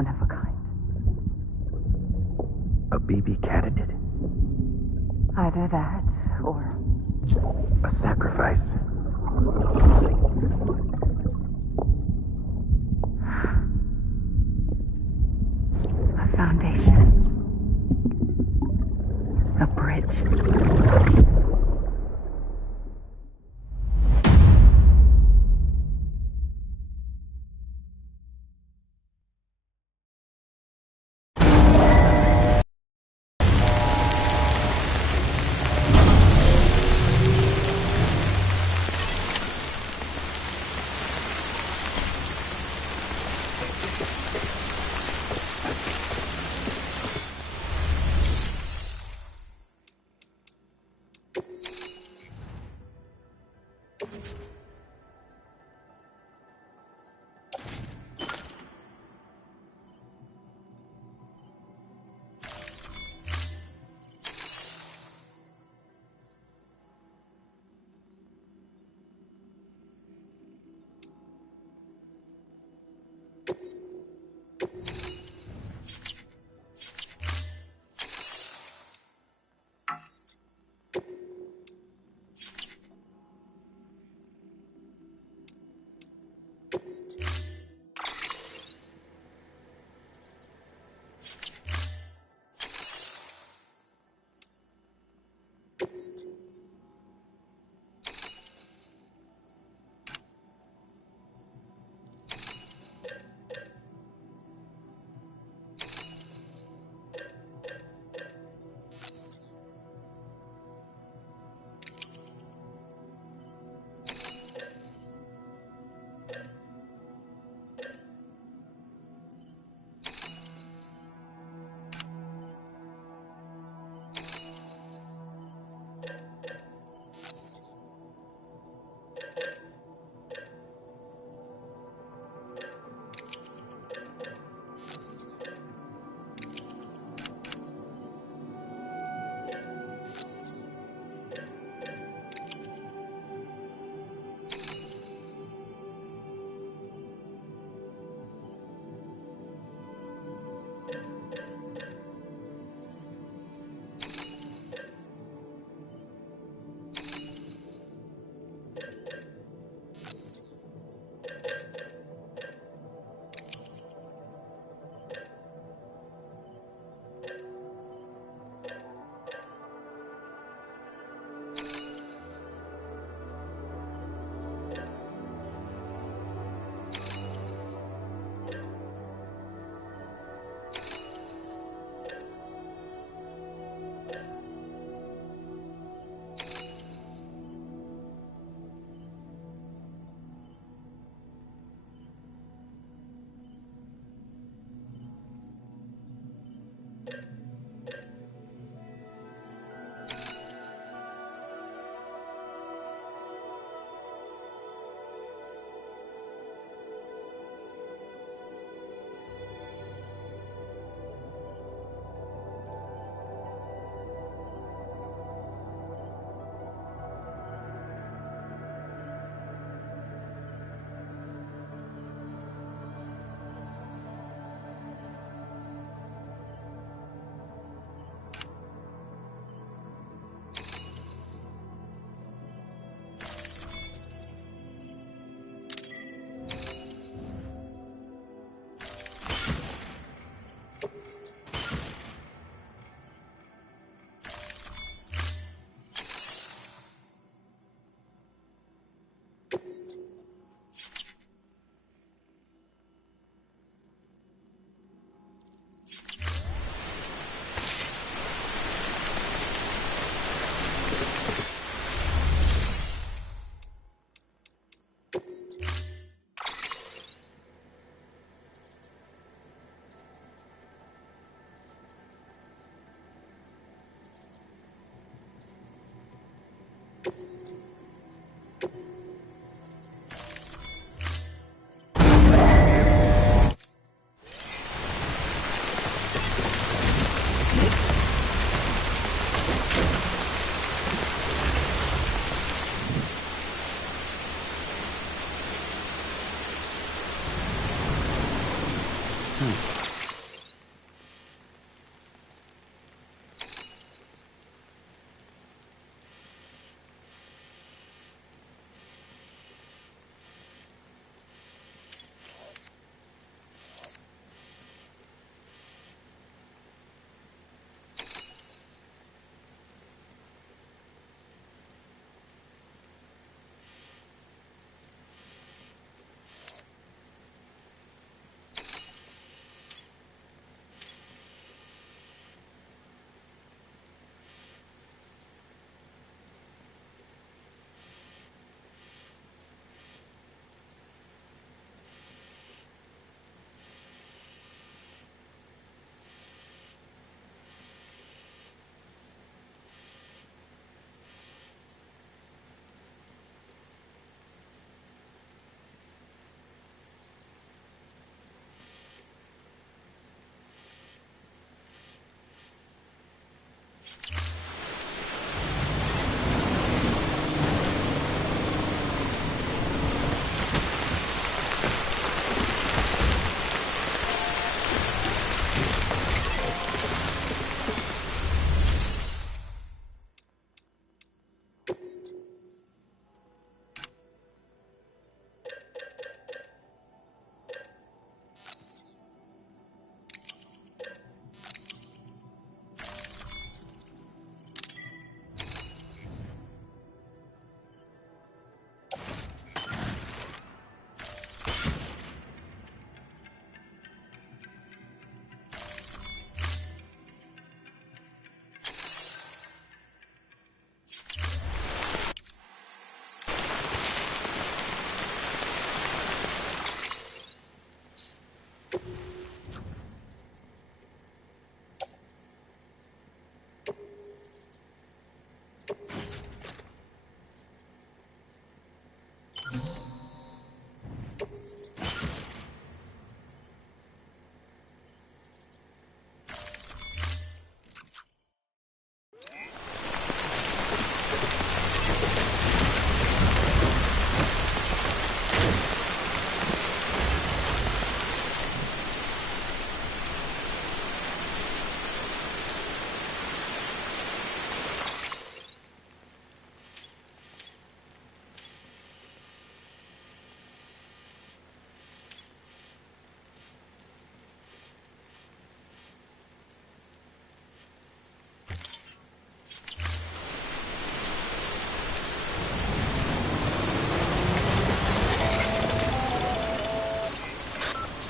one of a kind. A baby candidate? Either that, or... a sacrifice? A foundation. A bridge.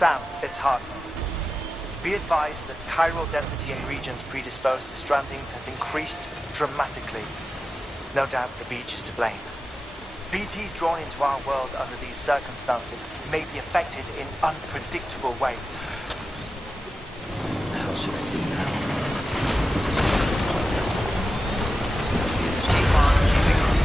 Sam, it's Hartman. Be advised that chiral density in regions predisposed to strandings has increased dramatically. No doubt the beach is to blame. BTs drawn into our world under these circumstances may be affected in unpredictable ways. How should I do now? Keep on keeping on.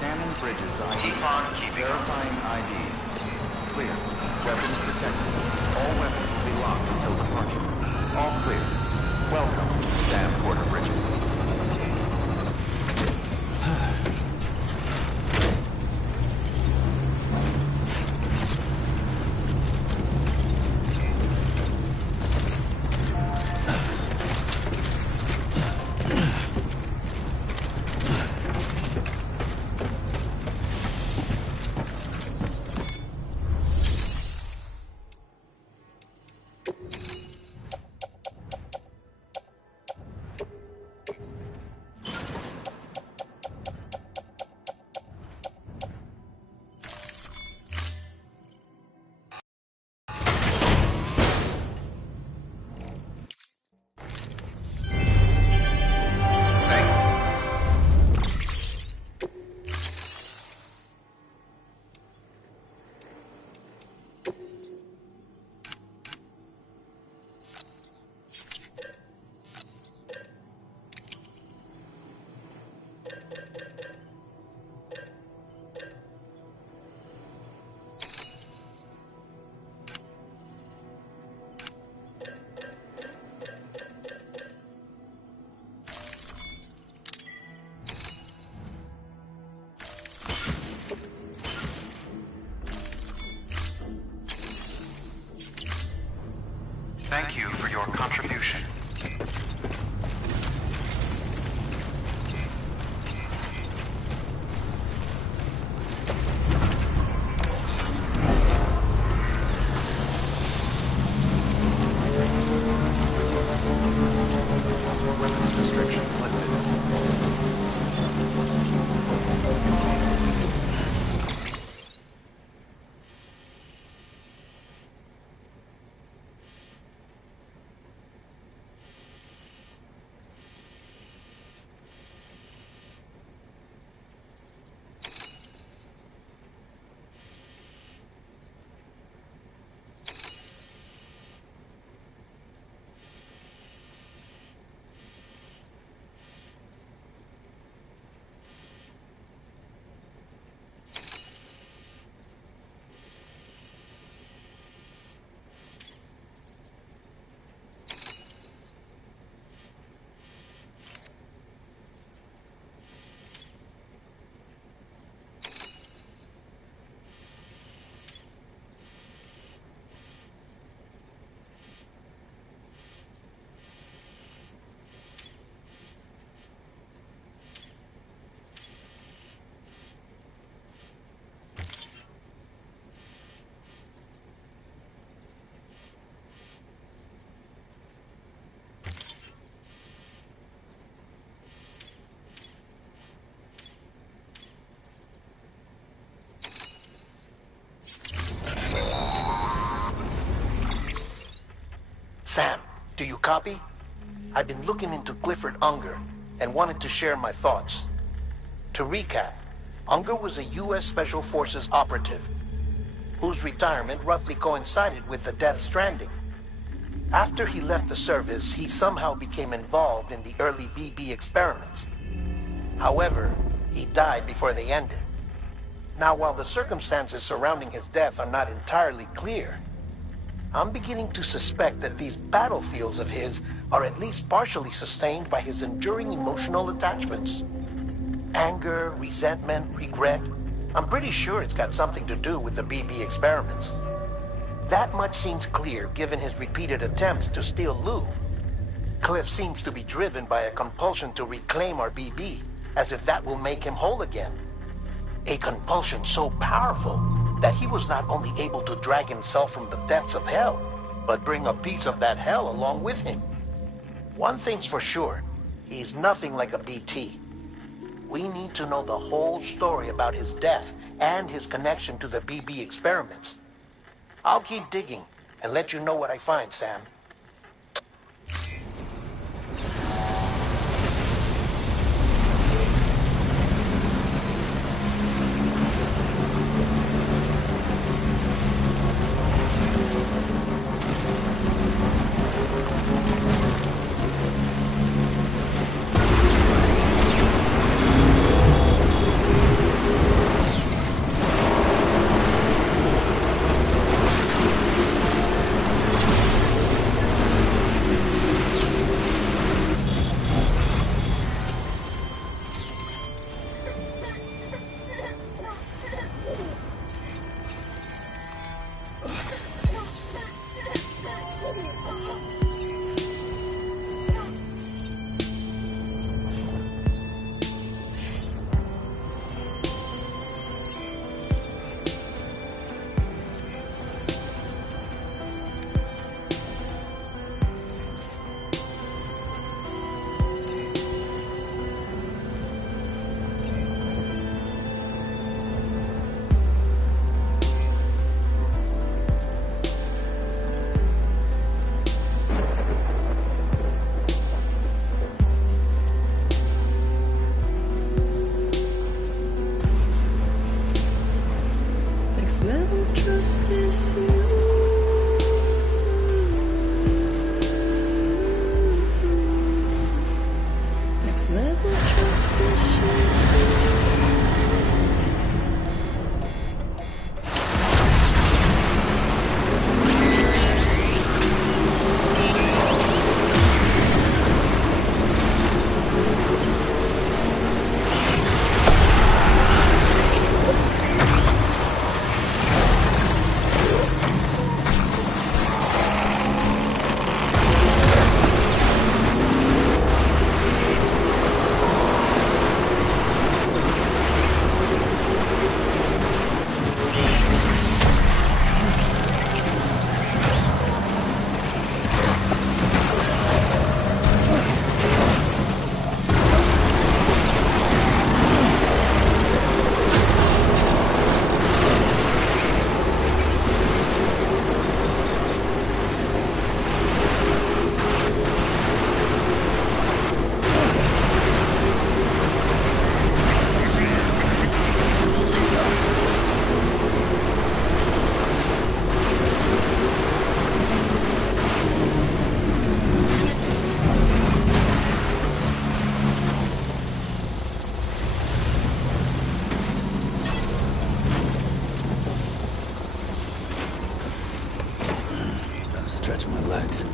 Scanning bridges ID. Verifying ID. Clear. Weapons protected. All weapons will be locked until departure. All clear. Welcome, Sam Porter Bridges. Thank you for your contribution. Weapons restrictions lifted. Sam, do you copy? I've been looking into Clifford Unger and wanted to share my thoughts. To recap, Unger was a U.S. Special Forces operative whose retirement roughly coincided with the Death Stranding. After he left the service, he somehow became involved in the early BB experiments. However, he died before they ended. Now, while the circumstances surrounding his death are not entirely clear, I'm beginning to suspect that these battlefields of his are at least partially sustained by his enduring emotional attachments. Anger, resentment, regret. I'm pretty sure it's got something to do with the BB experiments. That much seems clear given his repeated attempts to steal Lou. Cliff seems to be driven by a compulsion to reclaim our BB, as if that will make him whole again. A compulsion so powerful that he was not only able to drag himself from the depths of hell, but bring a piece of that hell along with him. One thing's for sure, he's nothing like a BT. We need to know the whole story about his death and his connection to the BB experiments. I'll keep digging and let you know what I find, Sam. trust is you. Next level trust is you. Stretch my legs.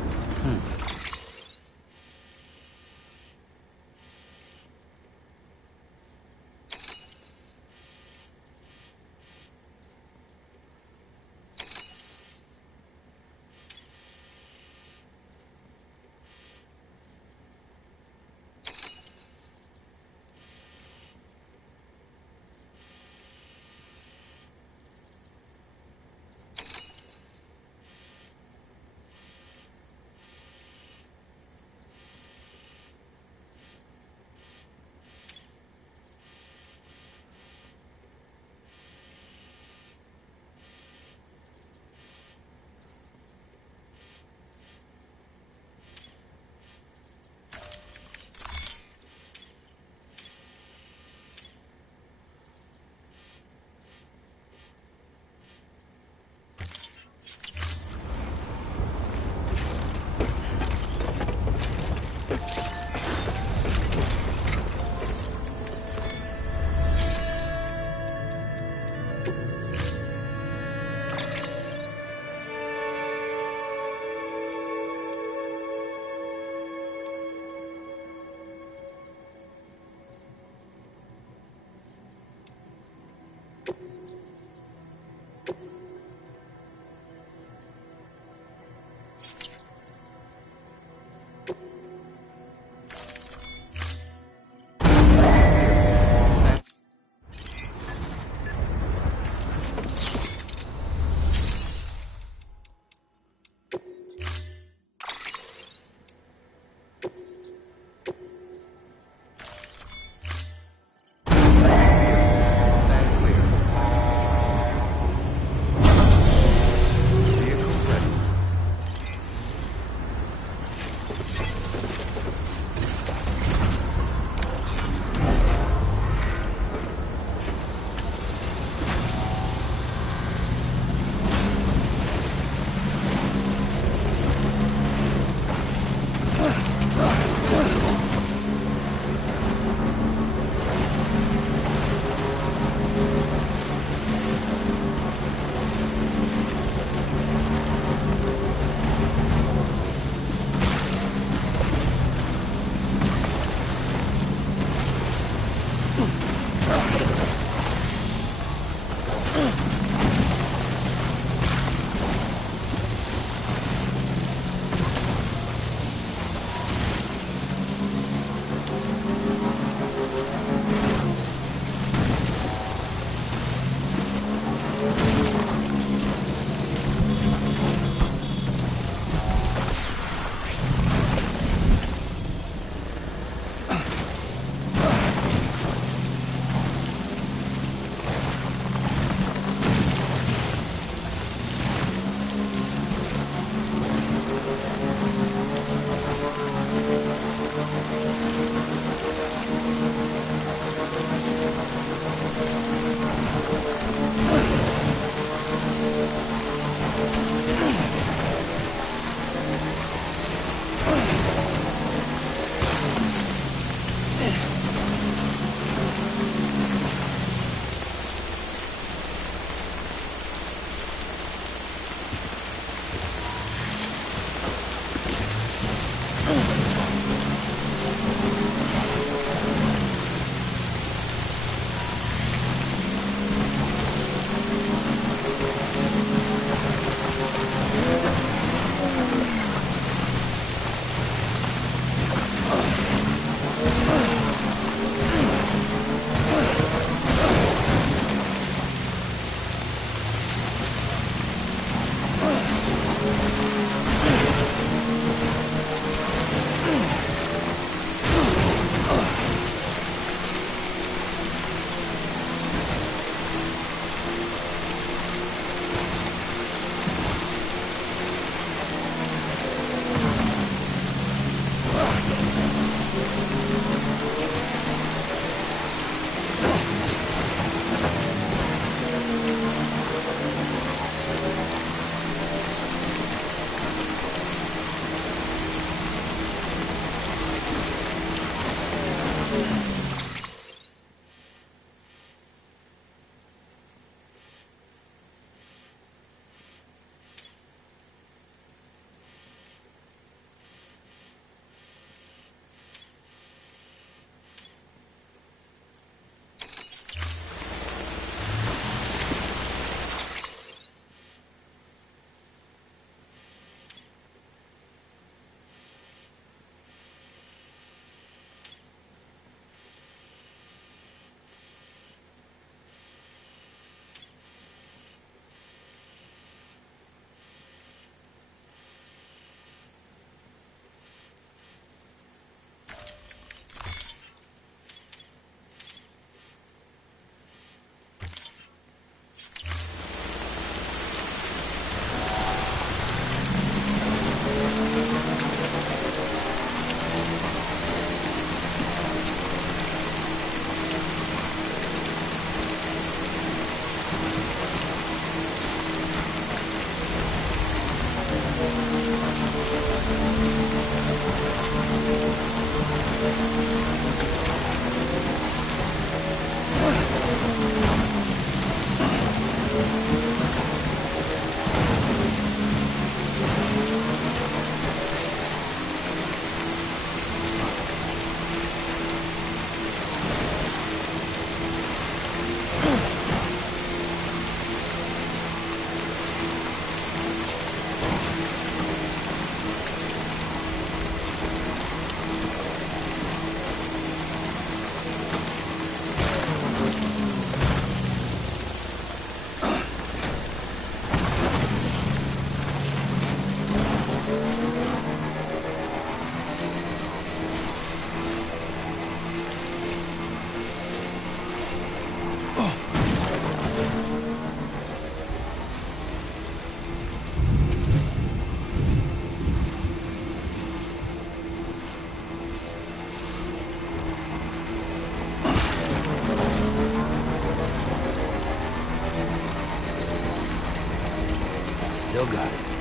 Still got it.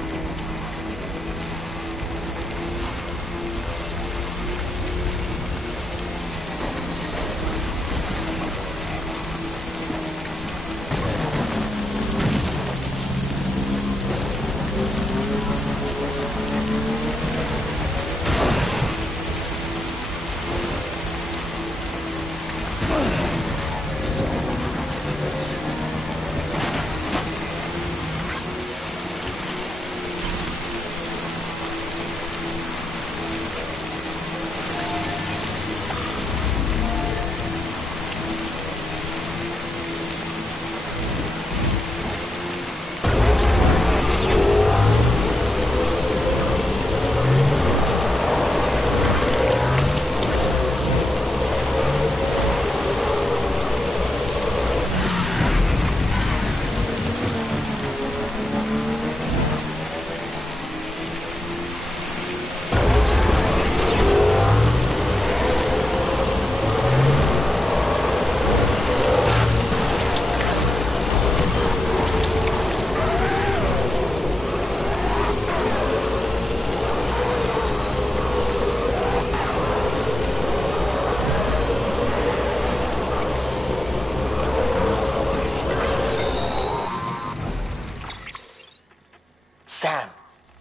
Sam,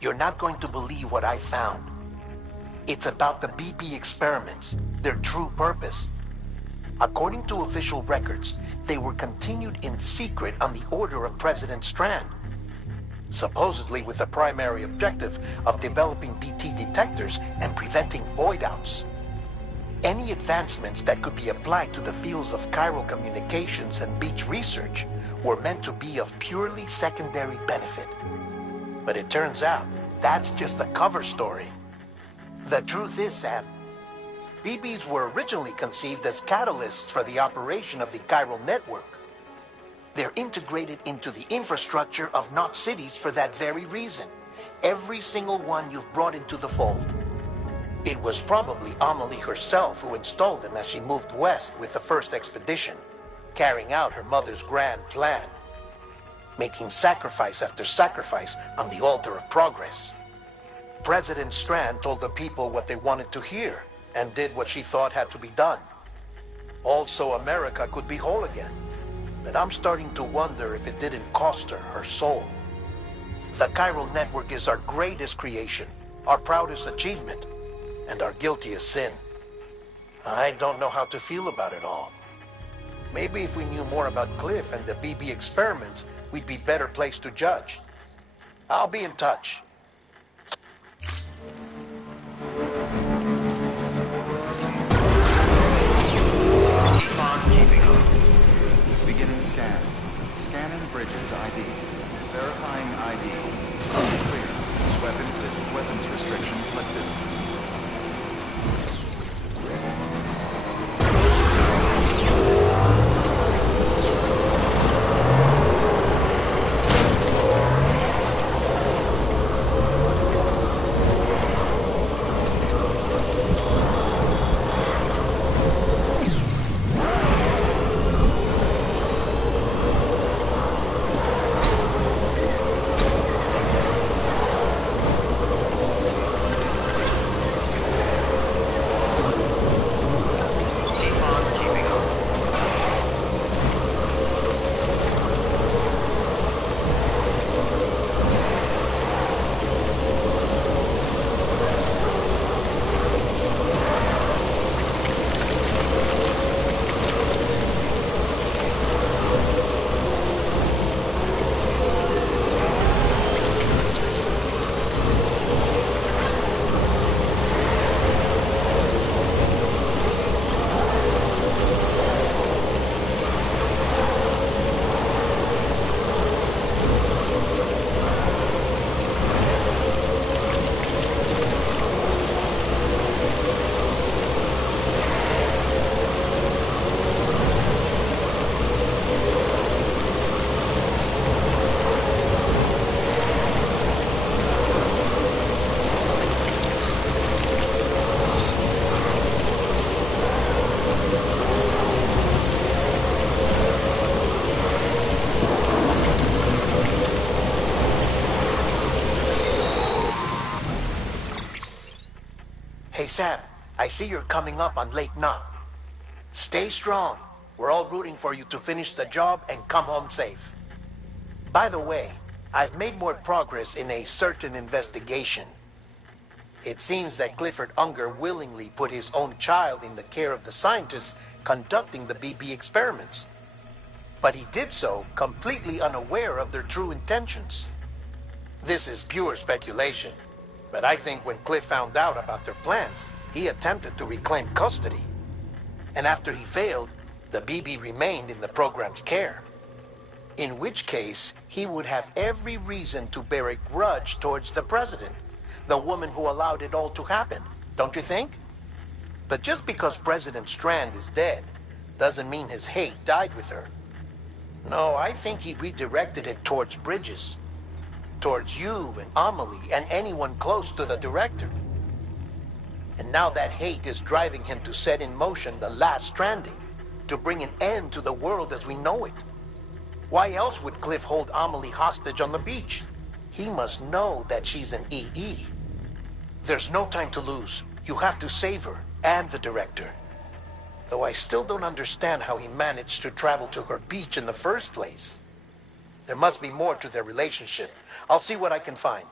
you're not going to believe what I found. It's about the BP experiments, their true purpose. According to official records, they were continued in secret on the order of President Strand, supposedly with the primary objective of developing BT detectors and preventing void-outs. Any advancements that could be applied to the fields of chiral communications and beach research were meant to be of purely secondary benefit. But it turns out, that's just a cover story. The truth is, Sam, BBs were originally conceived as catalysts for the operation of the chiral network. They're integrated into the infrastructure of Knot cities for that very reason. Every single one you've brought into the fold. It was probably Amelie herself who installed them as she moved west with the first expedition, carrying out her mother's grand plan, making sacrifice after sacrifice on the altar of progress. President Strand told the people what they wanted to hear and did what she thought had to be done. Also, America could be whole again. But I'm starting to wonder if it didn't cost her her soul. The chiral network is our greatest creation, our proudest achievement, and our guiltiest sin. I don't know how to feel about it all. Maybe if we knew more about Cliff and the BB experiments, we'd be better placed to judge. I'll be in touch. Keep on keeping on. Beginning scan. Scanning bridges ID. Verifying ID. Clear. Weapons restrictions lifted. Hey, Sam, I see you're coming up on Lake Knot. Stay strong. We're all rooting for you to finish the job and come home safe. By the way, I've made more progress in a certain investigation. It seems that Clifford Unger willingly put his own child in the care of the scientists conducting the BB experiments. But he did so completely unaware of their true intentions. This is pure speculation, but I think when Cliff found out about their plans, he attempted to reclaim custody. And after he failed, the BB remained in the program's care. In which case, he would have every reason to bear a grudge towards the president, the woman who allowed it all to happen, don't you think? But just because President Strand is dead, doesn't mean his hate died with her. No, I think he redirected it towards Bridges. Towards you and Amelie and anyone close to the director. And now that hate is driving him to set in motion the last stranding, to bring an end to the world as we know it. Why else would Cliff hold Amelie hostage on the beach? He must know that she's an EE. There's no time to lose. You have to save her and the director. Though I still don't understand how he managed to travel to her beach in the first place. There must be more to their relationship. I'll see what I can find.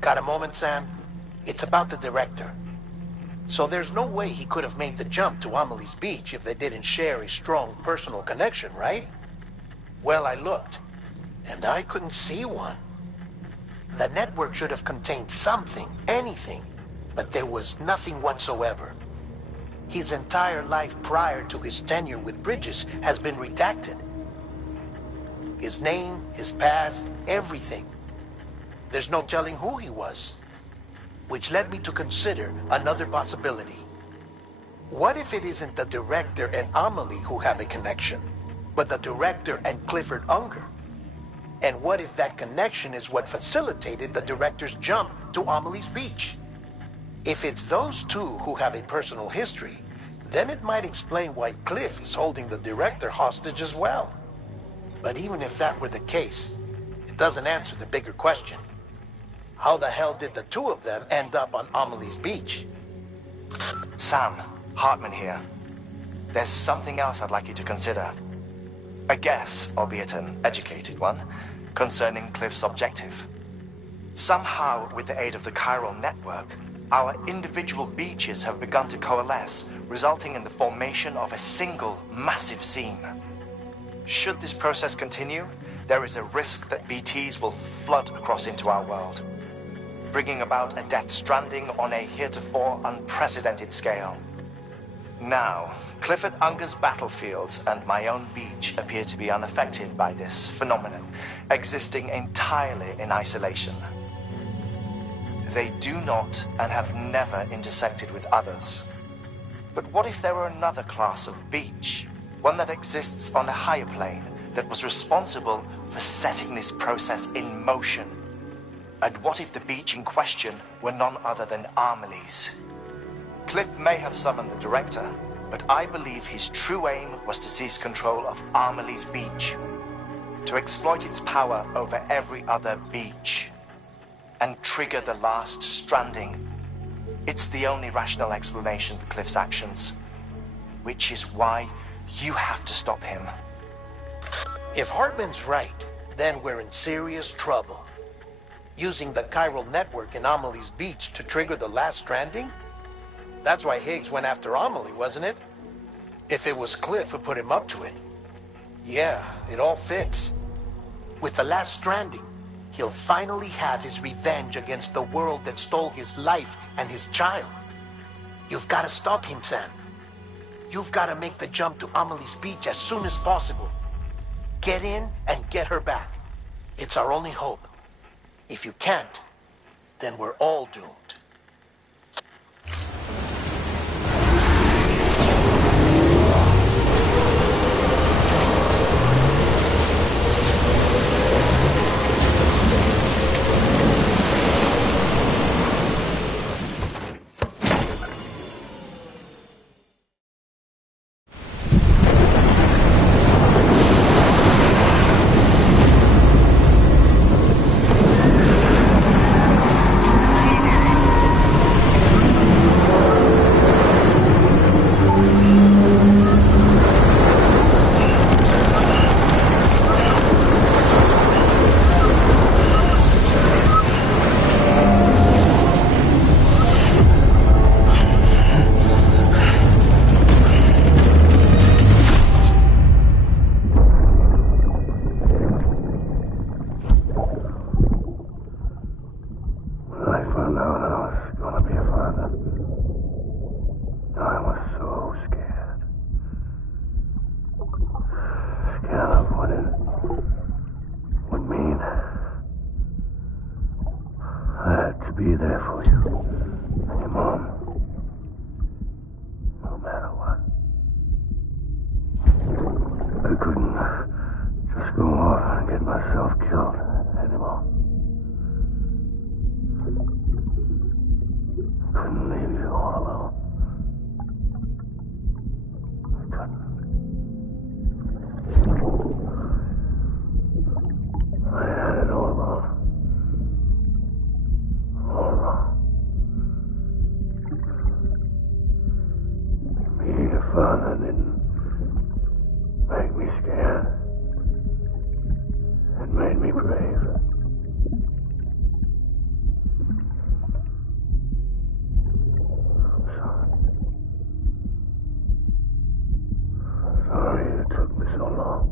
Got a moment, Sam? It's about the director. So there's no way he could have made the jump to Amelie's beach if they didn't share a strong personal connection, right? Well, I looked, and I couldn't see one. The network should have contained something, anything, but there was nothing whatsoever. His entire life prior to his tenure with Bridges has been redacted. His name, his past, everything. There's no telling who he was. Which led me to consider another possibility. What if it isn't the director and Amelie who have a connection, but the director and Clifford Unger? And what if that connection is what facilitated the director's jump to Amelie's beach? If it's those two who have a personal history, then it might explain why Cliff is holding the director hostage as well. But even if that were the case, it doesn't answer the bigger question. How the hell did the two of them end up on Amelie's beach? Sam, Hartman here. There's something else I'd like you to consider. A guess, albeit an educated one, concerning Cliff's objective. Somehow, with the aid of the chiral network, our individual beaches have begun to coalesce, resulting in the formation of a single massive seam. Should this process continue, there is a risk that BTs will flood across into our world, bringing about a death stranding on a heretofore unprecedented scale. Now, Clifford Unger's battlefields and my own beach appear to be unaffected by this phenomenon, existing entirely in isolation. They do not and have never intersected with others. But what if there were another class of beach, one that exists on a higher plane, that was responsible for setting this process in motion? And what if the beach in question were none other than Amelie's? Cliff may have summoned the director, but I believe his true aim was to seize control of Amelie's beach, to exploit its power over every other beach, and trigger the last stranding. It's the only rational explanation for Cliff's actions, which is why you have to stop him. If Hartman's right, then we're in serious trouble. Using the chiral network in Amelie's beach to trigger the last stranding? That's why Higgs went after Amelie, wasn't it? If it was Cliff who put him up to it. Yeah, it all fits. With the last stranding, he'll finally have his revenge against the world that stole his life and his child. You've got to stop him, Sam. You've got to make the jump to Amelie's beach as soon as possible. Get in and get her back. It's our only hope. If you can't, then we're all doomed. Be there for you. Your mom. No matter what. I couldn't just go off and get myself killed anymore. Couldn't leave you all alone. I couldn't. I had it all wrong. All wrong. Being a father didn't make me scared. It made me brave. I'm sorry. Sorry it took me so long.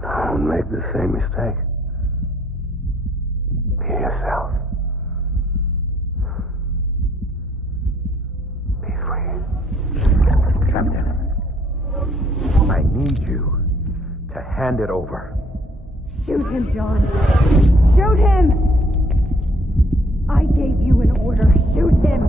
Don't make the same mistake. Be yourself. Be free. Captain, I need you to hand it over. Shoot him, John. Shoot him! I gave you an order. Shoot him!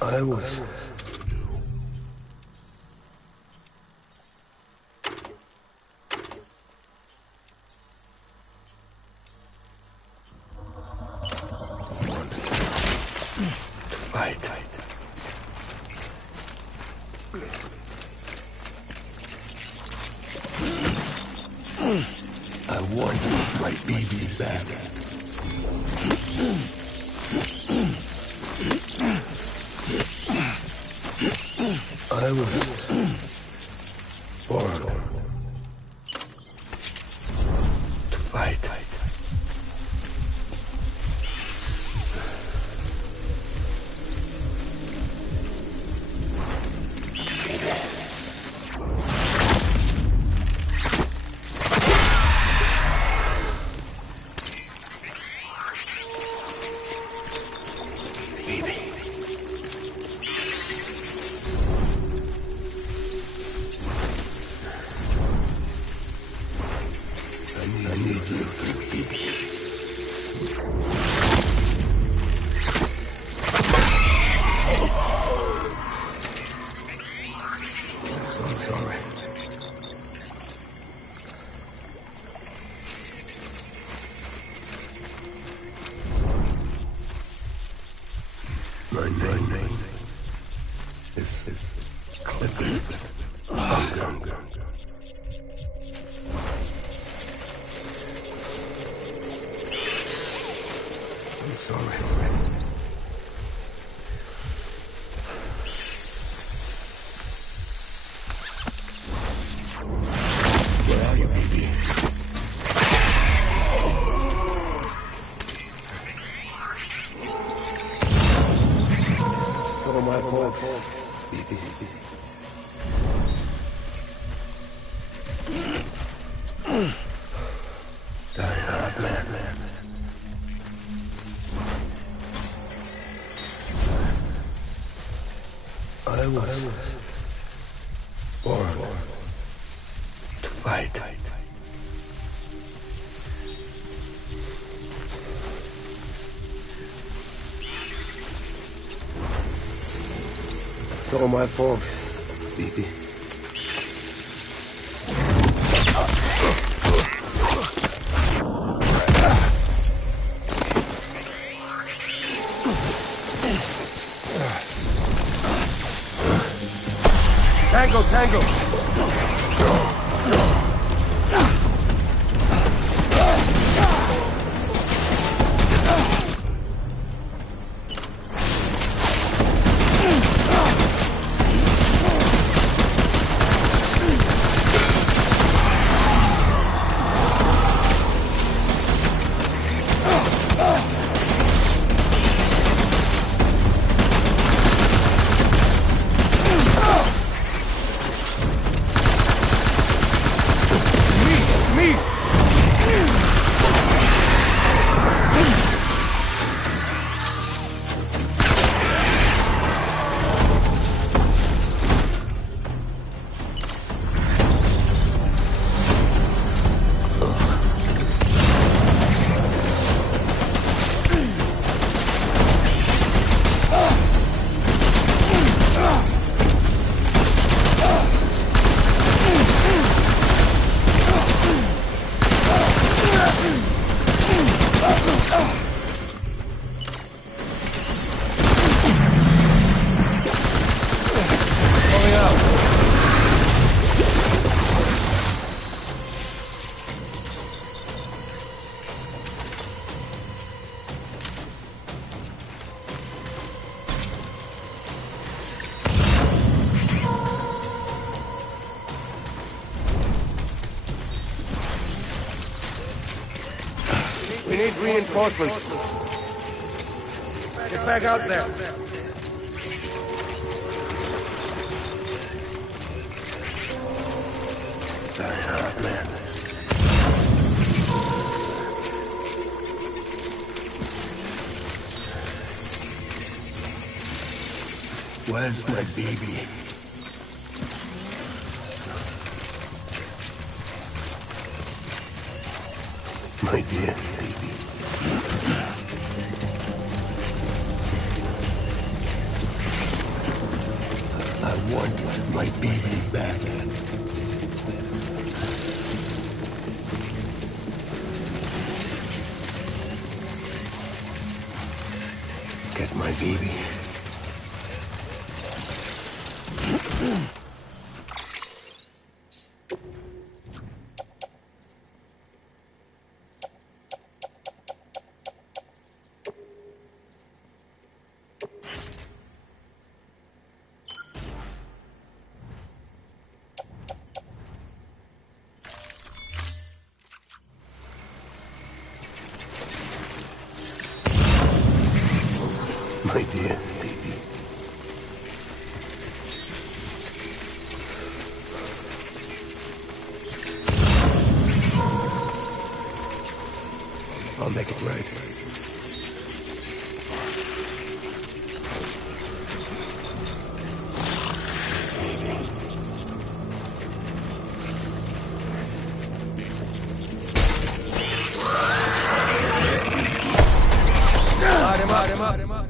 I was... fight. I want my baby back. I was born to fight. I need you, baby. I'm sorry. My name is Clifford Hunger. Sorry. Where are you, baby? It's all my fault, baby. Die hard, man. I was born to fight. It's all my fault, baby. Tango! We need reinforcements. Get back out there. Die hard, man. Where's my baby? My dear baby. want my baby back. Get my baby. My dear baby. I'll make it right. Light him up.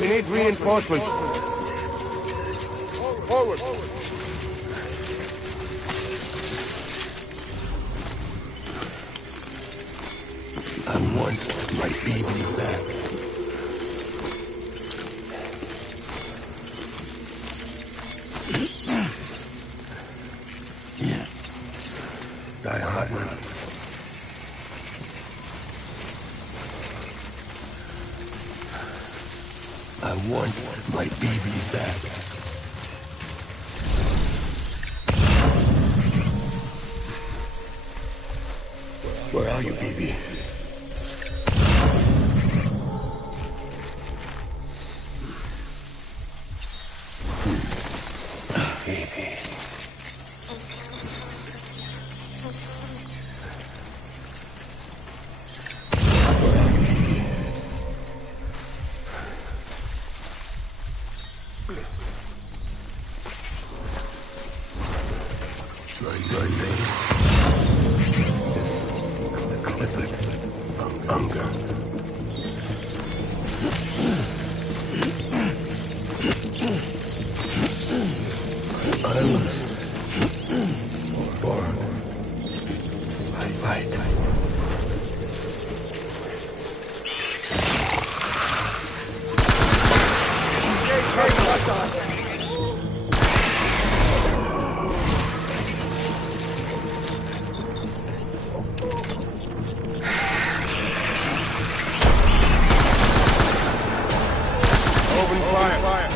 We need reinforcements. Forward. I want my baby back. Yeah. Die hard, man. I want my baby back. Where are you, baby? Baby. My name is Clifford Unger. I was born by fight. Open fire.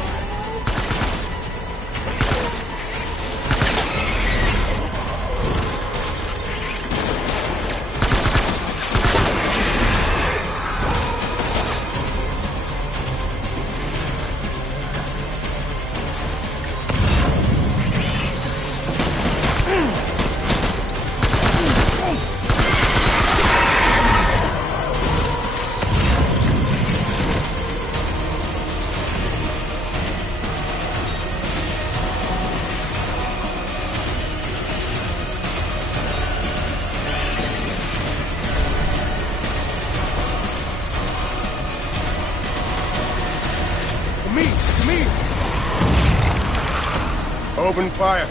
Open fire.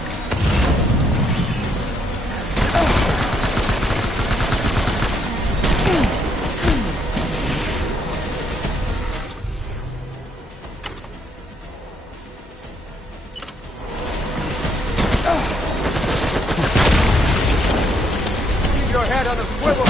Keep your head on a swivel.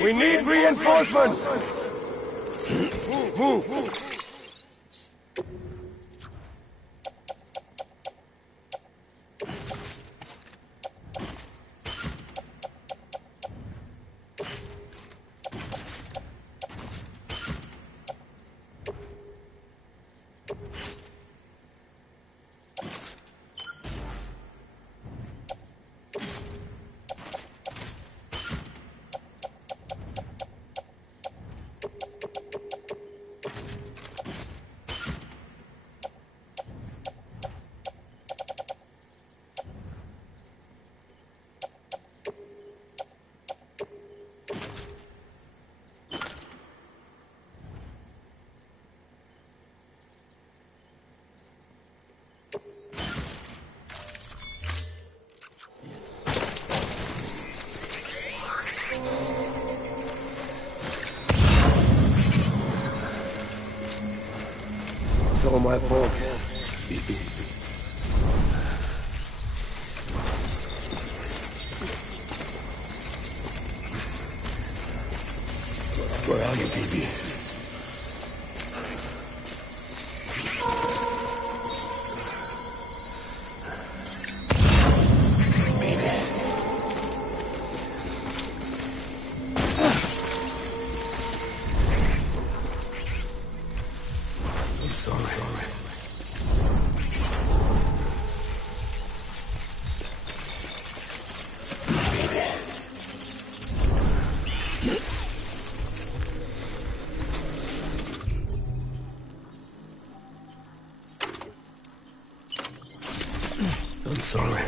We need reinforcements! Move! It's all my fault. Where are you, baby? I'm sorry.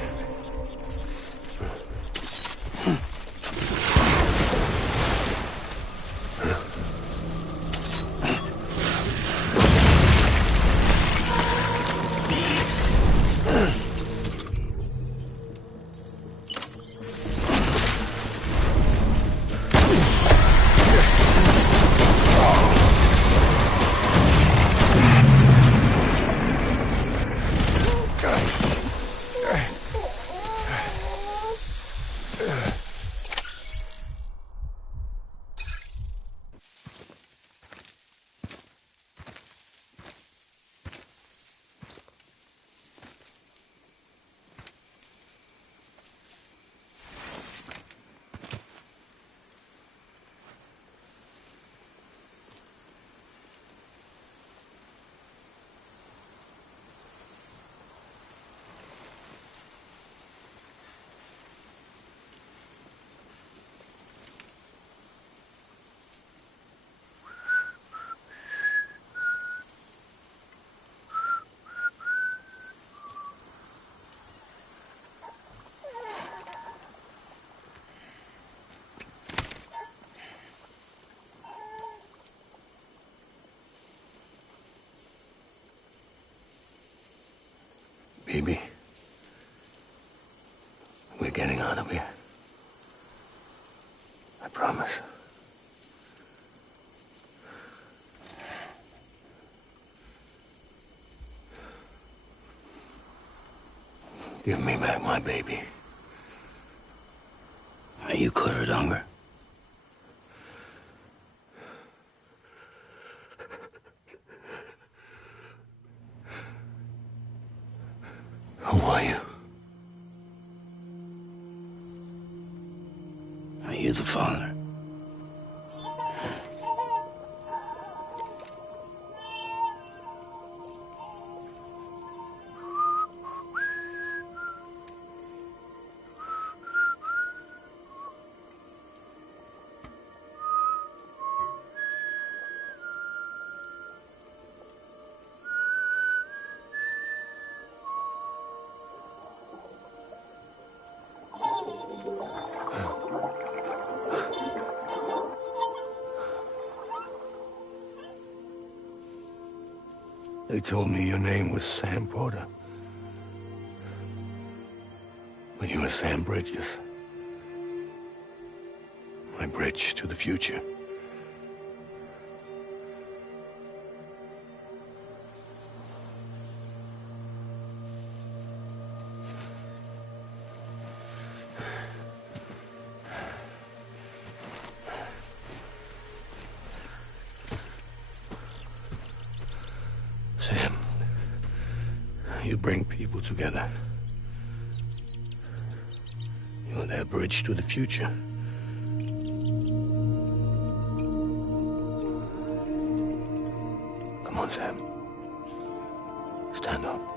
Baby, we're getting out of here. I promise. Give me back my baby. Are you Clifford Unger? Who are you? the father. They told me your name was Sam Porter. But you were Sam Bridges. My bridge to the future. Sam, you bring people together. You're their bridge to the future. Come on, Sam. Stand up.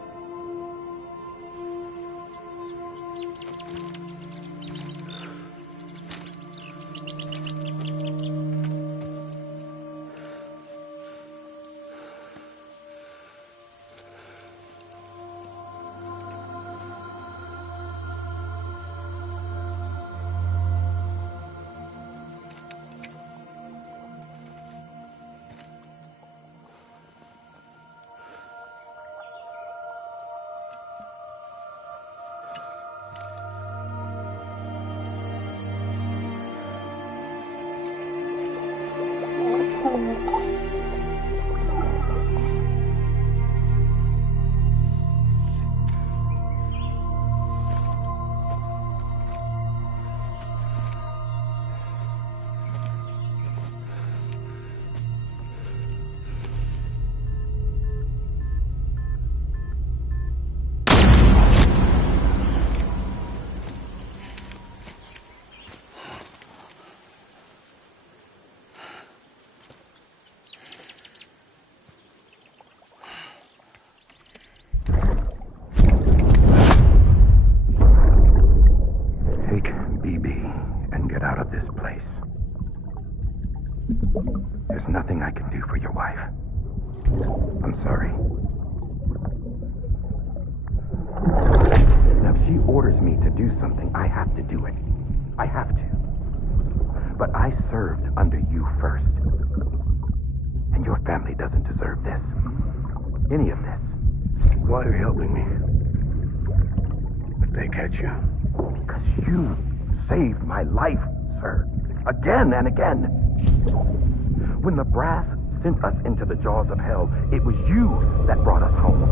There's nothing I can do for your wife. I'm sorry. Now, if she orders me to do something, I have to do it. I have to. But I served under you first. And your family doesn't deserve this. Any of this. Why are you helping me? If they catch you. Because you saved my life, sir. Again and again. When the brass sent us into the jaws of hell, it was you that brought us home.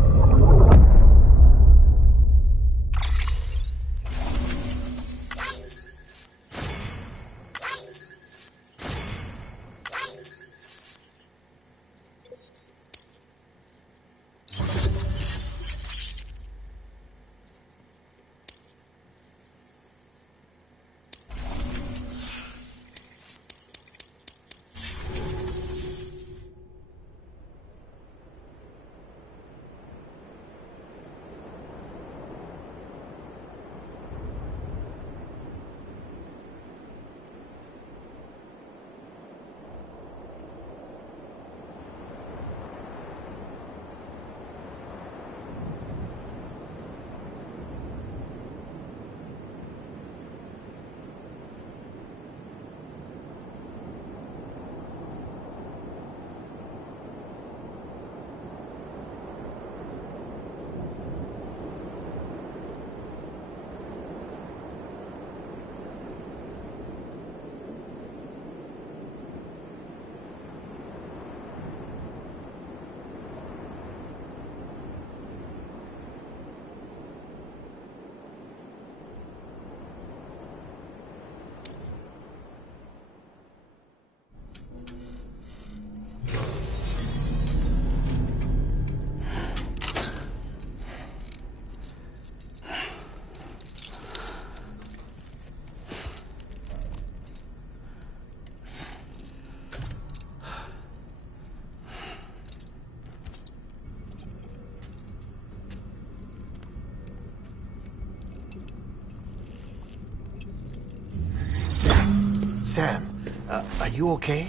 Sam, are you okay?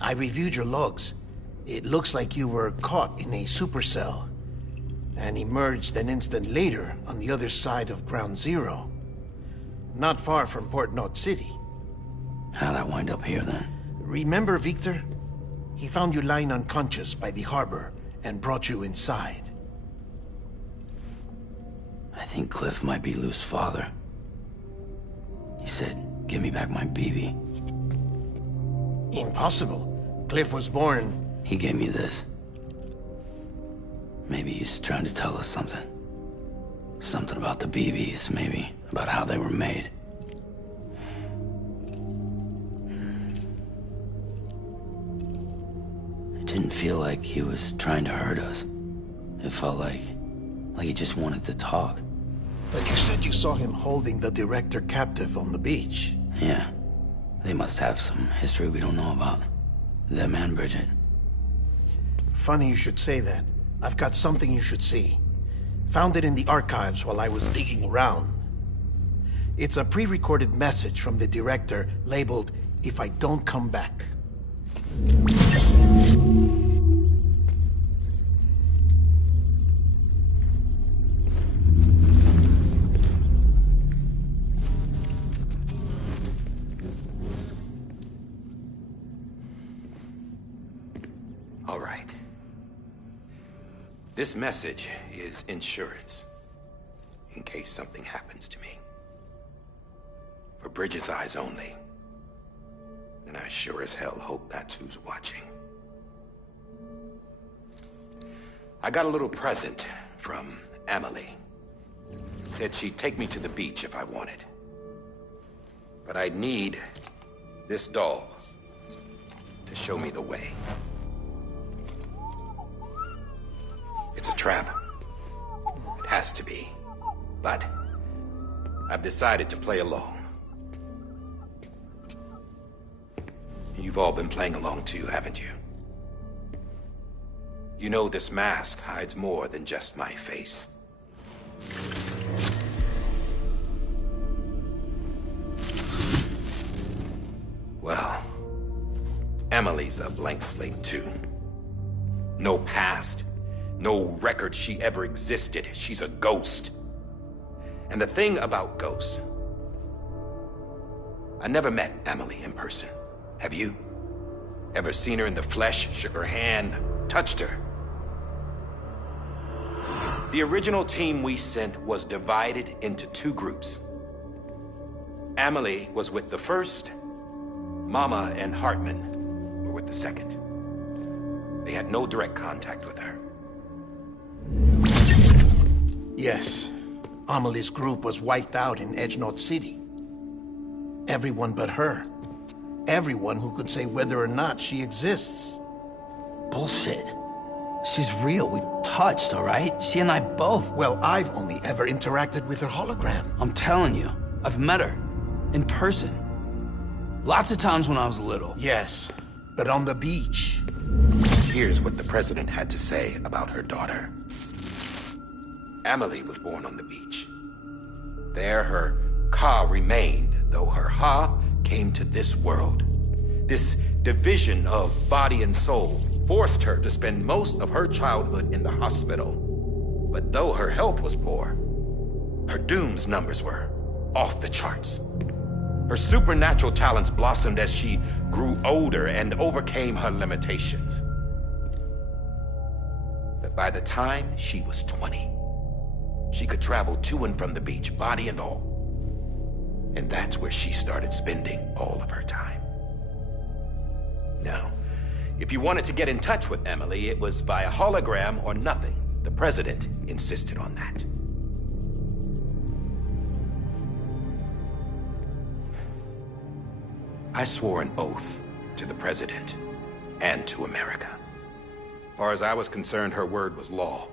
I reviewed your logs. It looks like you were caught in a supercell and emerged an instant later on the other side of Ground Zero. Not far from Port Knot City. How'd I wind up here then? Remember Victor? He found you lying unconscious by the harbor and brought you inside. I think Cliff might be Lou's father. He said, give me back my BB. Impossible. Cliff was born... He gave me this. Maybe he's trying to tell us something. Something about the BBs, maybe. About how they were made. It didn't feel like he was trying to hurt us. It felt like he just wanted to talk. But you said you saw him holding the director captive on the beach. Yeah. They must have some history we don't know about. Them and Bridget. Funny you should say that. I've got something you should see. Found it in the archives while I was digging around. It's a pre-recorded message from the director labeled, "If I don't come back." All right. This message is insurance, in case something happens to me. For Bridget's eyes only. And I sure as hell hope that's who's watching. I got a little present from Emily. Said she'd take me to the beach if I wanted. But I'd need this doll to show me the way. It's a trap. It has to be. But I've decided to play along. You've all been playing along too, haven't you? You know this mask hides more than just my face. Well, Emily's a blank slate too. No past. No record she ever existed. She's a ghost. And the thing about ghosts... I never met Emily in person. Have you? Ever seen her in the flesh, shook her hand, touched her? The original team we sent was divided into two groups. Emily was with the first. Mama and Hartman were with the second. They had no direct contact with her. Yes. Amelie's group was wiped out in Edge Knot City. Everyone but her. Everyone who could say whether or not she exists. Bullshit. She's real. We've touched, all right? She and I both. Well, I've only ever interacted with her hologram. I'm telling you, I've met her. In person. Lots of times when I was little. Yes, but on the beach. Here's what the president had to say about her daughter. Emily was born on the beach. There her Ka remained, though her Ha came to this world. This division of body and soul forced her to spend most of her childhood in the hospital. But though her health was poor, her Doom's numbers were off the charts. Her supernatural talents blossomed as she grew older and overcame her limitations. But by the time she was 20, she could travel to and from the beach, body and all. And that's where she started spending all of her time. Now, if you wanted to get in touch with Emily, it was via hologram or nothing. The president insisted on that. I swore an oath to the president and to America. As far as I was concerned, her word was law.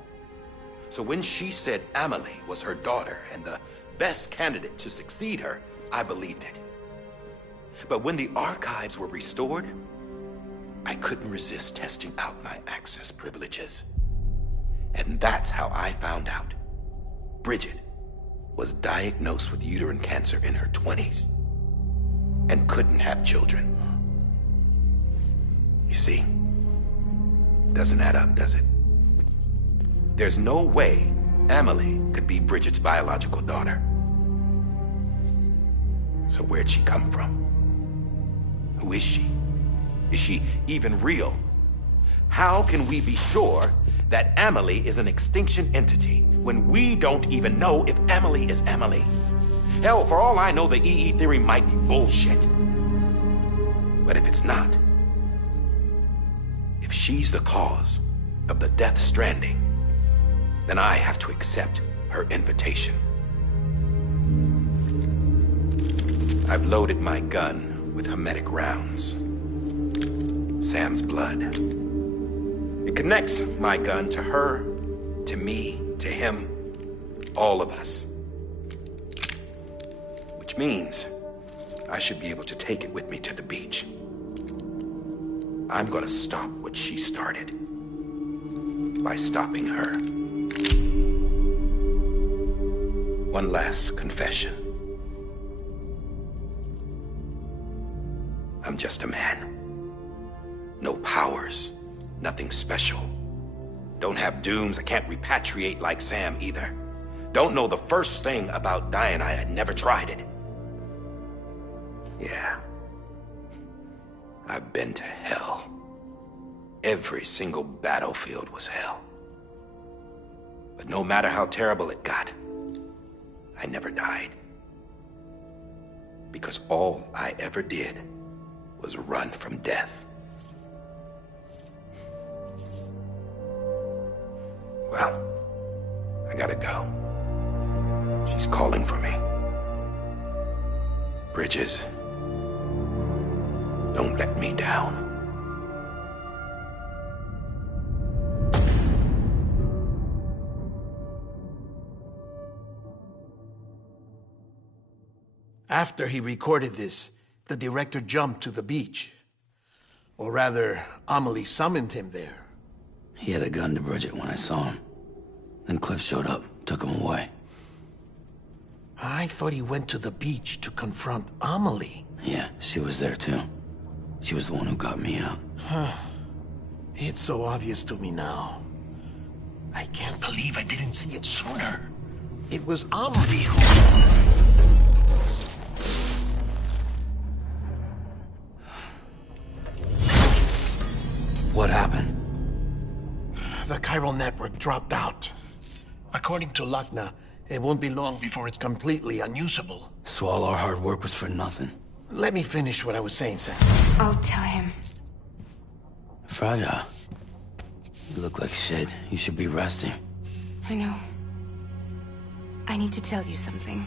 So when she said Emily was her daughter and the best candidate to succeed her, I believed it. But when the archives were restored, I couldn't resist testing out my access privileges. And that's how I found out Bridget was diagnosed with uterine cancer in her 20s. and couldn't have children. You see, doesn't add up, does it? There's no way Amelie could be Bridget's biological daughter. So where'd she come from? Who is she? Is she even real? How can we be sure that Amelie is an extinction entity when we don't even know if Amelie is Amelie? Hell, for all I know, the EE theory might be bullshit. But if it's not, if she's the cause of the Death Stranding, then I have to accept her invitation. I've loaded my gun with hermetic rounds. Sam's blood. It connects my gun to her, to me, to him, all of us. Which means I should be able to take it with me to the beach. I'm gonna stop what she started by stopping her. One last confession. I'm just a man. No powers, nothing special. Don't have dooms, I can't repatriate like Sam either. Don't know the first thing about dying, I had never tried it. Yeah. I've been to hell. Every single battlefield was hell. But no matter how terrible it got, I never died. Because all I ever did was run from death. Well, I gotta go. She's calling for me. Bridges, don't let me down. After he recorded this, the director jumped to the beach. Or rather, Amelie summoned him there. He had a gun to Bridget when I saw him. Then Cliff showed up, took him away. I thought he went to the beach to confront Amelie. Yeah, she was there too. She was the one who got me out. It's so obvious to me now. I can't believe I didn't see it sooner. It was Amelie who... What happened? The chiral network dropped out. According to Luckna, it won't be long before it's completely unusable. So all our hard work was for nothing. Let me finish what I was saying, Sam. I'll tell him. Fragile. You look like shit. You should be resting. I know. I need to tell you something.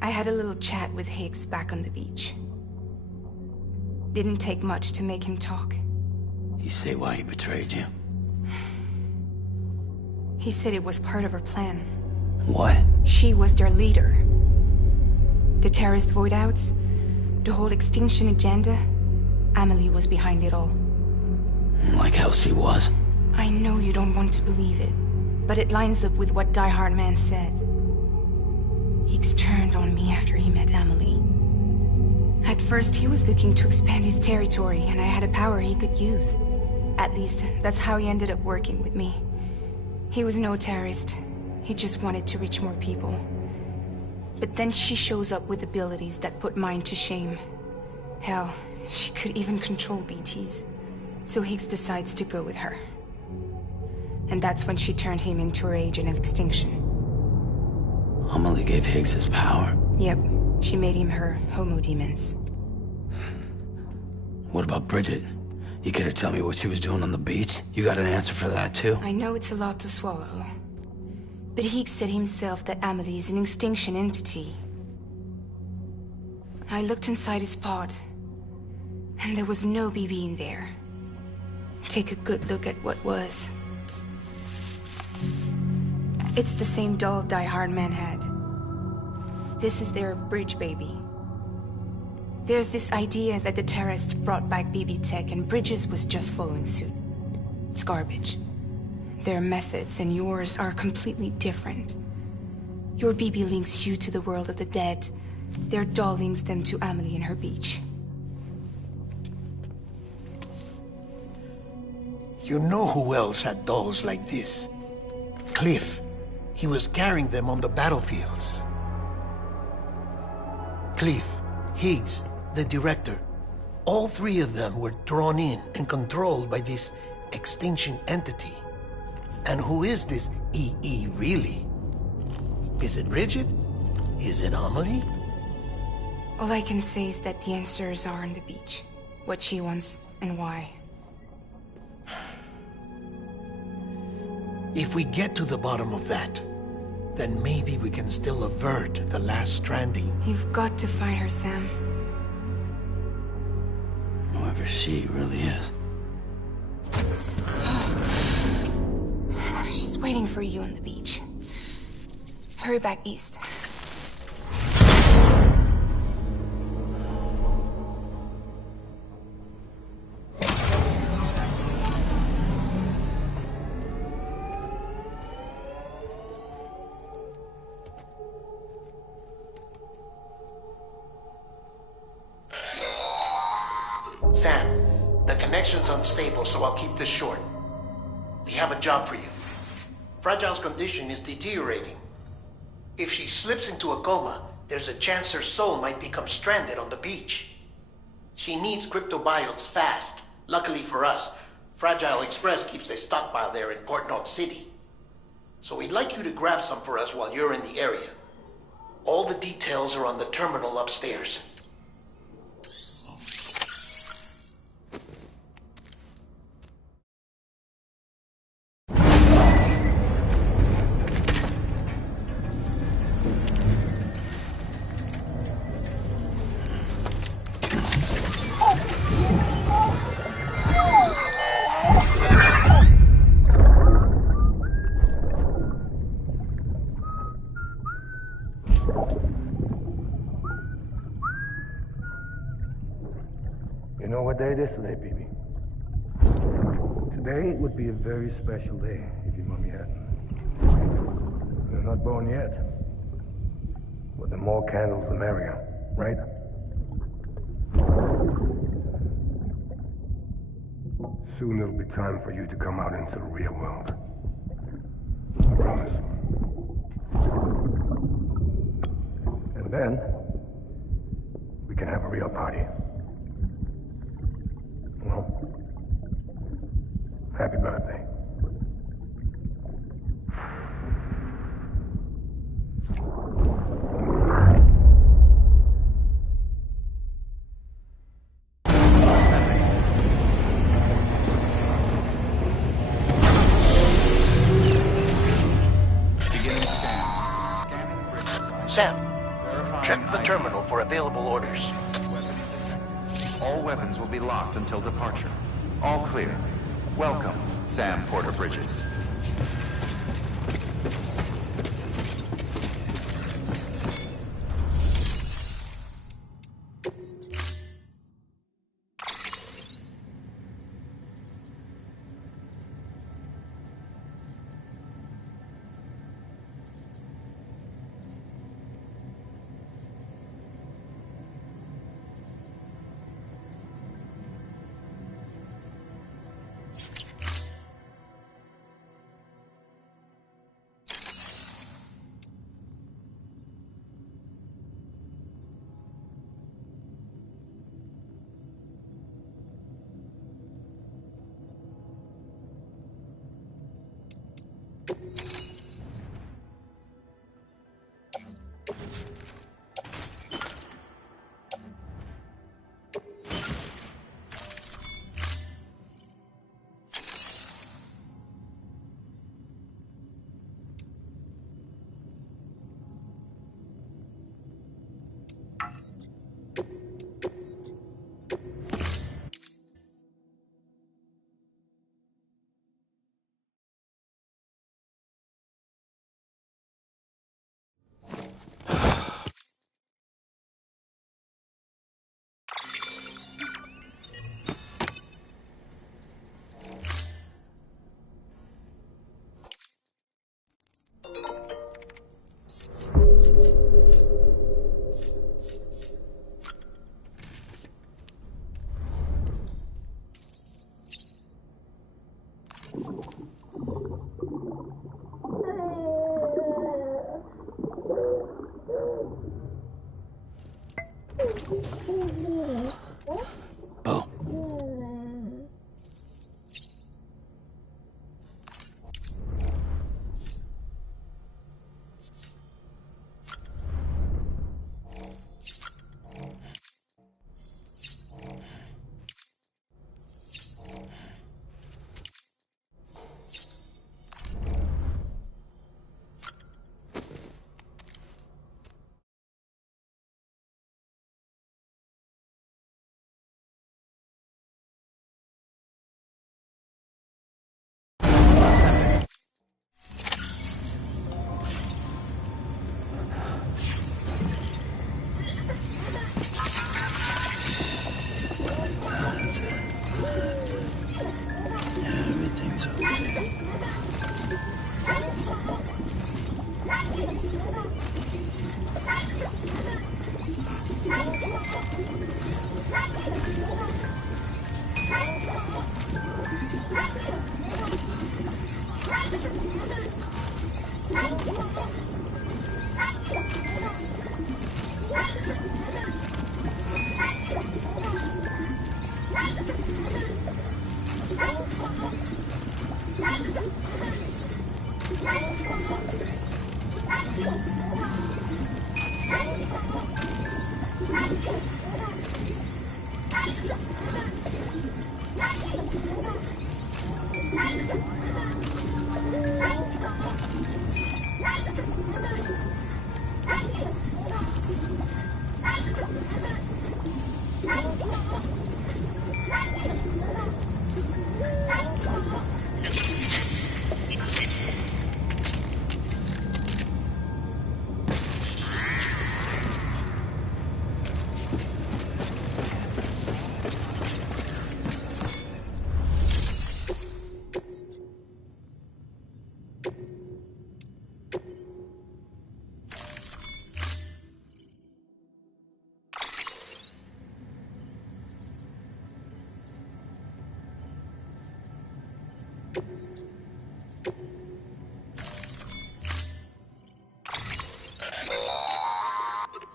I had a little chat with Higgs back on the beach. Didn't take much to make him talk. You say why he betrayed you? He said it was part of her plan. What? She was their leader. The terrorist void outs, the whole extinction agenda, Amelie was behind it all. Like hell she was. I know you don't want to believe it, but it lines up with what Die Hard Man said. Higgs turned on me after he met Amelie. At first, he was looking to expand his territory, and I had a power he could use. At least, that's how he ended up working with me. He was no terrorist. He just wanted to reach more people. But then she shows up with abilities that put mine to shame. Hell, she could even control BTs. So Higgs decides to go with her. And that's when she turned him into her agent of extinction. Amelie gave Higgs his power? Yep. She made him her homo demons. What about Bridget? You care to tell me what she was doing on the beach? You got an answer for that too? I know it's a lot to swallow. But Higgs said himself that Amelie is an extinction entity. I looked inside his pod, and there was no BB in there. Take a good look at what was. It's the same doll Die Hard Man had. This is their bridge baby. There's this idea that the terrorists brought back BB tech and Bridges was just following suit. It's garbage. Their methods and yours are completely different. Your BB links you to the world of the dead, Their doll links them to Amelie and her beach. You know who else had dolls like this? Cliff. He was carrying them on the battlefields. Cliff, Higgs, the director. All three of them were drawn in and controlled by this extinction entity. And who is this EE really? Is it Bridget? Is it Amelie? All I can say is that the answers are on the beach. What she wants and why. If we get to the bottom of that, then maybe we can still avert the last stranding. You've got to find her, Sam. Whoever she really is. She's waiting for you on the beach. Hurry back east. Sam, the connection's unstable, so I'll keep this short. We have a job for you. Fragile's condition is deteriorating. If she slips into a coma, there's a chance her soul might become stranded on the beach. She needs cryptobiotes fast. Luckily for us, Fragile Express keeps a stockpile there in Port North City. So we'd like you to grab some for us while you're in the area. All the details are on the terminal upstairs. You know what day it is today, baby? Today would be a very special day if your mommy hadn't. You're not born yet. But the more candles, the merrier, right? Soon it'll be time for you to come out into the real world. I promise. And then, we can have a real party. Well, happy birthday. Sam, check the terminal for available orders. All weapons will be locked until departure. All clear. Welcome, Sam Porter Bridges.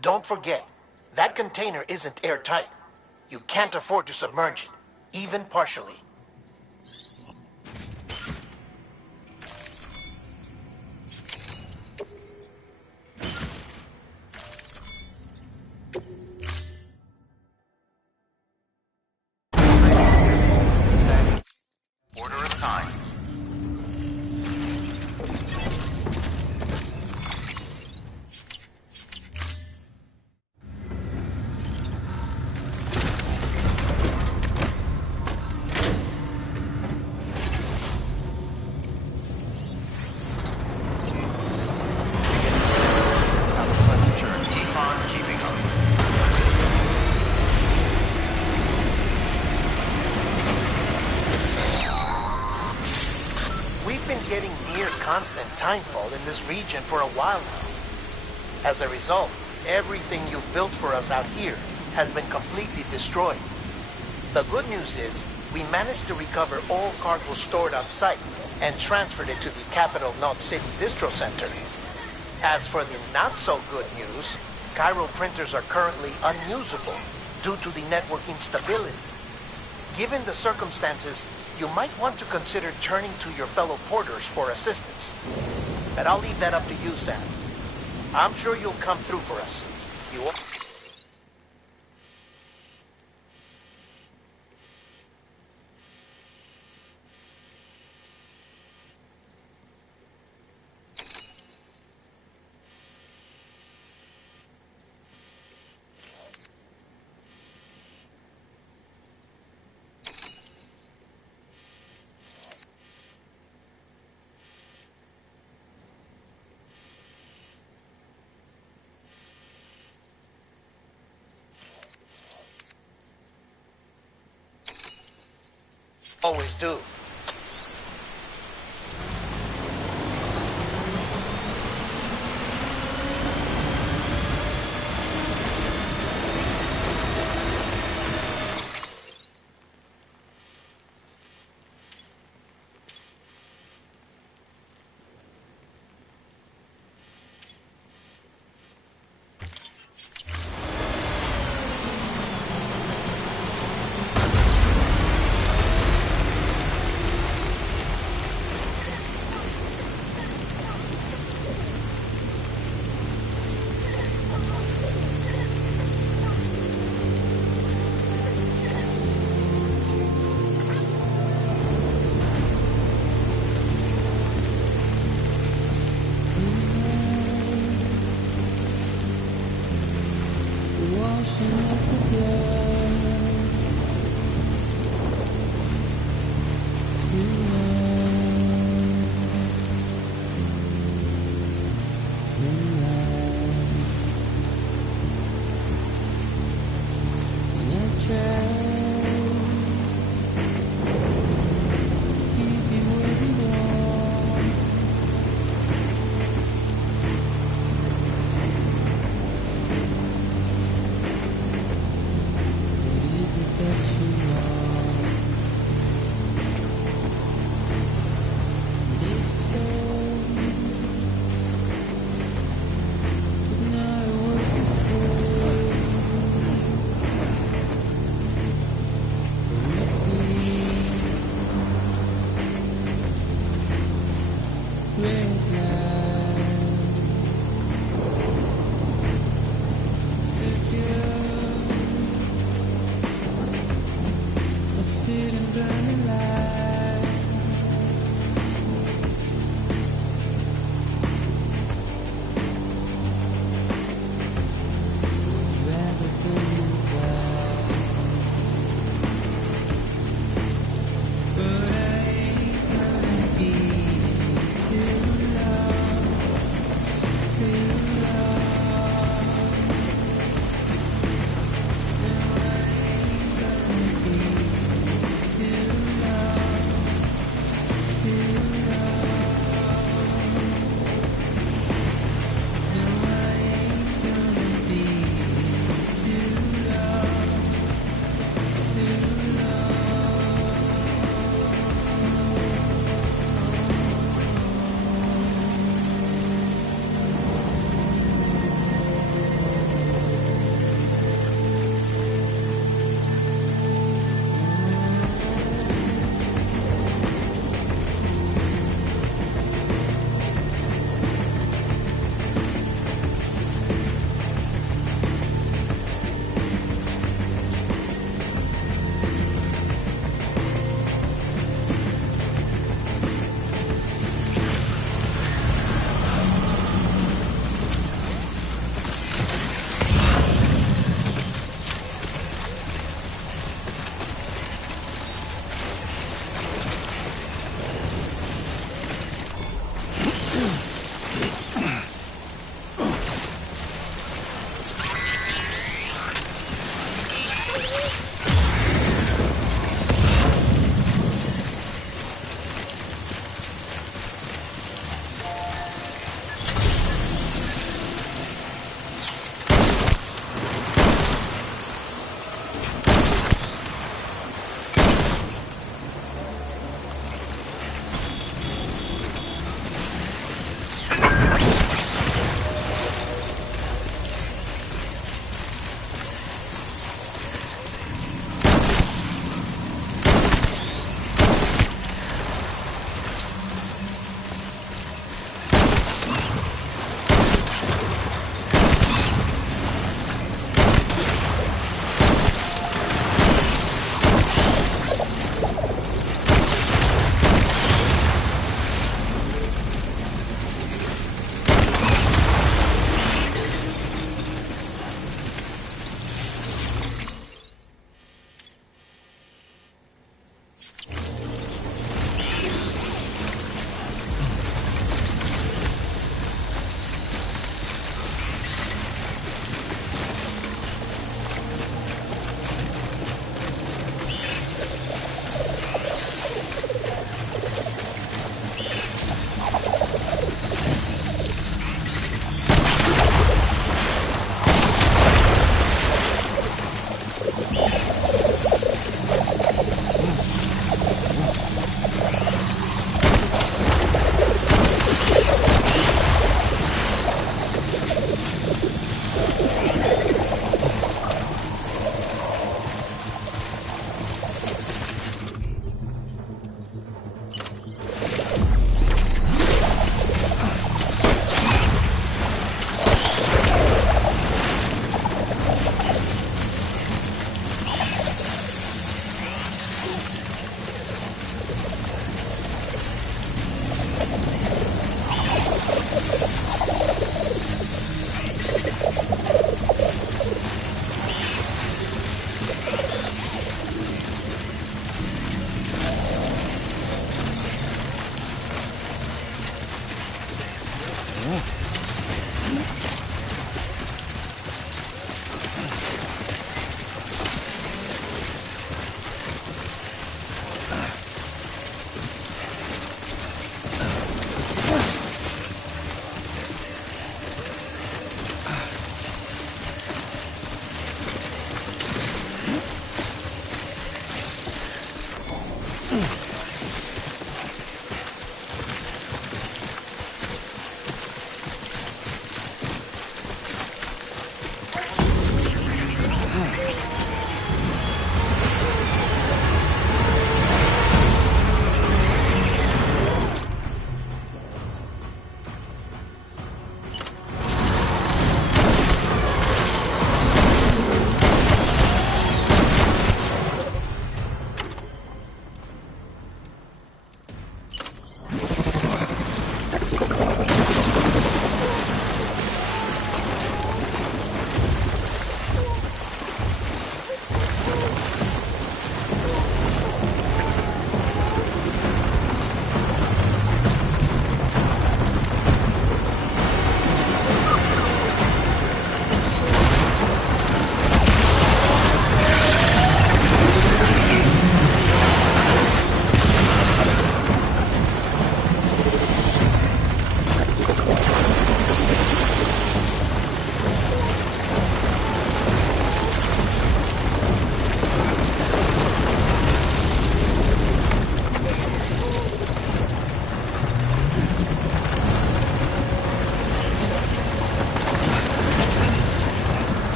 Don't forget, that container isn't airtight. You can't afford to submerge it, even partially. Order assigned. Have a pleasant journey. Keep on keeping up. We've been getting near constant timefall in this region for a while now. As a result, everything you've built for us out here has been completely destroyed. The good news is, we managed to recover all cargo stored on site and transferred it to the Capital Knot City Distro Center. As for the not-so-good news, Chiral printers are currently unusable due to the network instability. Given the circumstances, you might want to consider turning to your fellow porters for assistance. But I'll leave that up to you, Sam. I'm sure you'll come through for us. You will. Always do.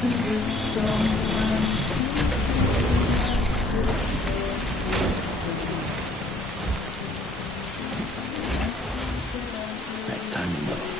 Right, time to move.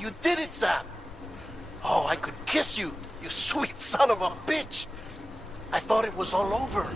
You did it, Sam! Oh, I could kiss you, you sweet son of a bitch! I thought it was all over.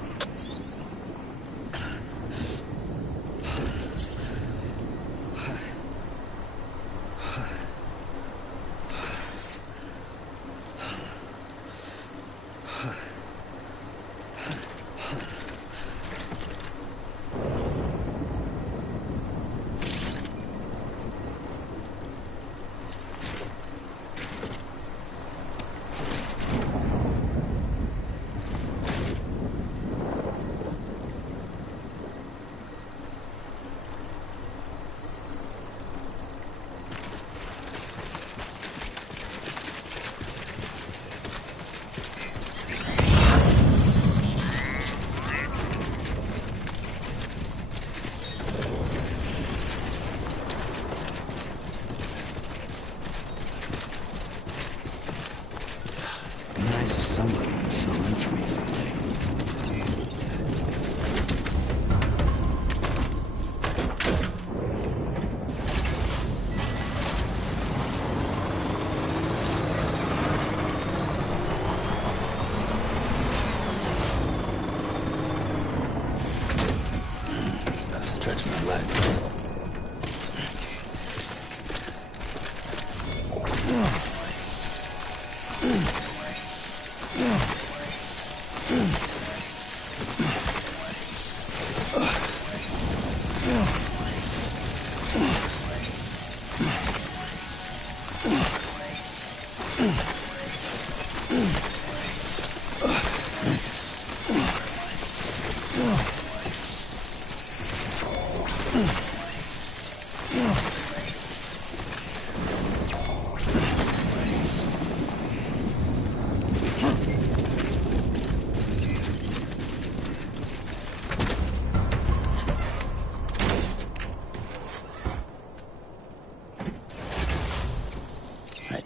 Stretch my legs.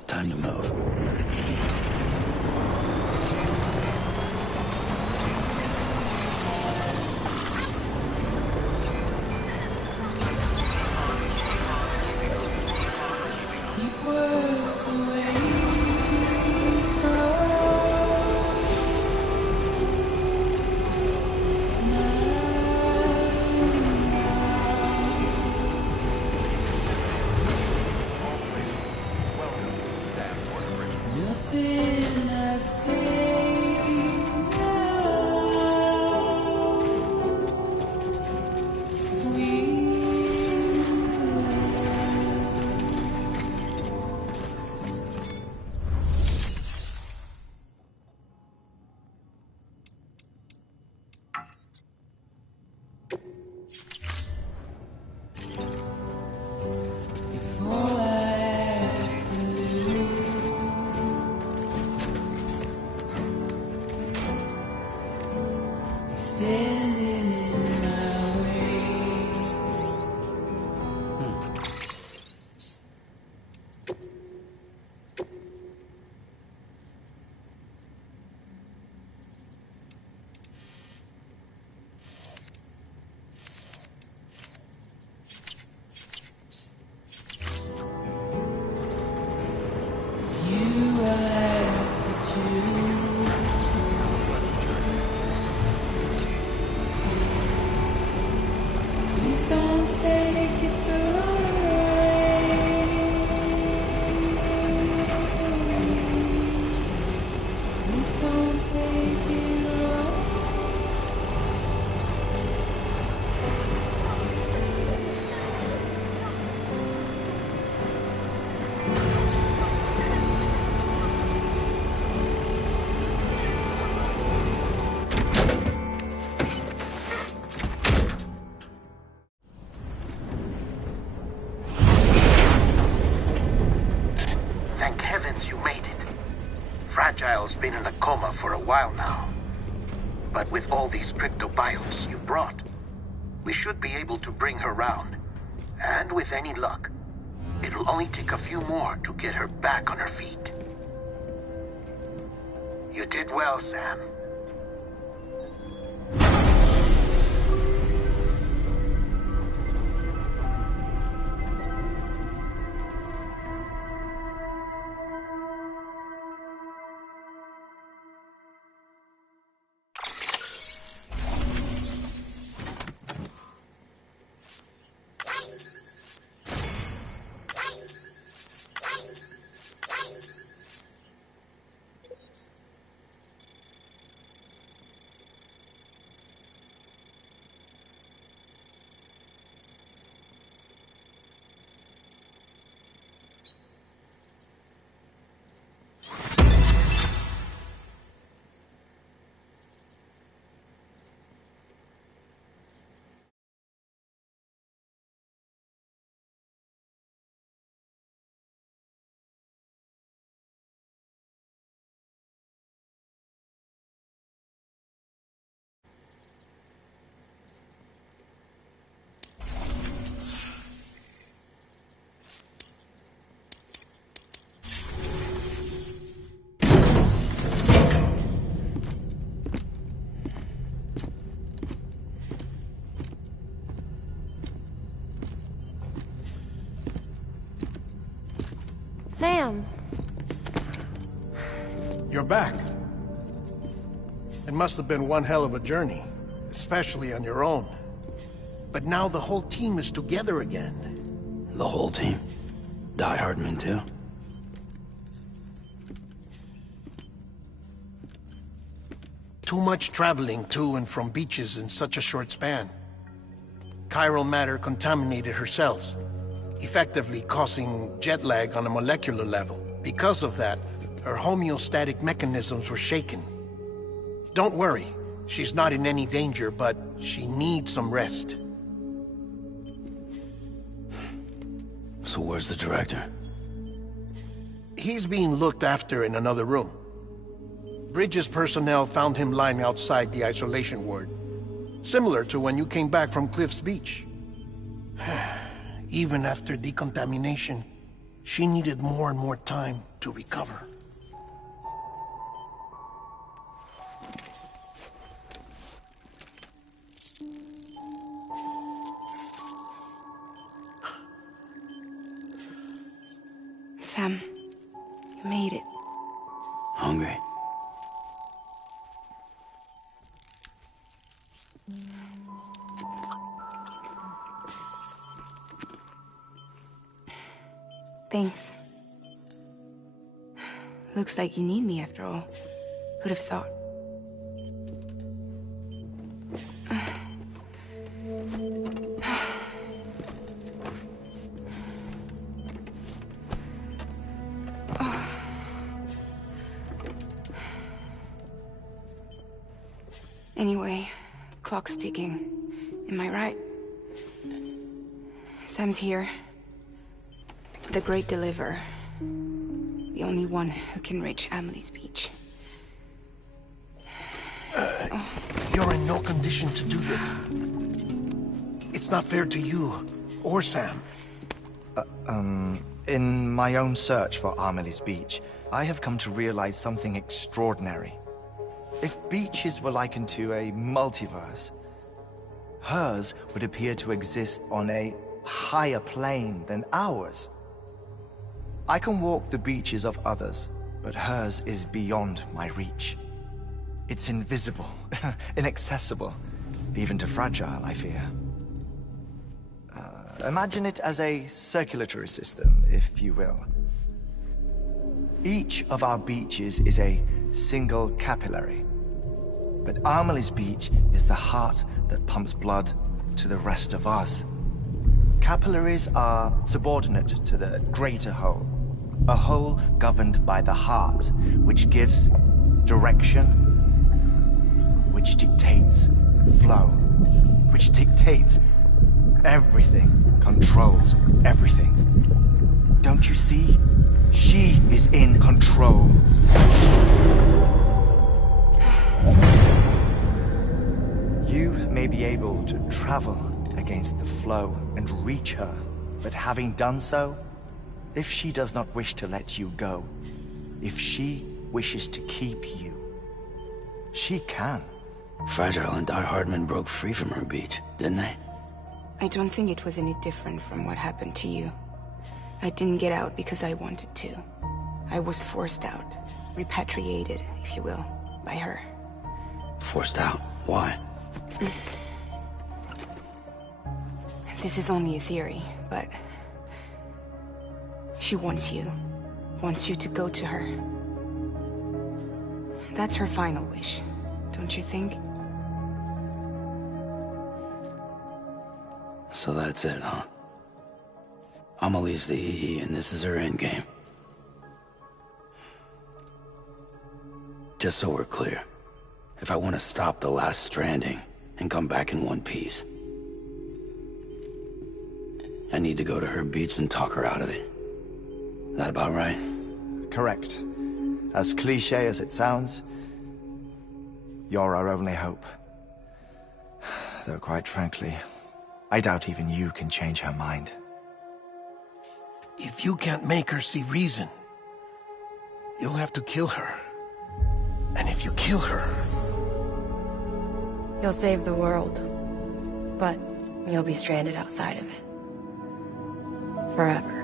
Time to move. Nothing I say standing in my way. It's you I have to choose. Please don't take it the wrong way. Please don't take it wrong. Thank heavens you made it. Fragile's been in a coma for a while now. But with all these cryptobiotes you brought, we should be able to bring her round. And with any luck, it'll only take a few more to get her back on her feet. You did well, Sam. Sam. You're back. It must have been one hell of a journey, especially on your own. But now the whole team is together again. The whole team? Die Hardman too? Too much traveling to and from beaches in such a short span. Chiral matter contaminated her cells, effectively causing jet lag on a molecular level. Because of that, her homeostatic mechanisms were shaken. Don't worry, she's not in any danger, but she needs some rest. So where's the director? He's being looked after in another room. Bridges personnel found him lying outside the isolation ward. Similar to when you came back from Cliff's Beach. Even after decontamination, she needed more and more time to recover. Sam, you made it. Hungry? Thanks. Looks like you need me after all. Who'd have thought? Anyway, clock's ticking. Am I right? Sam's here. The Great Deliverer. The only one who can reach Amelie's beach. You're in no condition to do this. It's not fair to you, or Sam. In my own search for Amelie's beach, I have come to realize something extraordinary. If beaches were likened to a multiverse, hers would appear to exist on a higher plane than ours. I can walk the beaches of others, but hers is beyond my reach. It's invisible, inaccessible, even to fragile, I fear. Imagine it as a circulatory system, if you will. Each of our beaches is a single capillary, but Amelie's beach is the heart that pumps blood to the rest of us. Capillaries are subordinate to the greater whole, a whole governed by the heart, which gives direction, which dictates flow, which dictates everything, controls everything. Don't you see? She is in control. You may be able to travel against the flow and reach her, but having done so, if she does not wish to let you go, if she wishes to keep you, she can. Fragile and Die Hardman broke free from her beach, didn't they? I don't think it was any different from what happened to you. I didn't get out because I wanted to. I was forced out. Repatriated, if you will, by her. Forced out? Why? This is only a theory, but... she wants you. Wants you to go to her. That's her final wish, don't you think? So that's it, huh? Amelie's the EE, and this is her endgame. Just so we're clear, if I want to stop the last stranding and come back in one piece, I need to go to her beach and talk her out of it. That about right? Correct. As cliché as it sounds, you're our only hope. Though quite frankly, I doubt even you can change her mind. If you can't make her see reason, you'll have to kill her. And if you kill her... You'll save the world, but you'll be stranded outside of it. Forever.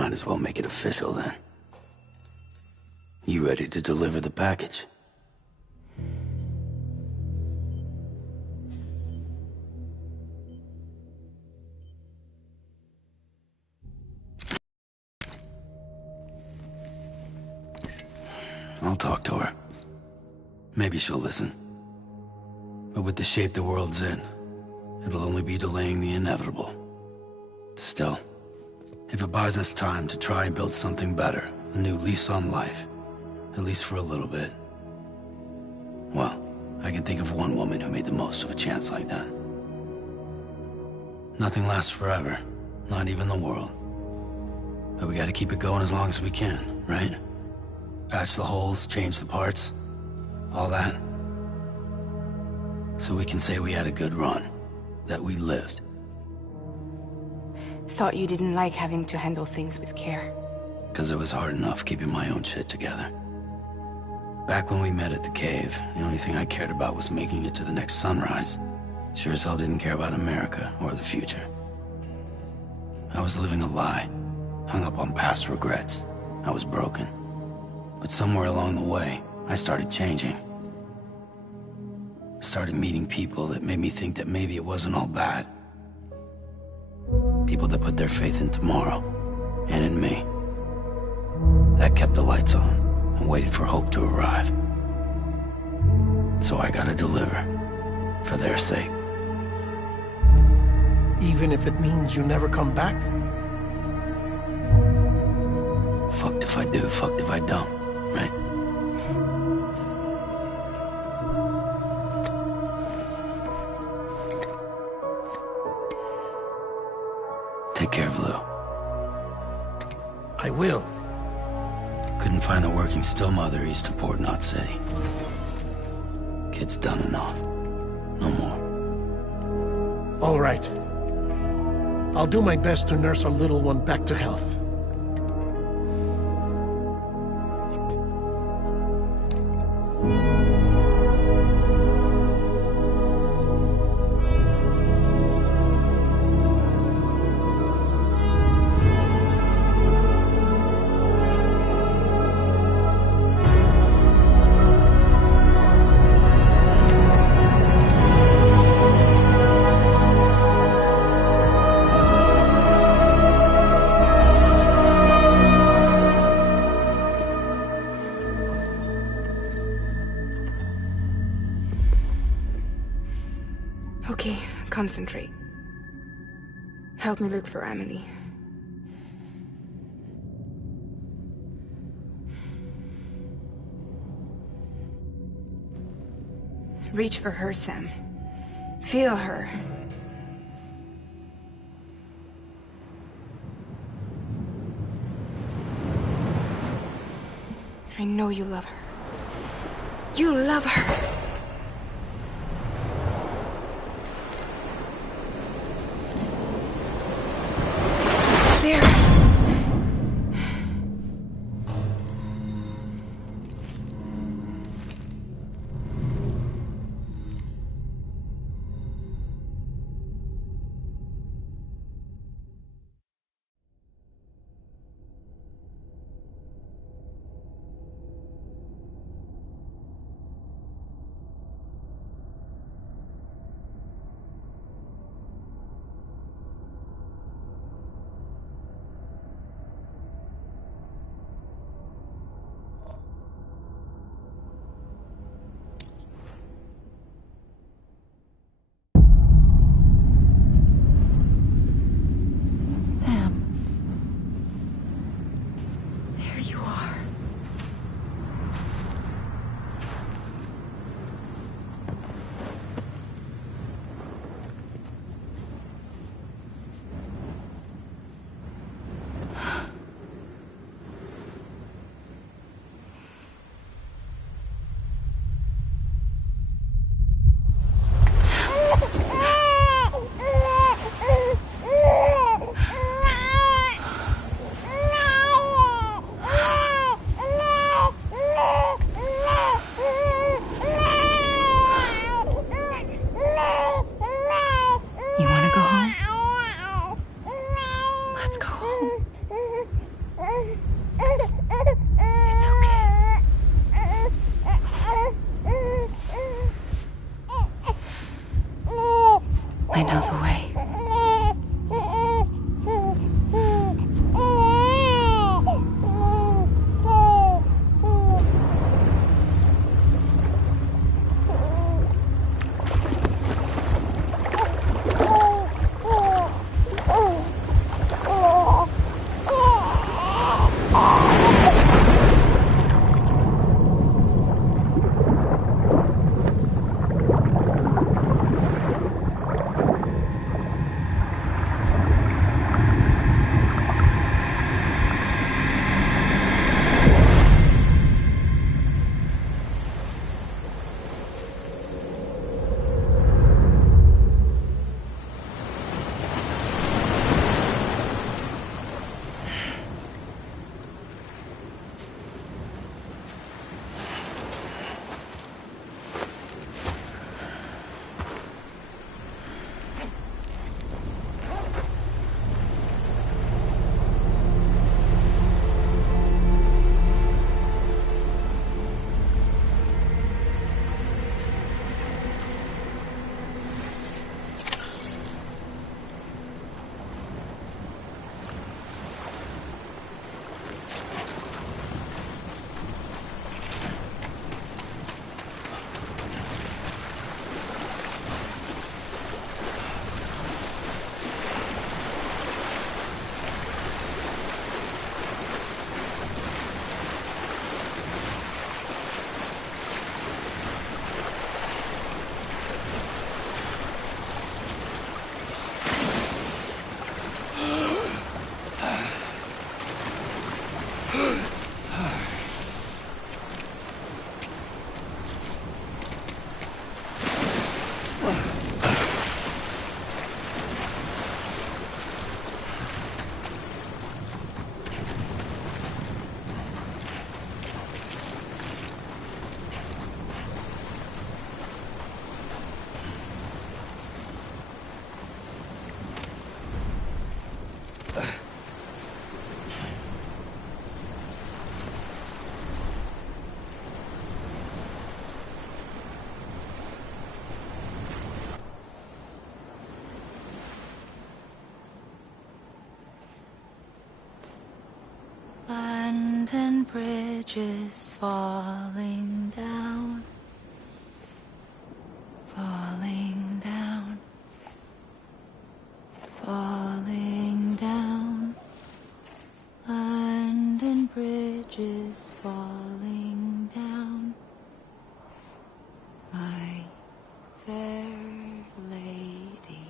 Might as well make it official then. You ready to deliver the package? I'll talk to her. Maybe she'll listen. But with the shape the world's in, it'll only be delaying the inevitable. Still, if it buys us time to try and build something better, a new lease on life, at least for a little bit, well, I can think of one woman who made the most of a chance like that. Nothing lasts forever, not even the world. But we gotta keep it going as long as we can, right? Patch the holes, change the parts, all that. So we can say we had a good run, that we lived. Thought you didn't like having to handle things with care. 'Cause it was hard enough keeping my own shit together. Back when we met at the cave, the only thing I cared about was making it to the next sunrise. Sure as hell didn't care about America or the future. I was living a lie, hung up on past regrets. I was broken. But somewhere along the way, I started changing. Started meeting people that made me think that maybe it wasn't all bad. People that put their faith in tomorrow, and in me. That kept the lights on, and waited for hope to arrive. So I gotta deliver, for their sake. Even if it means you never come back? Fucked if I do, fucked if I don't, right? Take care of Lou. I will. Couldn't find a working still mother east of Port Knot City. Kid's done enough. No more. All right. I'll do my best to nurse our little one back to health. Okay, concentrate. Help me look for Emily. Reach for her, Sam. Feel her. I know you love her. You love her! There. Abandoned bridges falling down, falling down, falling down. Abandoned bridges falling down, my fair lady.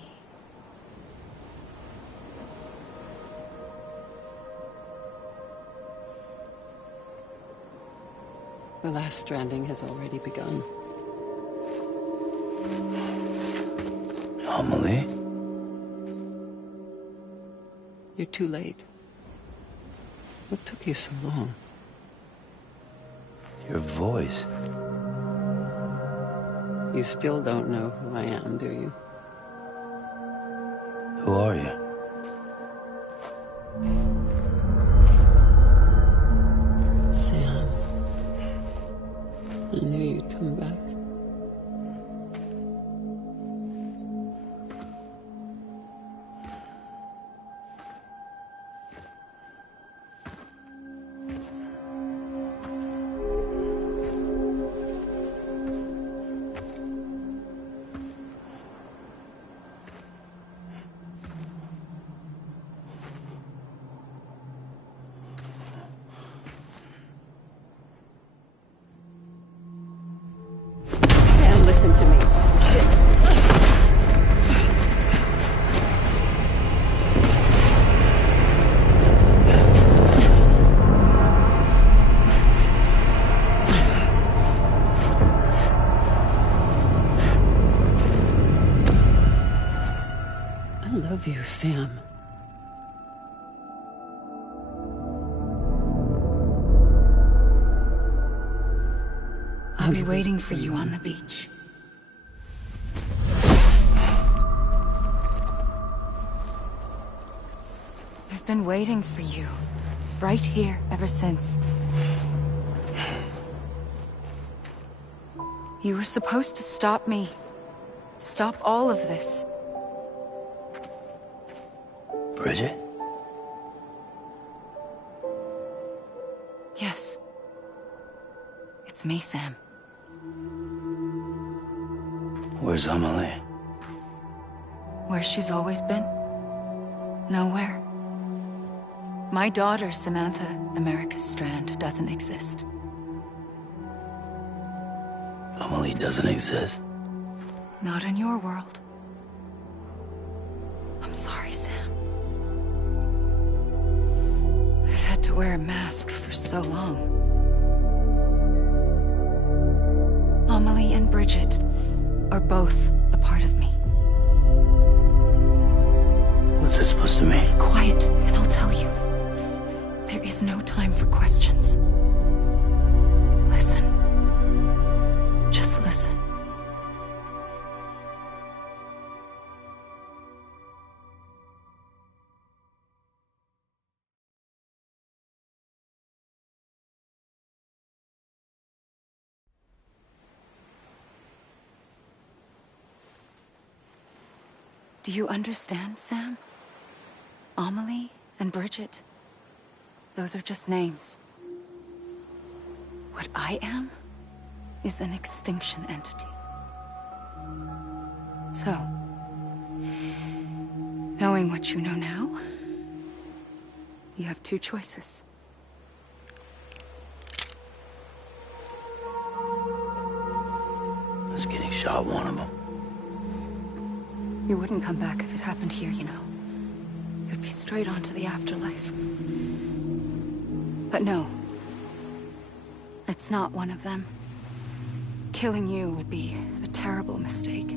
The last stranding has already begun. Amelie? You're too late. What took you so long? Your voice. You still don't know who I am, do you? Who are you? Sam. I knew you'd come back. Sam, listen to me. I love you, Sam. I'll be waiting for you on the beach. I've been waiting for you, right here, ever since. You were supposed to stop me. Stop all of this. Bridget? Yes. It's me, Sam. Where's Amelie? Where she's always been. Nowhere. My daughter, Samantha America Strand, doesn't exist. Amelie doesn't exist? Not in your world. I'm sorry, Sam. I've had to wear a mask for so long. Amelie and Bridget are both a part of me. What's this supposed to mean? Quiet, and I'll tell you. There is no time for questions. Listen. Just listen. Do you understand, Sam? Amelie and Bridget, those are just names. What I am is an extinction entity. So, knowing what you know now, you have two choices. Was getting shot one of them. You wouldn't come back if it happened here, you know. You'd be straight on to the afterlife. But no. It's not one of them. Killing you would be a terrible mistake.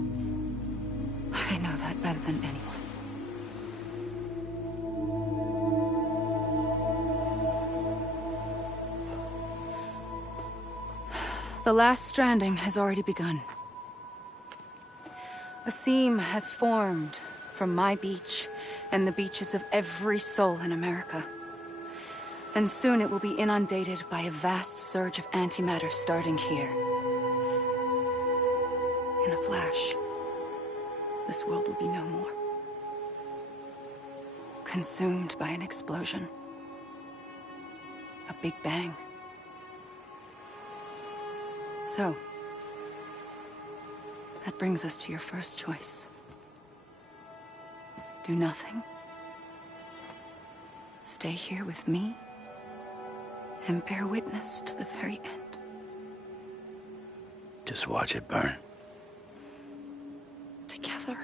I know that better than anyone. The last stranding has already begun. A seam has formed from my beach and the beaches of every soul in America. And soon it will be inundated by a vast surge of antimatter starting here. In a flash, this world will be no more. Consumed by an explosion. a big bang. So, that brings us to your first choice. Do nothing. Stay here with me and bear witness to the very end. Just watch it burn. Together.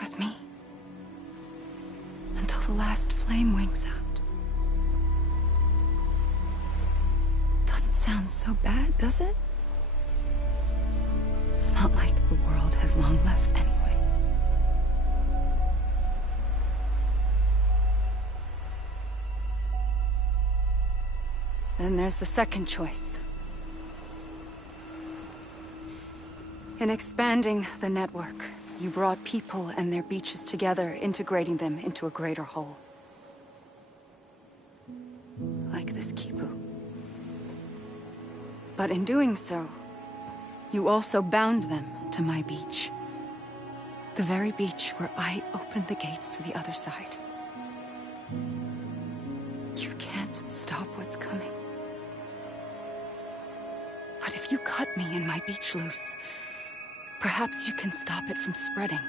With me. Until the last flame winks out. Doesn't sound so bad, does it? It's not like the world has long left anyway. Then there's the second choice. In expanding the network, you brought people and their beaches together, integrating them into a greater whole. Like this Kipu. But in doing so, you also bound them to my beach. The very beach where I opened the gates to the other side. You can't stop what's coming. But if you cut me and my beach loose, perhaps you can stop it from spreading.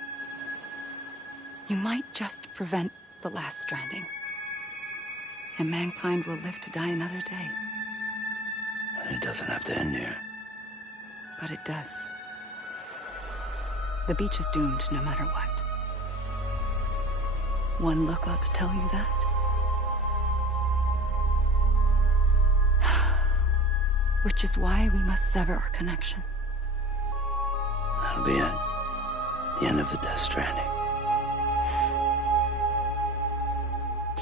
You might just prevent the last stranding. And mankind will live to die another day. And it doesn't have to end here. But it does. The beach is doomed no matter what. One look ought to tell you that. Which is why we must sever our connection. That'll be it. The end of the Death Stranding.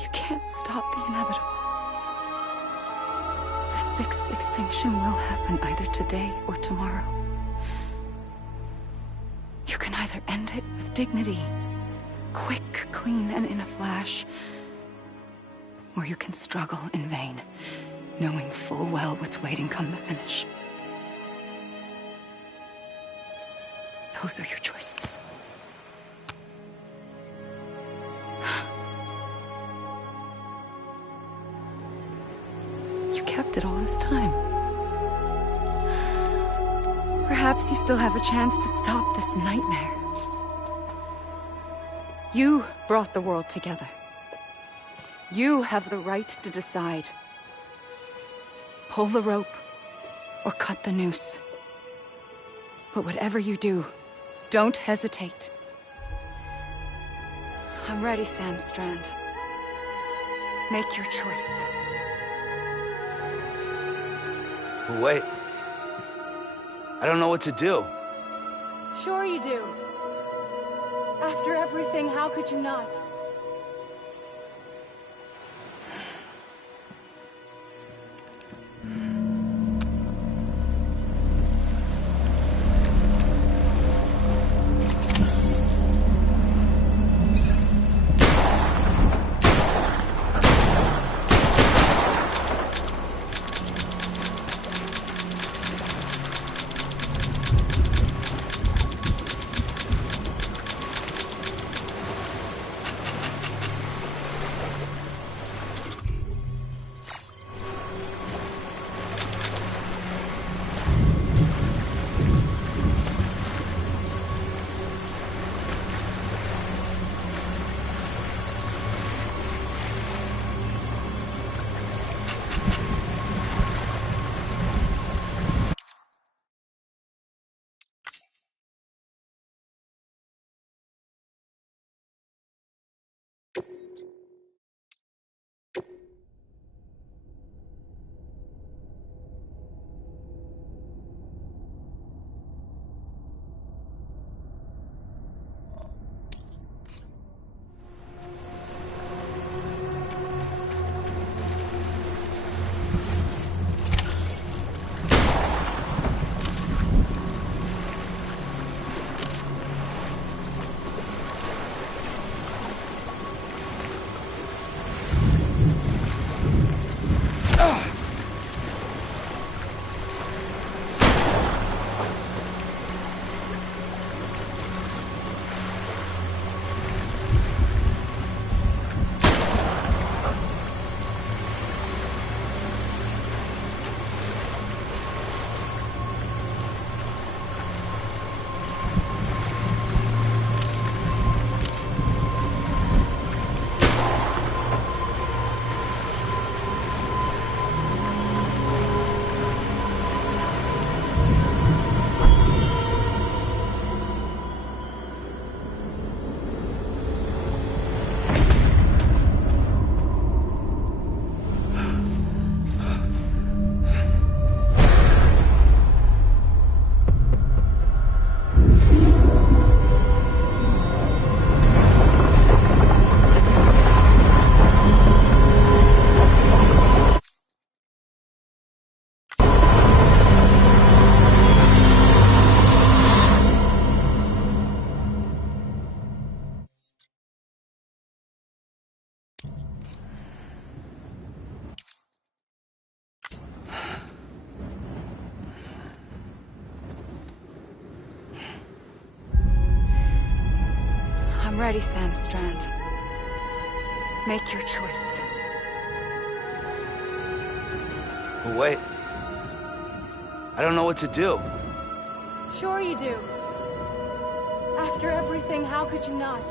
You can't stop the inevitable. The sixth extinction will happen either today or tomorrow. You can either end it with dignity, quick, clean, and in a flash, or you can struggle in vain, knowing full well what's waiting come the finish. Those are your choices. You kept it all this time. Perhaps you still have a chance to stop this nightmare. You brought the world together. You have the right to decide. Pull the rope or cut the noose. But whatever you do, don't hesitate. I'm ready, Sam Strand. Make your choice. Wait. I don't know what to do. Sure you do. After everything, how could you not? ready, Sam Strand. Make your choice. But wait. I don't know what to do. Sure you do. After everything, how could you not?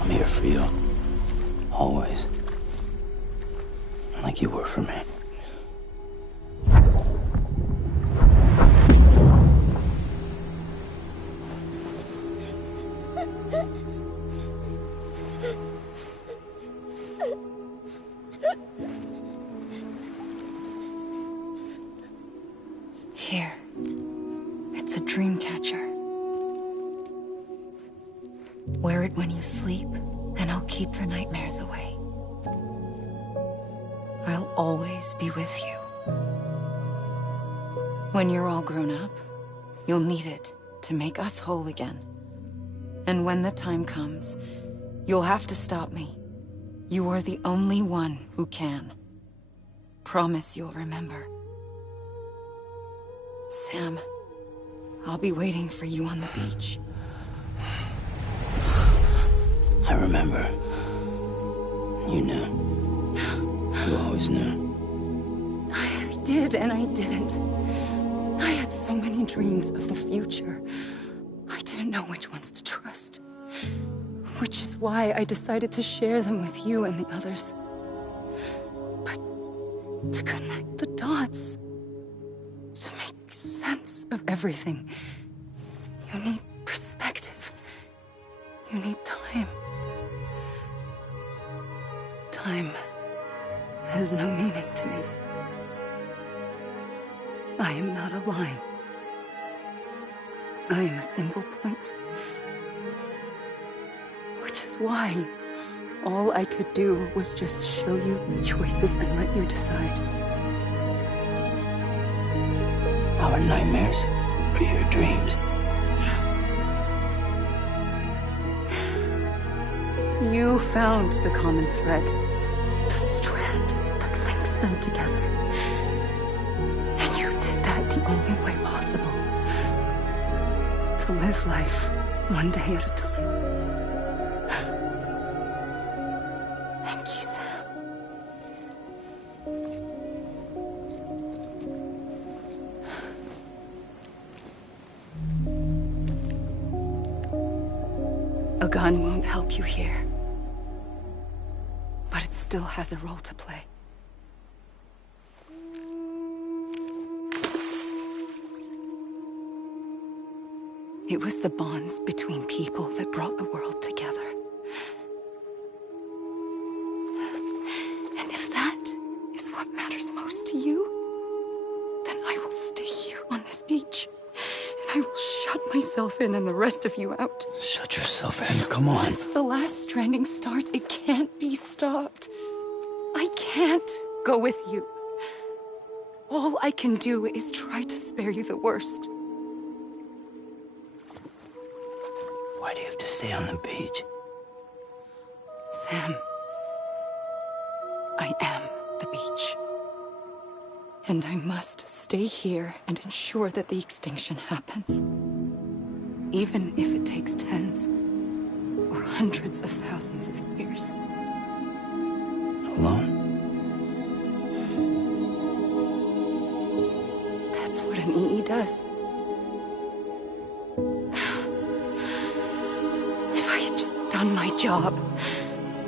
I'm here for you. Always. Like you were for me. Here. It's a dream catcher. Wear it when you sleep, and I'll keep the nightmares away. I'll always be with you. When you're all grown up, you'll need it to make us whole again. And when the time comes, you'll have to stop me. You are the only one who can. Promise you'll remember. Sam, I'll be waiting for you on the beach. I remember. You knew. You always knew. I did and I didn't. I had so many dreams of the future. I didn't know which ones to trust. Which is why I decided to share them with you and the others. But to connect the dots, to make sense of everything, you need perspective. You need time. Time has no meaning to me. I am not a line. I am a single point. Which is why all I could do was just show you the choices and let you decide. Our nightmares are your dreams. You found the common thread, the strand that links them together. And you did that the only way possible. To live life one day at a time. Thank you, Sam. A gun won't help you here. But it still has a role to play. It was the bonds between people that brought the world together. And if that is what matters most to you, then I will stay here on this beach. And I will shut myself in and the rest of you out. Shut yourself in, come on. Once the last stranding starts, it can't be stopped. I can't go with you. All I can do is try to spare you the worst. Why do you have to stay on the beach? Sam, I am the beach. And I must stay here and ensure that the extinction happens. Even if it takes tens or hundreds of thousands of years. Alone? That's what an EE does. If I had just done my job,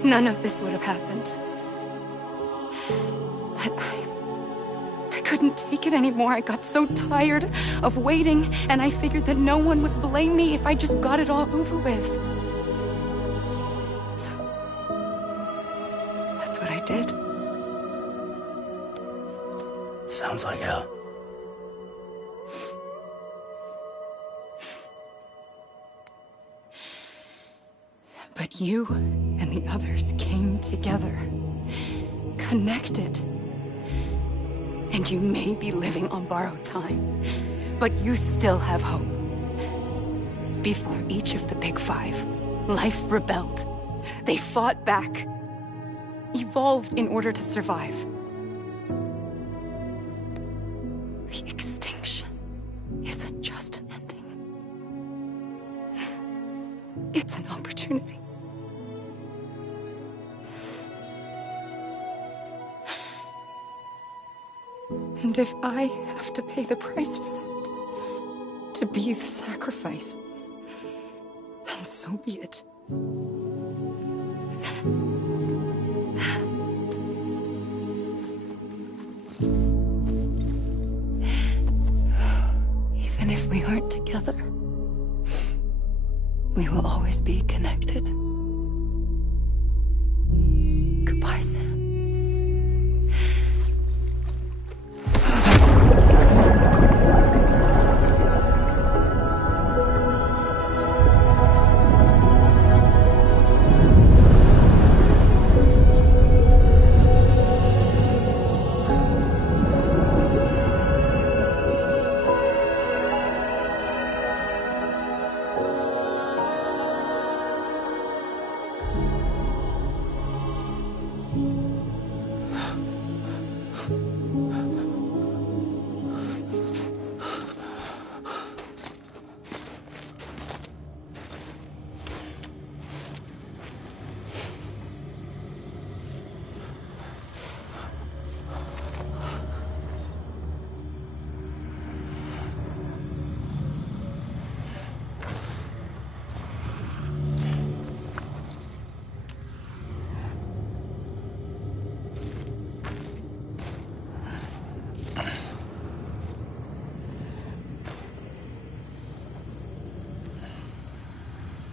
none of this would have happened. But I couldn't take it anymore. I got so tired of waiting, and I figured that no one would blame me if I just got it all over with. So, that's what I did. Sounds like hell. But you and the others came together, connected. And you may be living on borrowed time, but you still have hope. Before each of the Big Five, life rebelled. They fought back, evolved in order to survive. The extinction isn't just an ending. It's an opportunity. And if I have to pay the price for that, to be the sacrifice, then so be it. Even if we aren't together, we will always be connected. Goodbye, Sam.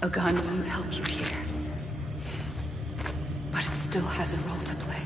A gun won't help you here, but it still has a role to play.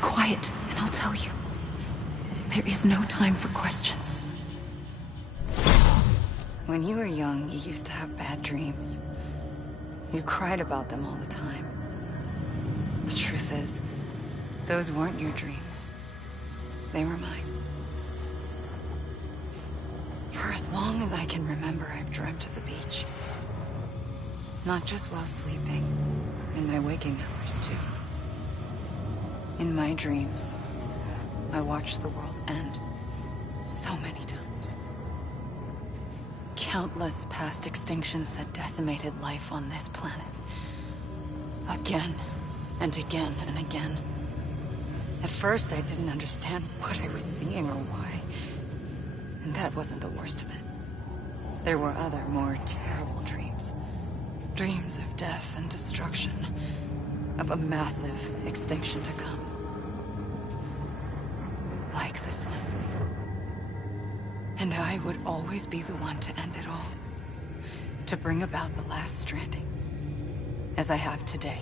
Quiet, and I'll tell you. There is no time for questions. When you were young, you used to have bad dreams. You cried about them all the time. The truth is, those weren't your dreams. They were mine. For as long as I can remember, I've dreamt of the beach. Not just while sleeping, in my waking hours too. In my dreams, I watched the world end so many times. Countless past extinctions that decimated life on this planet. Again, and again, and again. At first, I didn't understand what I was seeing or why. And that wasn't the worst of it. There were other, more terrible dreams. Dreams of death and destruction. Of a massive extinction to come. Like this one. And I would always be the one to end it all. To bring about the last stranding. As I have today.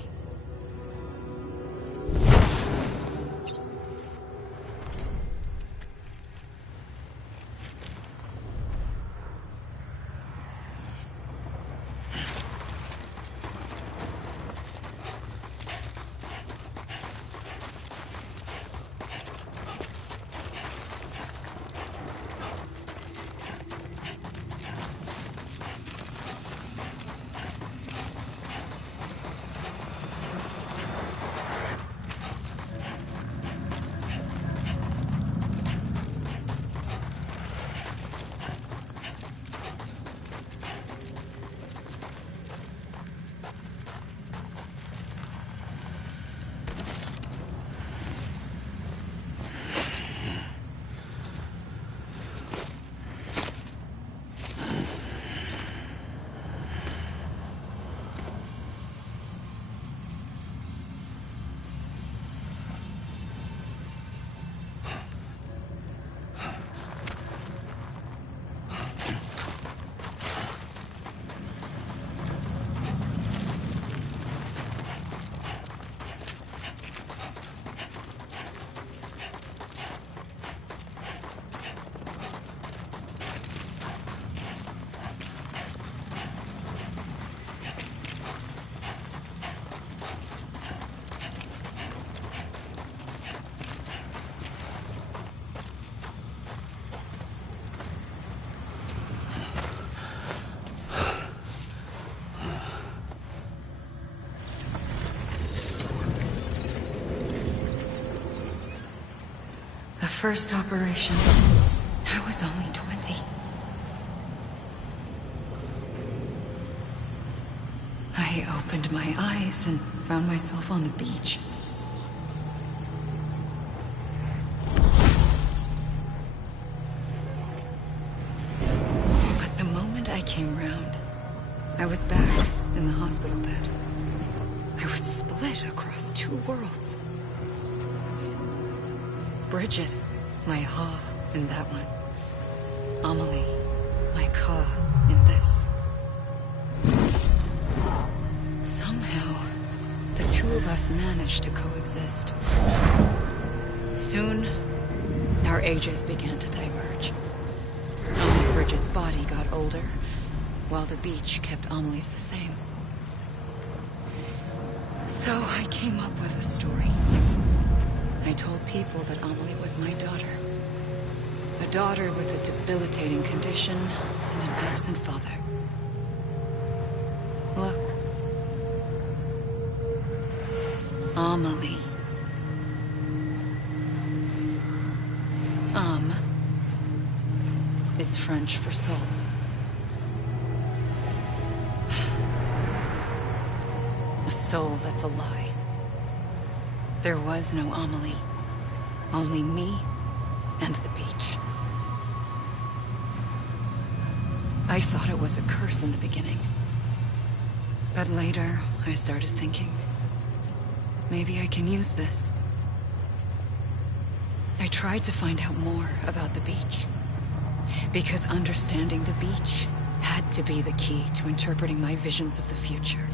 First operation, I was only 20. I opened my eyes and found myself on the beach. But the moment I came round, I was back in the hospital bed. I was split across two worlds. Bridget, my Ha in that one. Amelie, my Ka in this. Somehow, the two of us managed to coexist. Soon, our ages began to diverge. Only Bridget's body got older, while the beach kept Amelie's the same. So I came up with a story. I told people that Amelie was my daughter. A daughter with a debilitating condition and an absent father. Look. Amelie. Is French for soul. A soul that's a lie. There was no Amelie. Only me and the beach. I thought it was a curse in the beginning. But later, I started thinking, maybe I can use this. I tried to find out more about the beach. Because understanding the beach had to be the key to interpreting my visions of the future.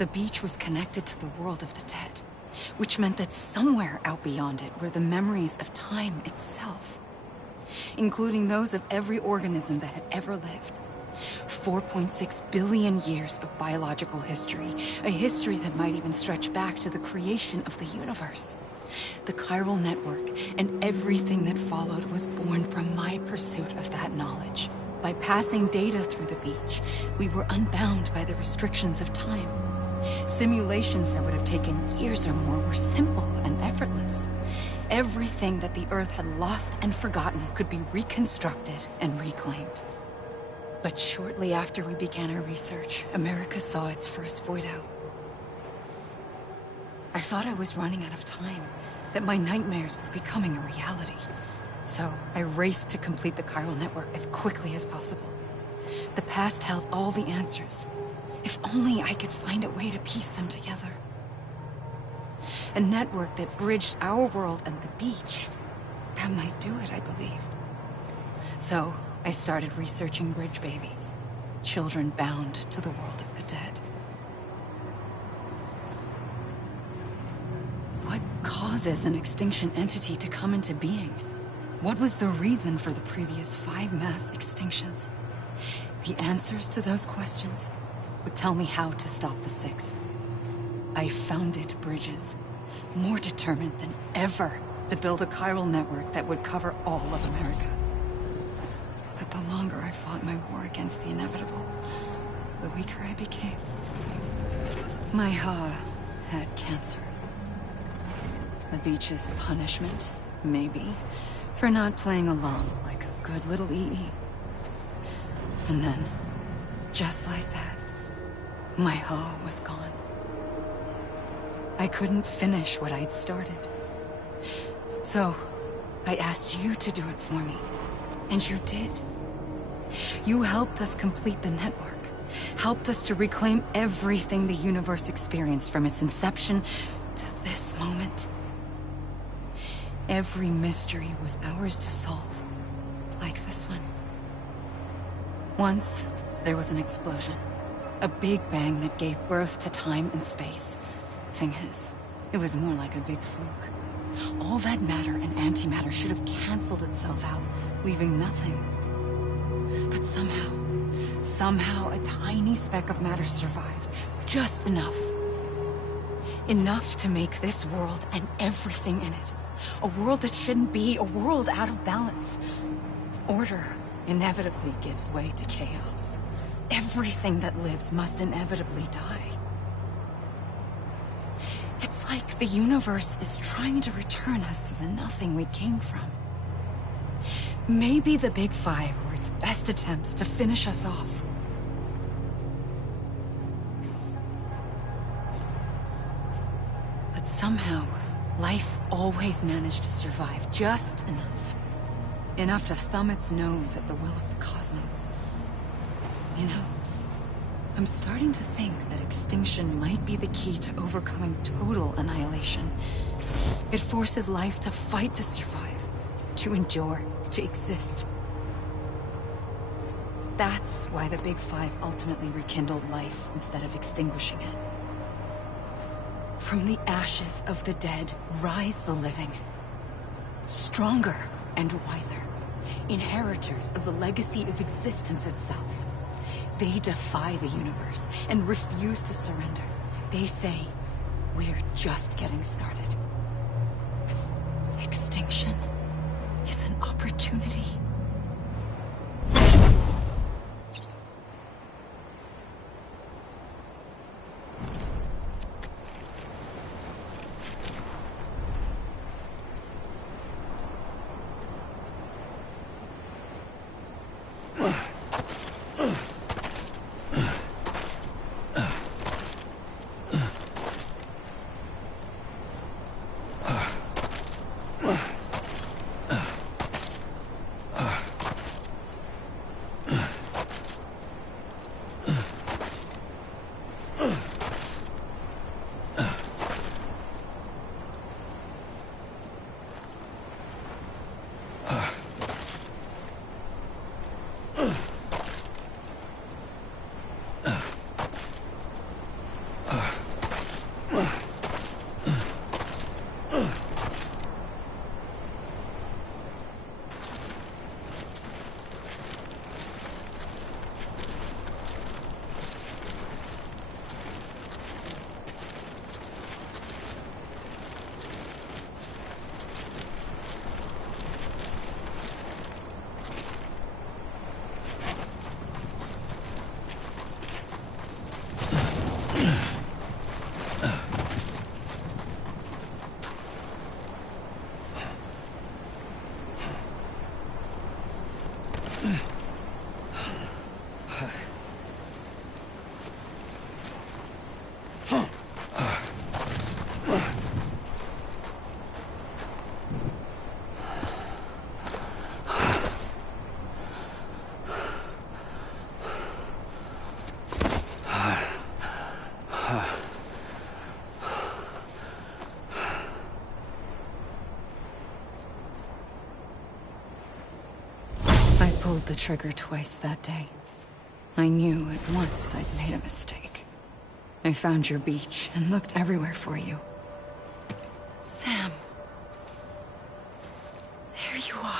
The beach was connected to the world of the dead, which meant that somewhere out beyond it were the memories of time itself, including those of every organism that had ever lived. 4.6 billion years of biological history, a history that might even stretch back to the creation of the universe. The chiral network and everything that followed was born from my pursuit of that knowledge. By passing data through the beach, we were unbound by the restrictions of time. Simulations that would have taken years or more were simple and effortless. Everything that the Earth had lost and forgotten could be reconstructed and reclaimed. But shortly after we began our research, America saw its first void out. I thought I was running out of time, that my nightmares were becoming a reality. So I raced to complete the chiral network as quickly as possible. The past held all the answers. If only I could find a way to piece them together. A network that bridged our world and the beach. That might do it, I believed. So I started researching bridge babies, children bound to the world of the dead. What causes an extinction entity to come into being? What was the reason for the previous 5 mass extinctions? The answers to those questions would tell me how to stop the 6th. I founded bridges, more determined than ever to build a chiral network that would cover all of America. But the longer I fought my war against the inevitable, the weaker I became. My Ha had cancer. The beach's punishment, maybe, for not playing along like a good little EE. And then, just like that, my Ha was gone. I couldn't finish what I'd started. So, I asked you to do it for me. And you did. You helped us complete the network. Helped us to reclaim everything the universe experienced from its inception to this moment. Every mystery was ours to solve. Like this one. Once, there was an explosion. A big bang that gave birth to time and space. Thing is, it was more like a big fluke. All that matter and antimatter should have canceled itself out, leaving nothing. But somehow a tiny speck of matter survived. Just enough. Enough to make this world and everything in it. A world that shouldn't be, a world out of balance. Order inevitably gives way to chaos. Everything that lives must inevitably die. It's like the universe is trying to return us to the nothing we came from. Maybe the Big Five were its best attempts to finish us off. But somehow, life always managed to survive just enough. Enough to thumb its nose at the will of the cosmos. You know, I'm starting to think that extinction might be the key to overcoming total annihilation. It forces life to fight to survive, to endure, to exist. That's why the Big Five ultimately rekindled life instead of extinguishing it. From the ashes of the dead rise the living. Stronger and wiser. Inheritors of the legacy of existence itself. They defy the universe and refuse to surrender. They say, we're just getting started. Extinction is an opportunity. pulled the trigger twice that day. I knew at once I'd made a mistake. I found your beach and looked everywhere for you. Sam. There you are.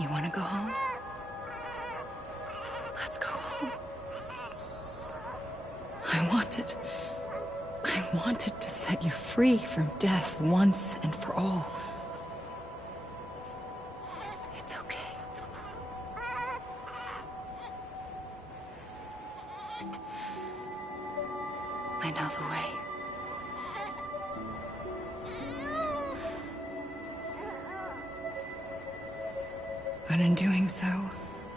You want to go home? Let's go home. I wanted to set you free from death once and for all. It's okay. I know the way. But in doing so,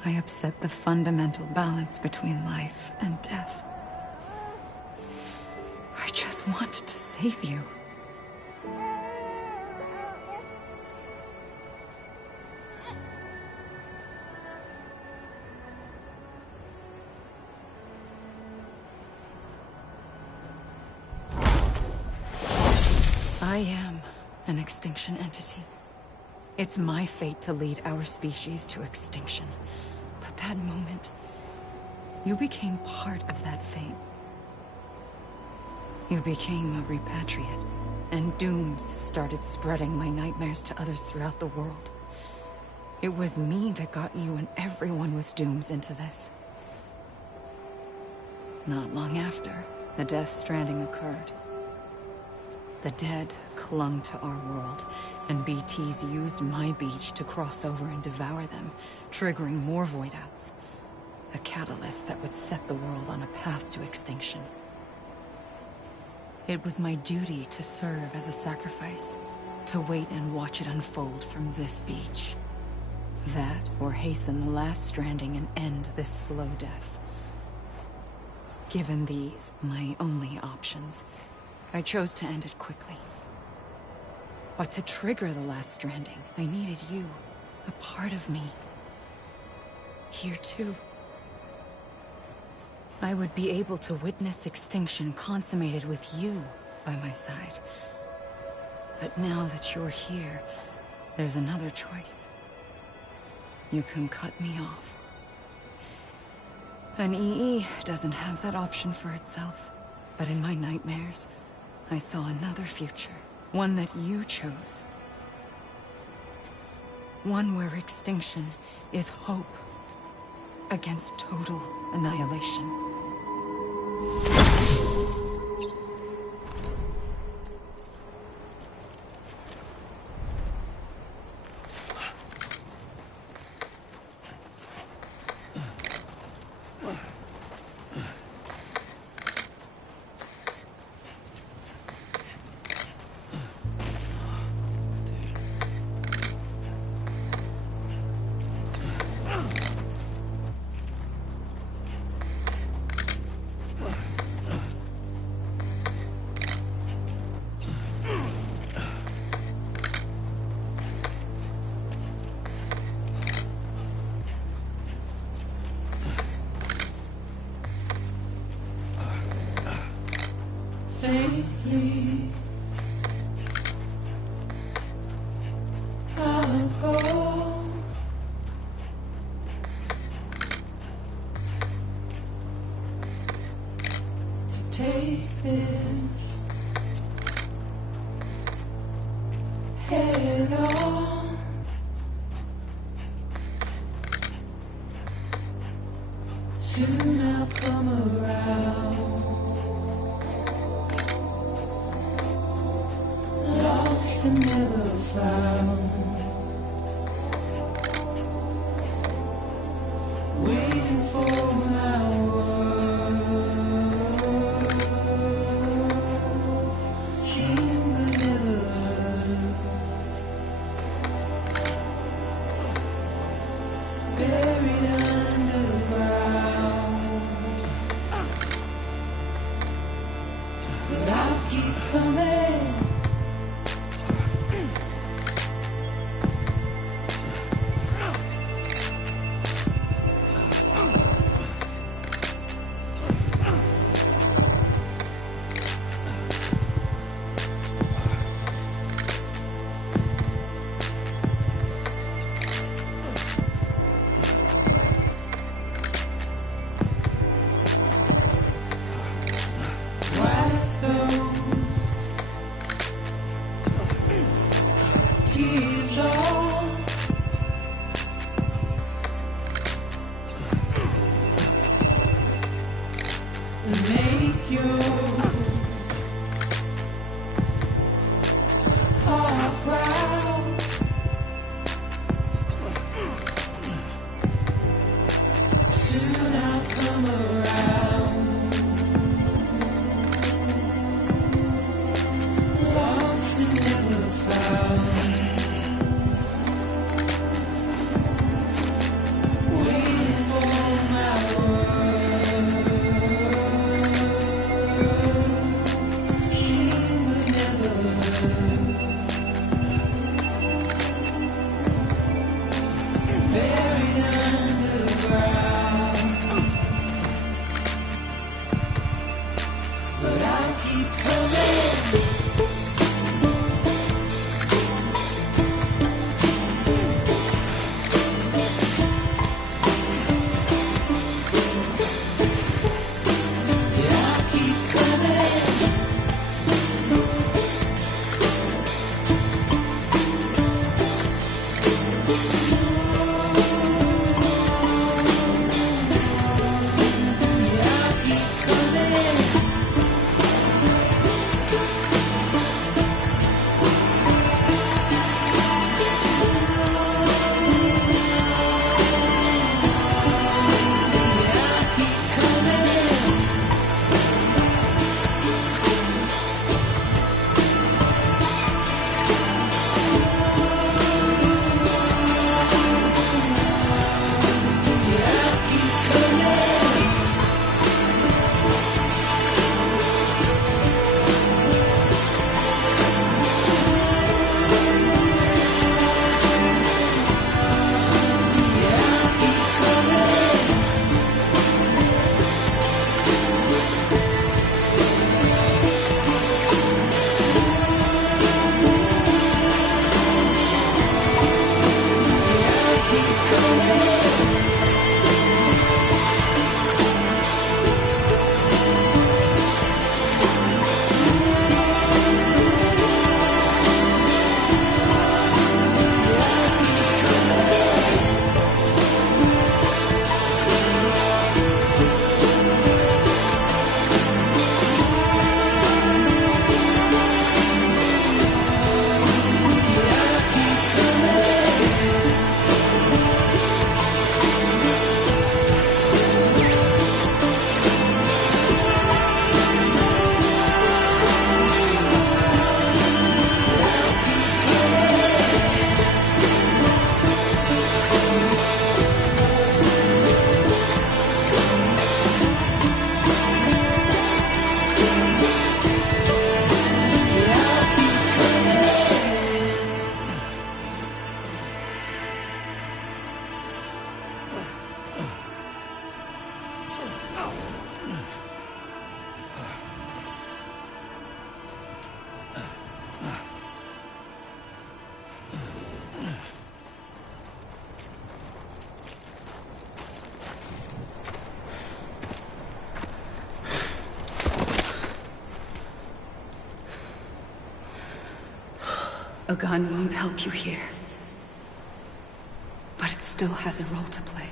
I upset the fundamental balance between life and death. I just wanted to save you. I am an extinction entity. It's my fate to lead our species to extinction. But that moment, you became part of that fate. You became a repatriate, and dooms started spreading my nightmares to others throughout the world. It was me that got you and everyone with dooms into this. Not long after, the Death Stranding occurred. The dead clung to our world, and BTs used my beach to cross over and devour them, triggering more void outs. A catalyst that would set the world on a path to extinction. It was my duty to serve as a sacrifice, to wait and watch it unfold from this beach. That, or hasten the last stranding and end this slow death. Given these, my only options, I chose to end it quickly. But to trigger the last stranding, I needed you, a part of me. Here too. I would be able to witness extinction consummated with you by my side. But now that you're here, there's another choice. You can cut me off. An EE doesn't have that option for itself. But in my nightmares, I saw another future. One that you chose. One where extinction is hope against total annihilation. Faintly, I'll go to take this head on. Soon I'll come around. Lost and never found, waiting for A gun won't help you here. But it still has a role to play.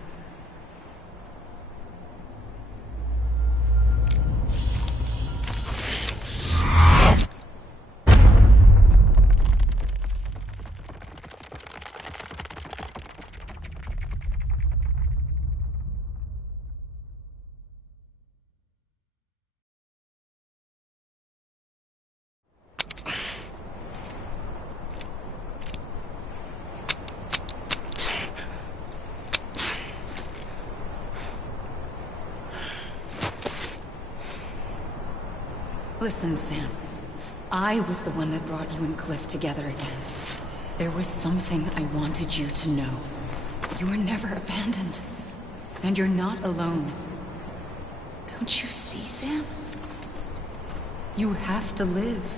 Listen, Sam. I was the one that brought you and Cliff together again. There was something I wanted you to know. You were never abandoned. And you're not alone. Don't you see, Sam? You have to live.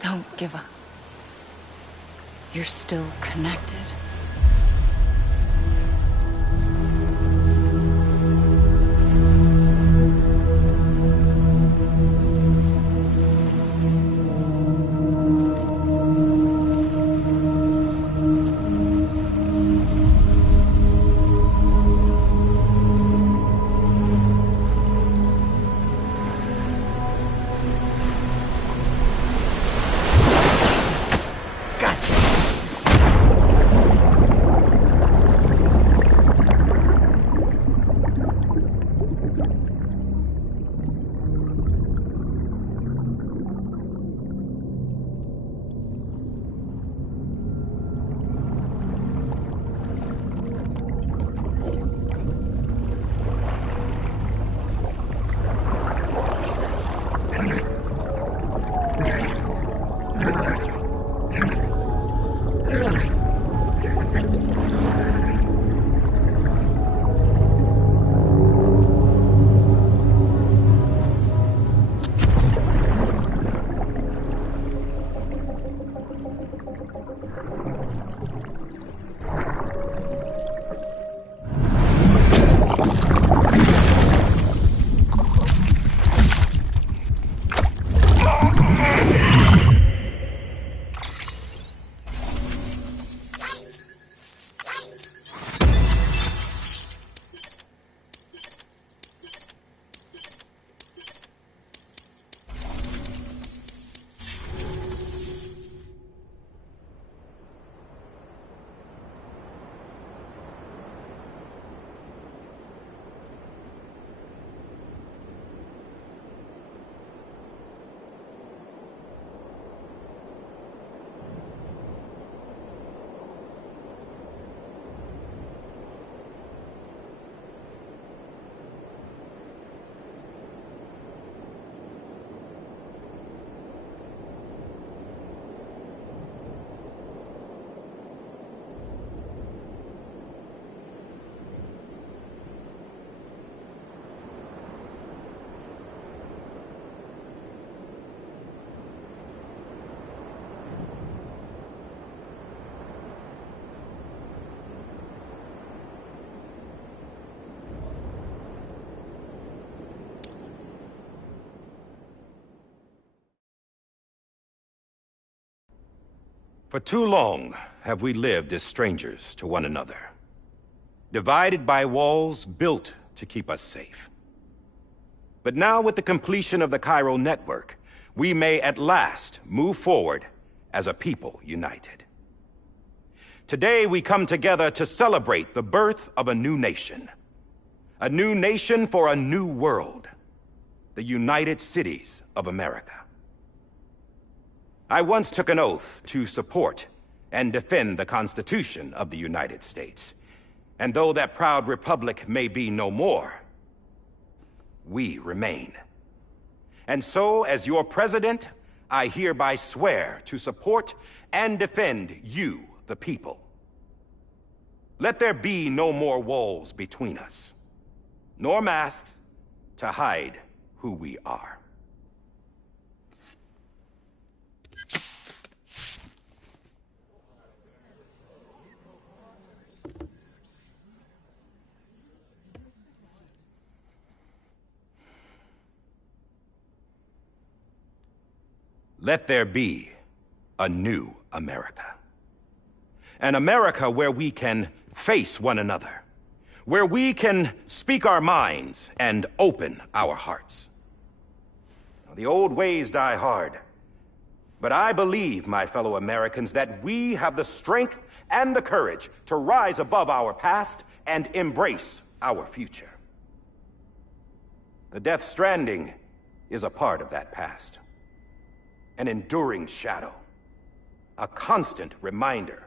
Don't give up. You're still connected. For too long have we lived as strangers to one another, divided by walls built to keep us safe. But now, with the completion of the Cairo network, we may at last move forward as a people united. Today we come together to celebrate the birth of a new nation for a new world, the United Cities of America. I once took an oath to support and defend the Constitution of the United States. And though that proud republic may be no more, we remain. And so, as your president, I hereby swear to support and defend you, the people. Let there be no more walls between us, nor masks to hide who we are. Let there be a new America. An America where we can face one another, where we can speak our minds and open our hearts. The old ways die hard, but I believe, my fellow Americans, that we have the strength and the courage to rise above our past and embrace our future. The Death Stranding is a part of that past. An enduring shadow, a constant reminder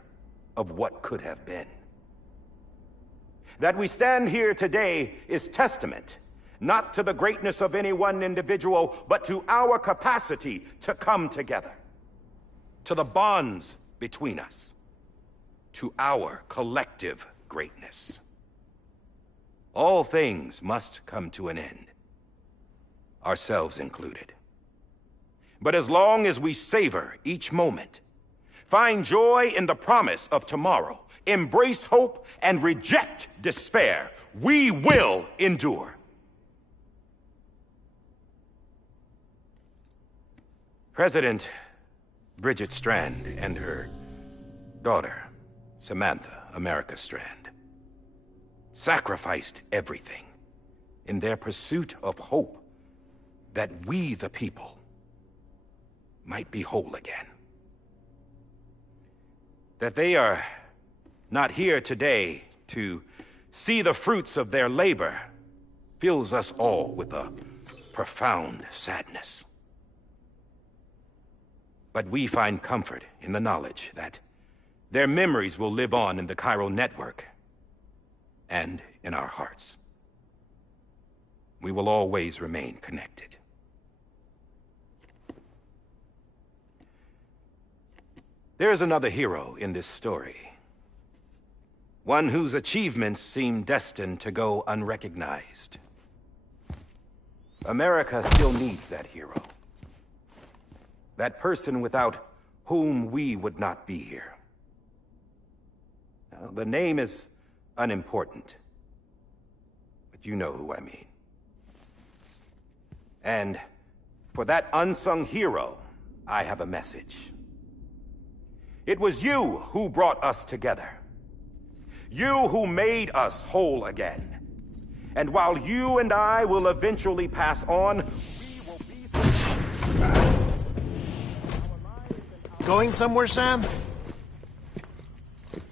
of what could have been. That we stand here today is testament, not to the greatness of any one individual, but to our capacity to come together, to the bonds between us, to our collective greatness. All things must come to an end, ourselves included. But as long as we savor each moment, find joy in the promise of tomorrow, embrace hope, and reject despair, we will endure. President Bridget Strand and her daughter, Samantha America Strand, sacrificed everything in their pursuit of hope that we, the people, might be whole again. That they are not here today to see the fruits of their labor fills us all with a profound sadness. But we find comfort in the knowledge that their memories will live on in the Cairo network and in our hearts. We will always remain connected. There's another hero in this story. One whose achievements seem destined to go unrecognized. America still needs that hero. That person without whom we would not be here. Now, the name is unimportant, but you know who I mean. And for that unsung hero, I have a message. It was you who brought us together. You who made us whole again. And while you and I will eventually pass on, we will be... Going somewhere, Sam?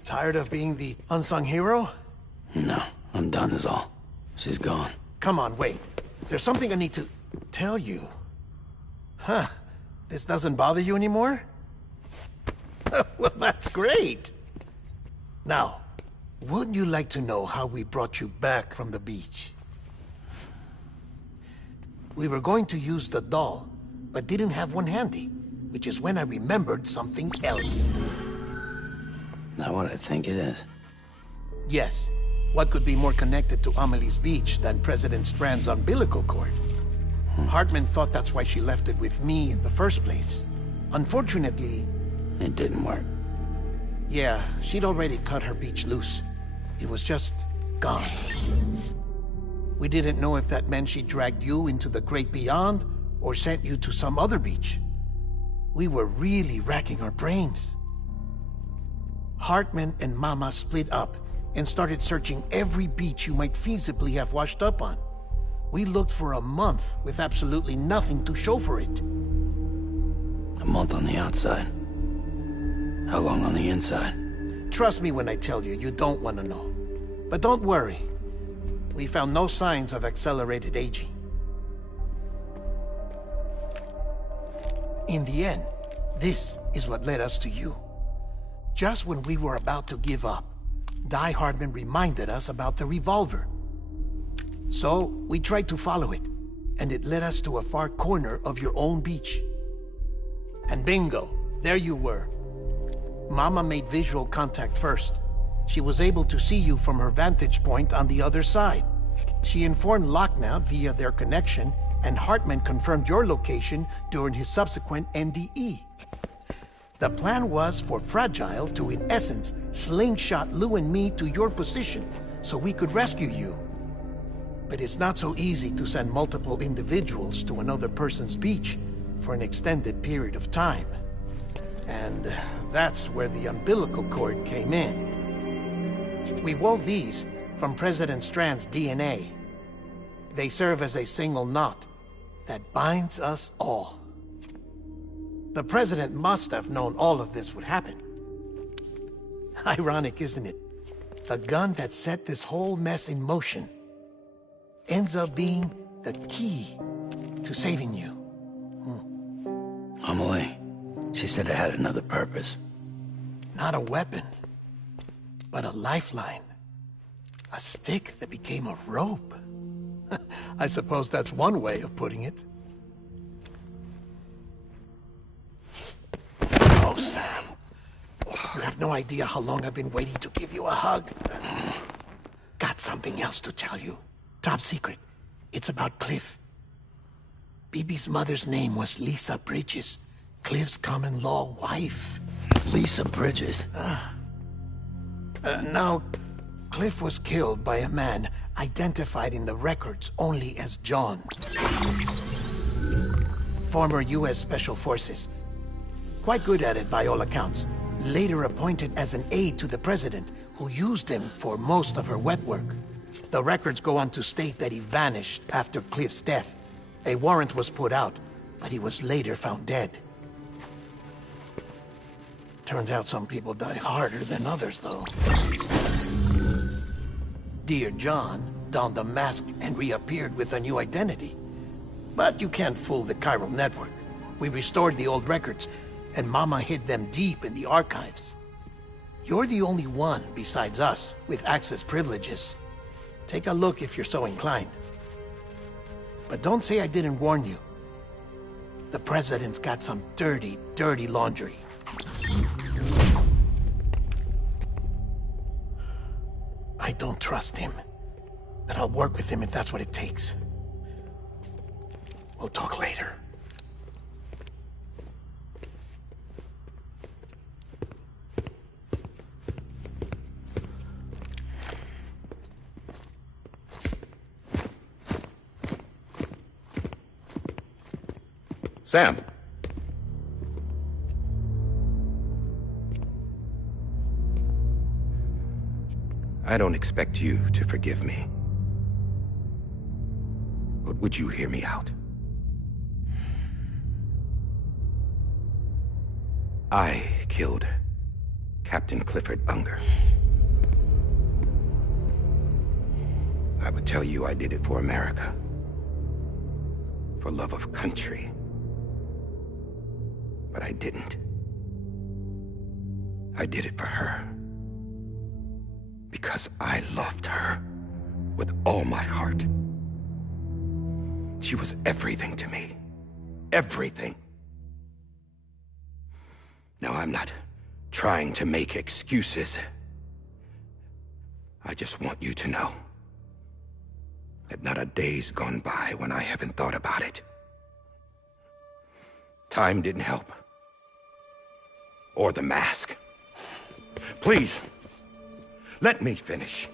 Tired of being the unsung hero? No, I'm done is all. She's gone. Come on, wait. There's something I need to tell you. Huh. This doesn't bother you anymore? Well, that's great. Now, wouldn't you like to know how we brought you back from the beach? We were going to use the doll, but didn't have one handy, which is when I remembered something else. Not what I think it is. Yes. What could be more connected to Amelie's beach than President Strand's umbilical cord? Hartman thought that's why she left it with me in the first place. Unfortunately... It didn't work. Yeah, she'd already cut her beach loose. It was just gone. We didn't know if that meant she dragged you into the great beyond or sent you to some other beach. We were really racking our brains. Hartman and Mama split up and started searching every beach you might feasibly have washed up on. We looked for a month with absolutely nothing to show for it. A month on the outside. How long on the inside? Trust me when I tell you, you don't want to know. But don't worry. We found no signs of accelerated aging. In the end, this is what led us to you. Just when we were about to give up, Die Hardman reminded us about the revolver. So, we tried to follow it, and it led us to a far corner of your own beach. And bingo, there you were. Mama made visual contact first. She was able to see you from her vantage point on the other side. She informed Lochna via their connection, and Hartman confirmed your location during his subsequent NDE. The plan was for Fragile to, in essence, slingshot Lou and me to your position so we could rescue you. But it's not so easy to send multiple individuals to another person's beach for an extended period of time. And that's where the umbilical cord came in. We wove these from President Strand's DNA. They serve as a single knot that binds us all. The President must have known all of this would happen. Ironic, isn't it? The gun that set this whole mess in motion ends up being the key to saving you. Amelie, she said it had another purpose. Not a weapon, but a lifeline. A stick that became a rope. I suppose that's one way of putting it. Oh, Sam. You have no idea how long I've been waiting to give you a hug. Got something else to tell you. Top secret. It's about Cliff. Bibi's mother's name was Lisa Bridges, Cliff's common-law wife. Lisa Bridges? Now, Cliff was killed by a man identified in the records only as John. Former U.S. Special Forces. Quite good at it by all accounts. Later appointed as an aide to the president, who used him for most of her wet work. The records go on to state that he vanished after Cliff's death. A warrant was put out, but he was later found dead. Turned out some people die harder than others, though. Dear John donned a mask and reappeared with a new identity. But you can't fool the chiral network. We restored the old records, and Mama hid them deep in the archives. You're the only one, besides us, with access privileges. Take a look if you're so inclined. But don't say I didn't warn you. The President's got some dirty, dirty laundry. I don't trust him, but I'll work with him if that's what it takes. We'll talk later. Sam. I don't expect you to forgive me. But would you hear me out? I killed Captain Clifford Unger. I would tell you I did it for America. For love of country. But I didn't. I did it for her. Because I loved her with all my heart. She was everything to me. Everything. Now, I'm not trying to make excuses. I just want you to know that not a day's gone by when I haven't thought about it. Time didn't help. Or the mask. Please, let me finish.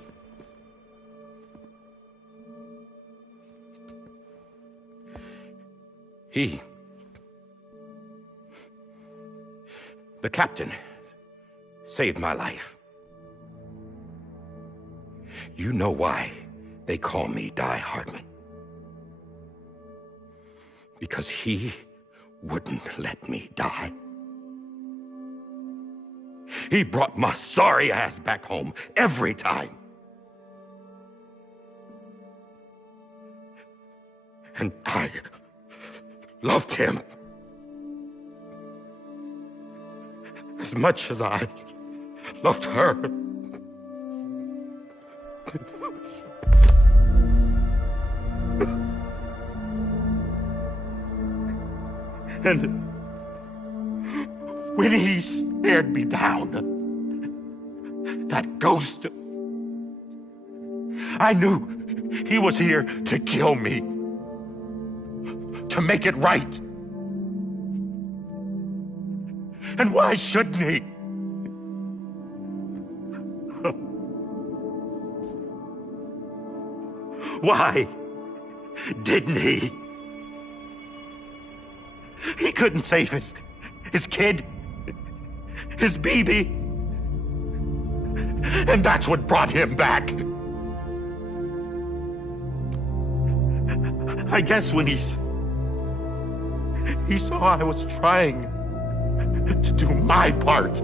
The captain saved my life. You know why they call me Die Hardman. Because he wouldn't let me die. He brought my sorry ass back home every time. And I loved him as much as I loved her. And when he stared me down, that ghost, I knew he was here to kill me, to make it right. And why shouldn't he? Why didn't he? He couldn't save his kid, his baby. And that's what brought him back. I guess when he saw I was trying to do my part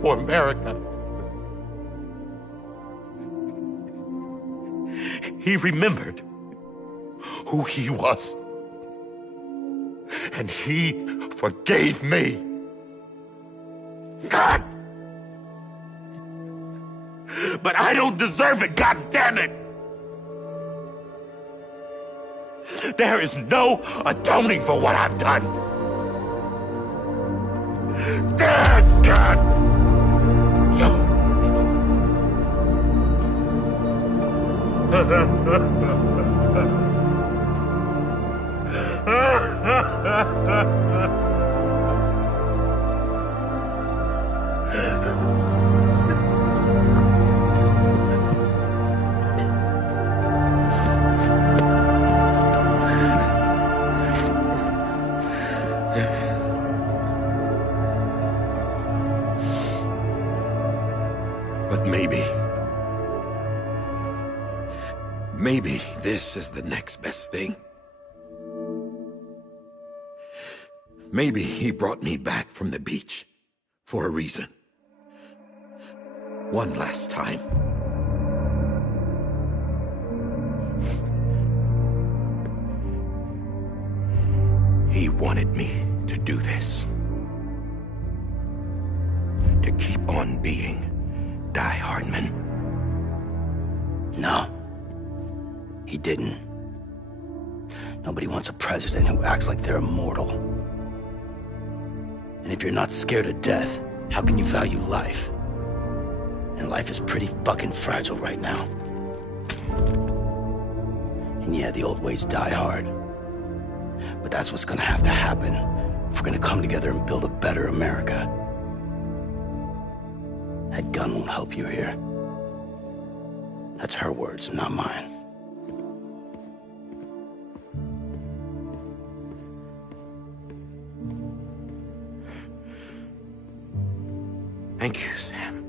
for America, he remembered who he was. And he forgave me. God! But I don't deserve it, God damn it! There is no atoning for what I've done. God! But maybe this is the next best thing. Maybe he brought me back from the beach for a reason. One last time. He wanted me to do this. To keep on being Die Hardman. No. He didn't. Nobody wants a president who acts like they're immortal. And if you're not scared of death, how can you value life? And life is pretty fucking fragile right now. And yeah, the old ways die hard. But that's what's gonna have to happen if we're gonna come together and build a better America. That gun won't help you here. That's her words, not mine. Thank you, Sam.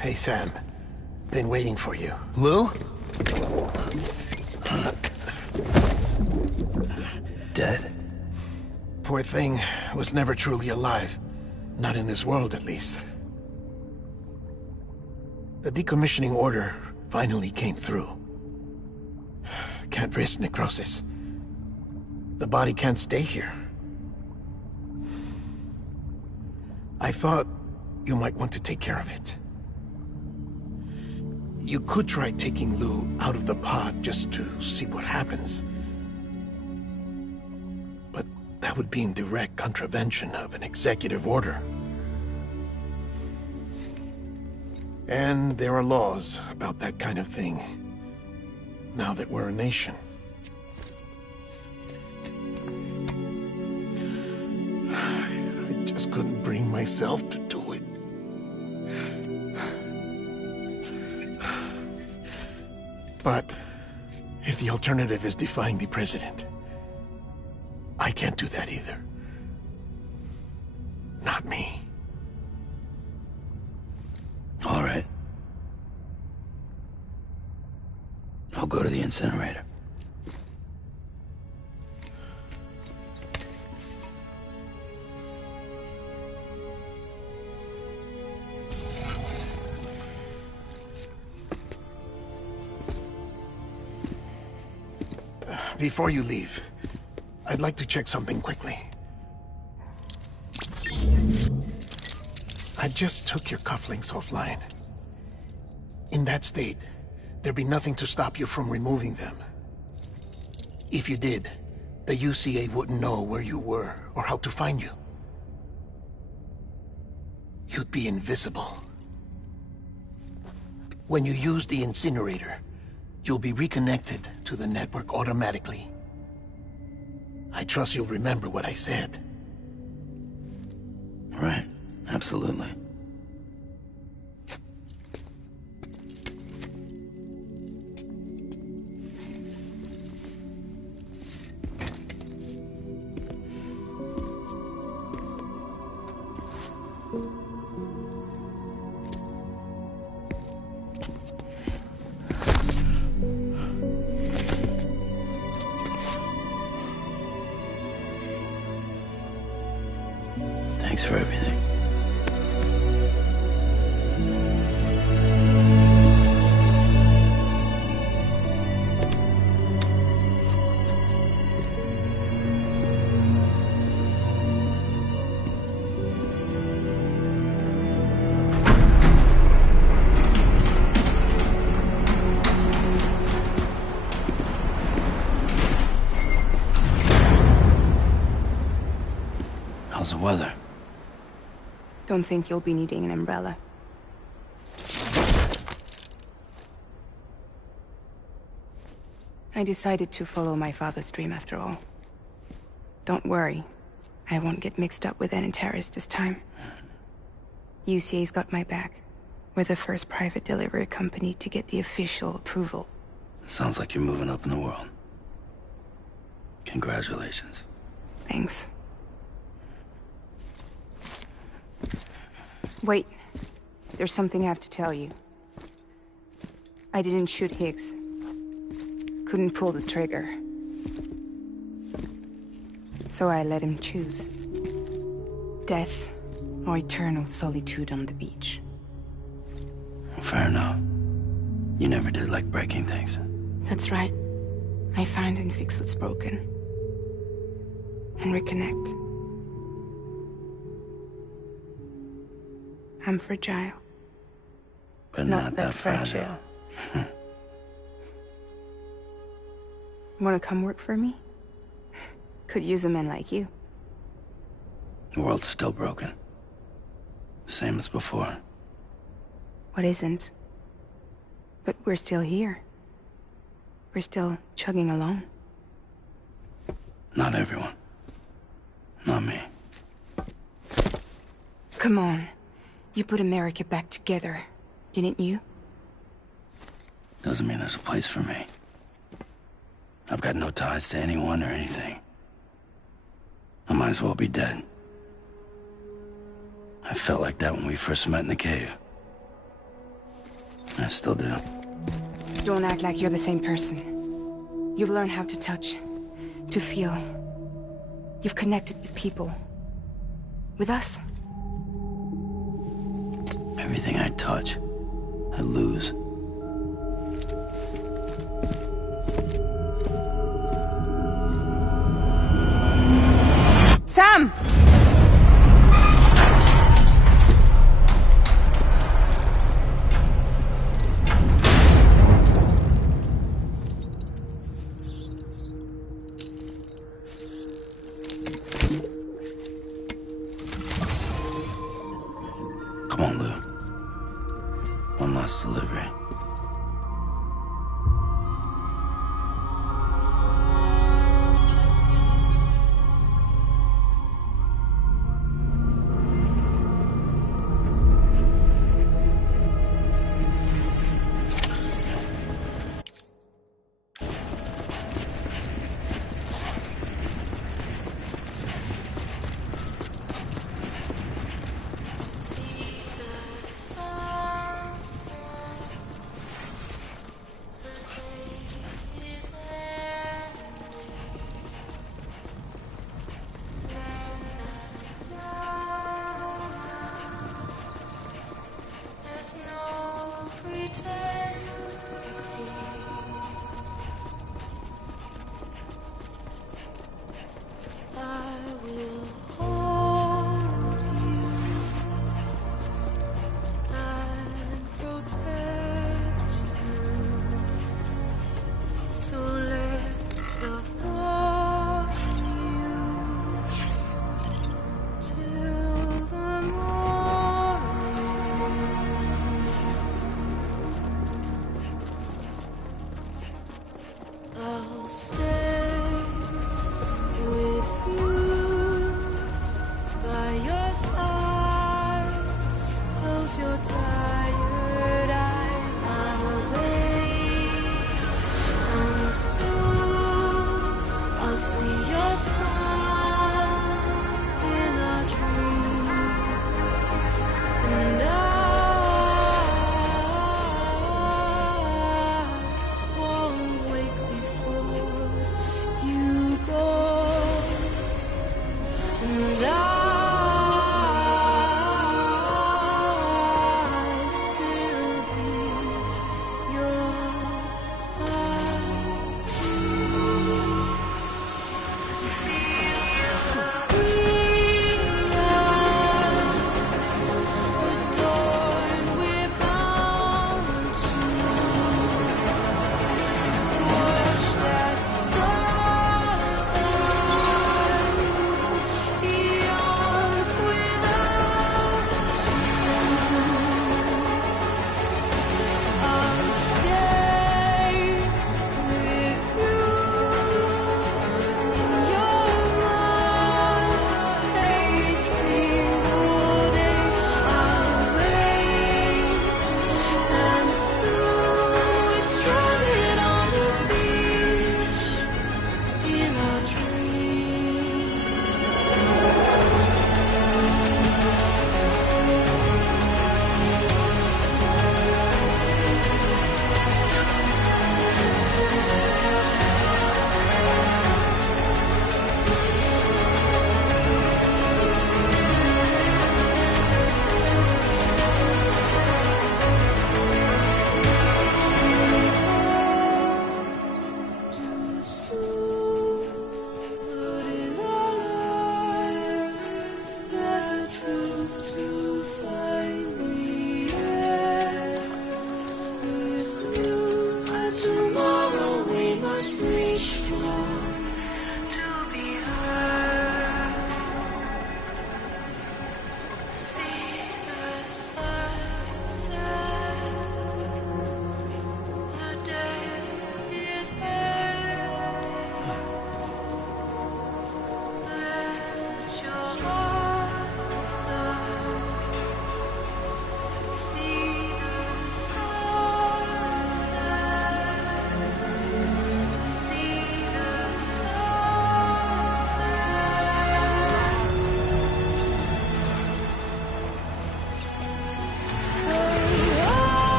Hey, Sam. Been waiting for you. Lou? Dead? Poor thing was never truly alive. Not in this world, at least. The decommissioning order finally came through. Can't risk necrosis. The body can't stay here. I thought you might want to take care of it. You could try taking Lou out of the pod just to see what happens. But that would be in direct contravention of an executive order. And there are laws about that kind of thing, now that we're a nation. couldn't bring myself to do it. But if the alternative is defying the president, I can't do that either. Not me. All right. I'll go to the incinerator. Before you leave, I'd like to check something quickly. I just took your cufflinks offline. In that state, there'd be nothing to stop you from removing them. If you did, the UCA wouldn't know where you were or how to find you. You'd be invisible. When you use the incinerator, you'll be reconnected to the network automatically. I trust you'll remember what I said. Right, absolutely. Thanks for everything. How's the weather? Don't think you'll be needing an umbrella. I decided to follow my father's dream after all. Don't worry. I won't get mixed up with any terrorists this time. UCA's got my back. We're the first private delivery company to get the official approval. Sounds like you're moving up in the world. Congratulations. Thanks. Wait. There's something I have to tell you. I didn't shoot Higgs. Couldn't pull the trigger. So I let him choose. Death or eternal solitude on the beach. Fair enough. You never did like breaking things. That's right. I find and fix what's broken. And reconnect. I'm fragile. But not that fragile. Wanna come work for me? Could use a man like you. The world's still broken. Same as before. What isn't? But we're still here. We're still chugging along. Not everyone. Not me. Come on. You put America back together, didn't you? Doesn't mean there's a place for me. I've got no ties to anyone or anything. I might as well be dead. I felt like that when we first met in the cave. I still do. Don't act like you're the same person. You've learned how to touch, to feel. You've connected with people. With us. Everything I touch, I lose. Sam! Come on, Lou. One last delivery.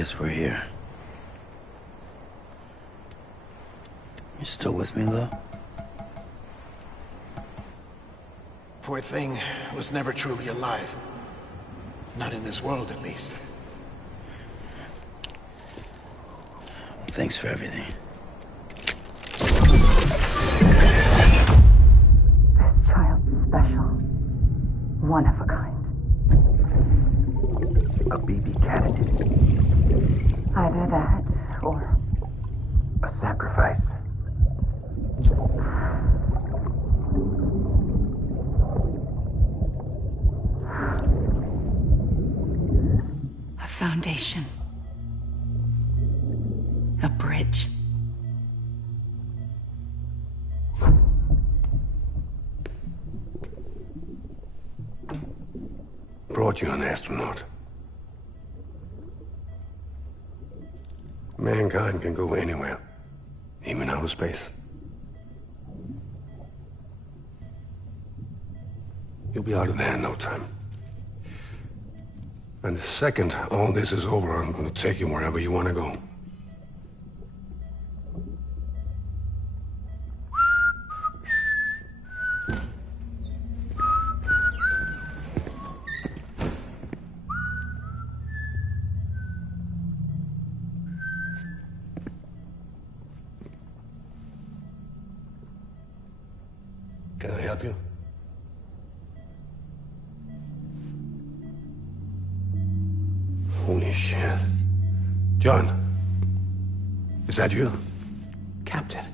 guess we're here. You still with me, though? Poor thing was never truly alive. Not in this world, at least. Thanks for everything. This child's special. One of a kind. A BB candidate. Either that, or... a sacrifice. A foundation. A bridge. Brought you an astronaut. Mankind can go anywhere, even outer space. You'll be out of there in no time. And the second all this is over, I'm gonna take you wherever you want to go. Can I help you? Holy shit. John, is that you? Captain,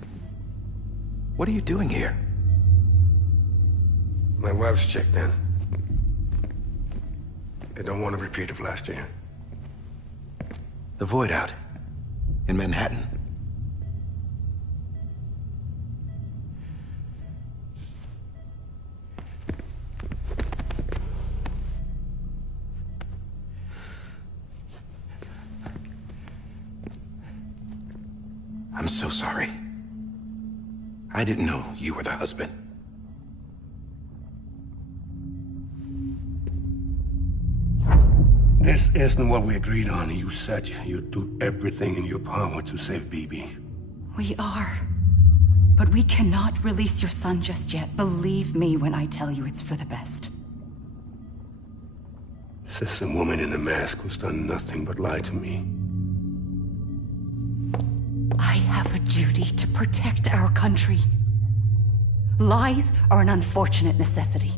what are you doing here? My wife's checked in. They don't want a repeat of last year. The Void out. In Manhattan. I'm so sorry. I didn't know you were the husband. This isn't what we agreed on. You said you'd do everything in your power to save BB. We are. But we cannot release your son just yet. Believe me when I tell you it's for the best. This is a woman in a mask who's done nothing but lie to me. I have a duty to protect our country. Lies are an unfortunate necessity.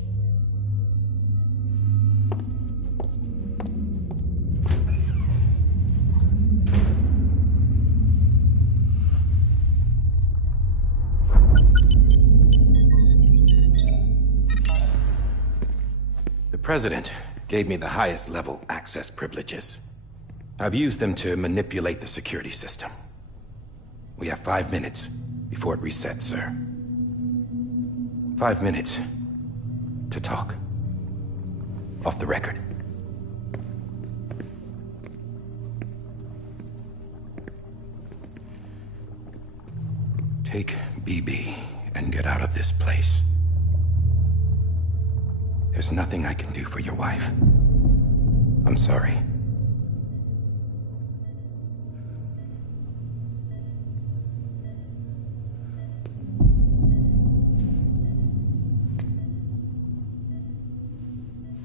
The President gave me the highest level access privileges. I've used them to manipulate the security system. We have 5 minutes before it resets, sir. 5 minutes to talk. Off the record. Take BB and get out of this place. There's nothing I can do for your wife. I'm sorry.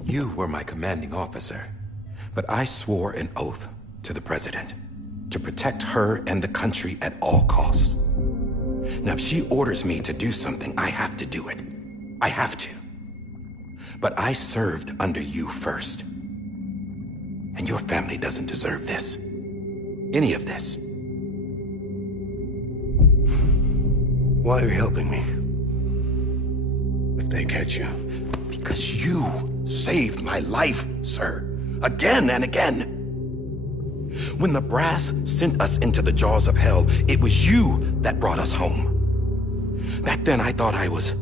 You were my commanding officer, but I swore an oath to the President to protect her and the country at all costs. Now, if she orders me to do something, I have to do it. I have to. But I served under you first. And your family doesn't deserve this. Any of this. Why are you helping me? If they catch you. Because you saved my life, sir. Again and again. When the brass sent us into the jaws of hell, it was you that brought us home. Back then, I thought I was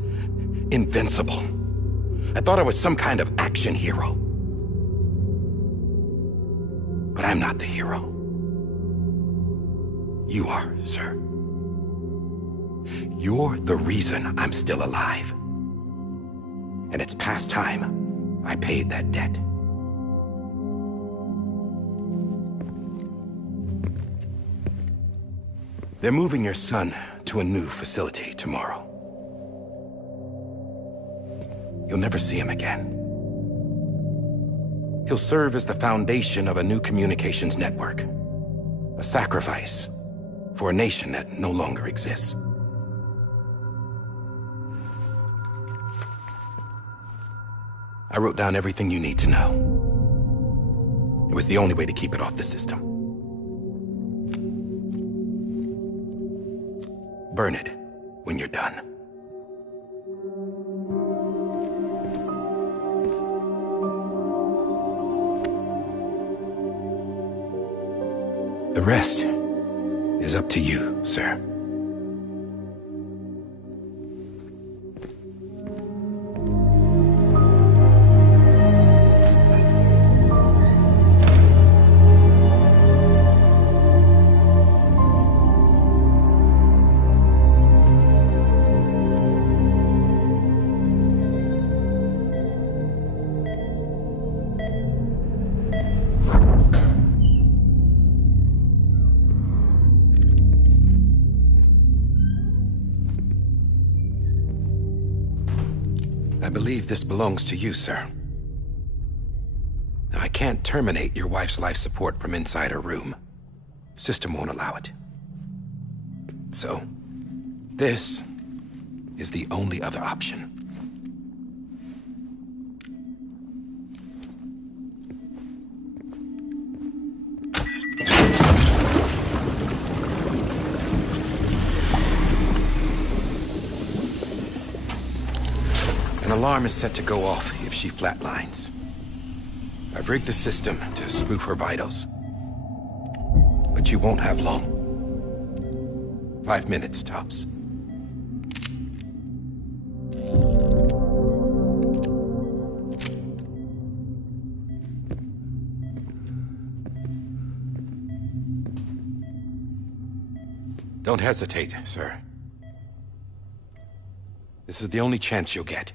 invincible. I thought I was some kind of action hero. But I'm not the hero. You are, sir. You're the reason I'm still alive. And it's past time I paid that debt. They're moving your son to a new facility tomorrow. You'll never see him again. He'll serve as the foundation of a new communications network. A sacrifice for a nation that no longer exists. I wrote down everything you need to know. It was the only way to keep it off the system. Burn it when you're done. The rest is up to you, sir. I believe this belongs to you, sir. Now, I can't terminate your wife's life support from inside her room. System won't allow it. So, this is the only other option. An alarm is set to go off if she flatlines. I've rigged the system to spoof her vitals. But you won't have long. 5 minutes, tops. Don't hesitate, sir. This is the only chance you'll get.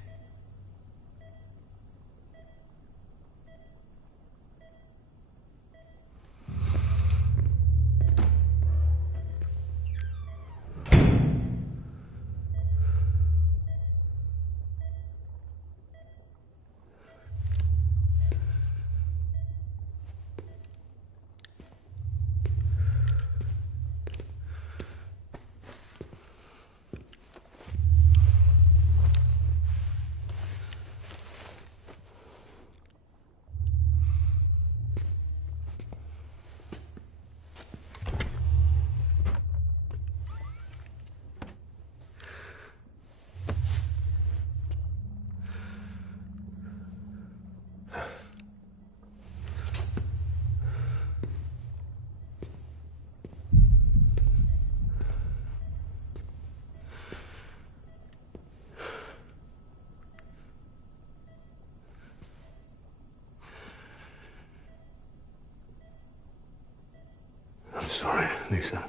I'm sorry, Lisa.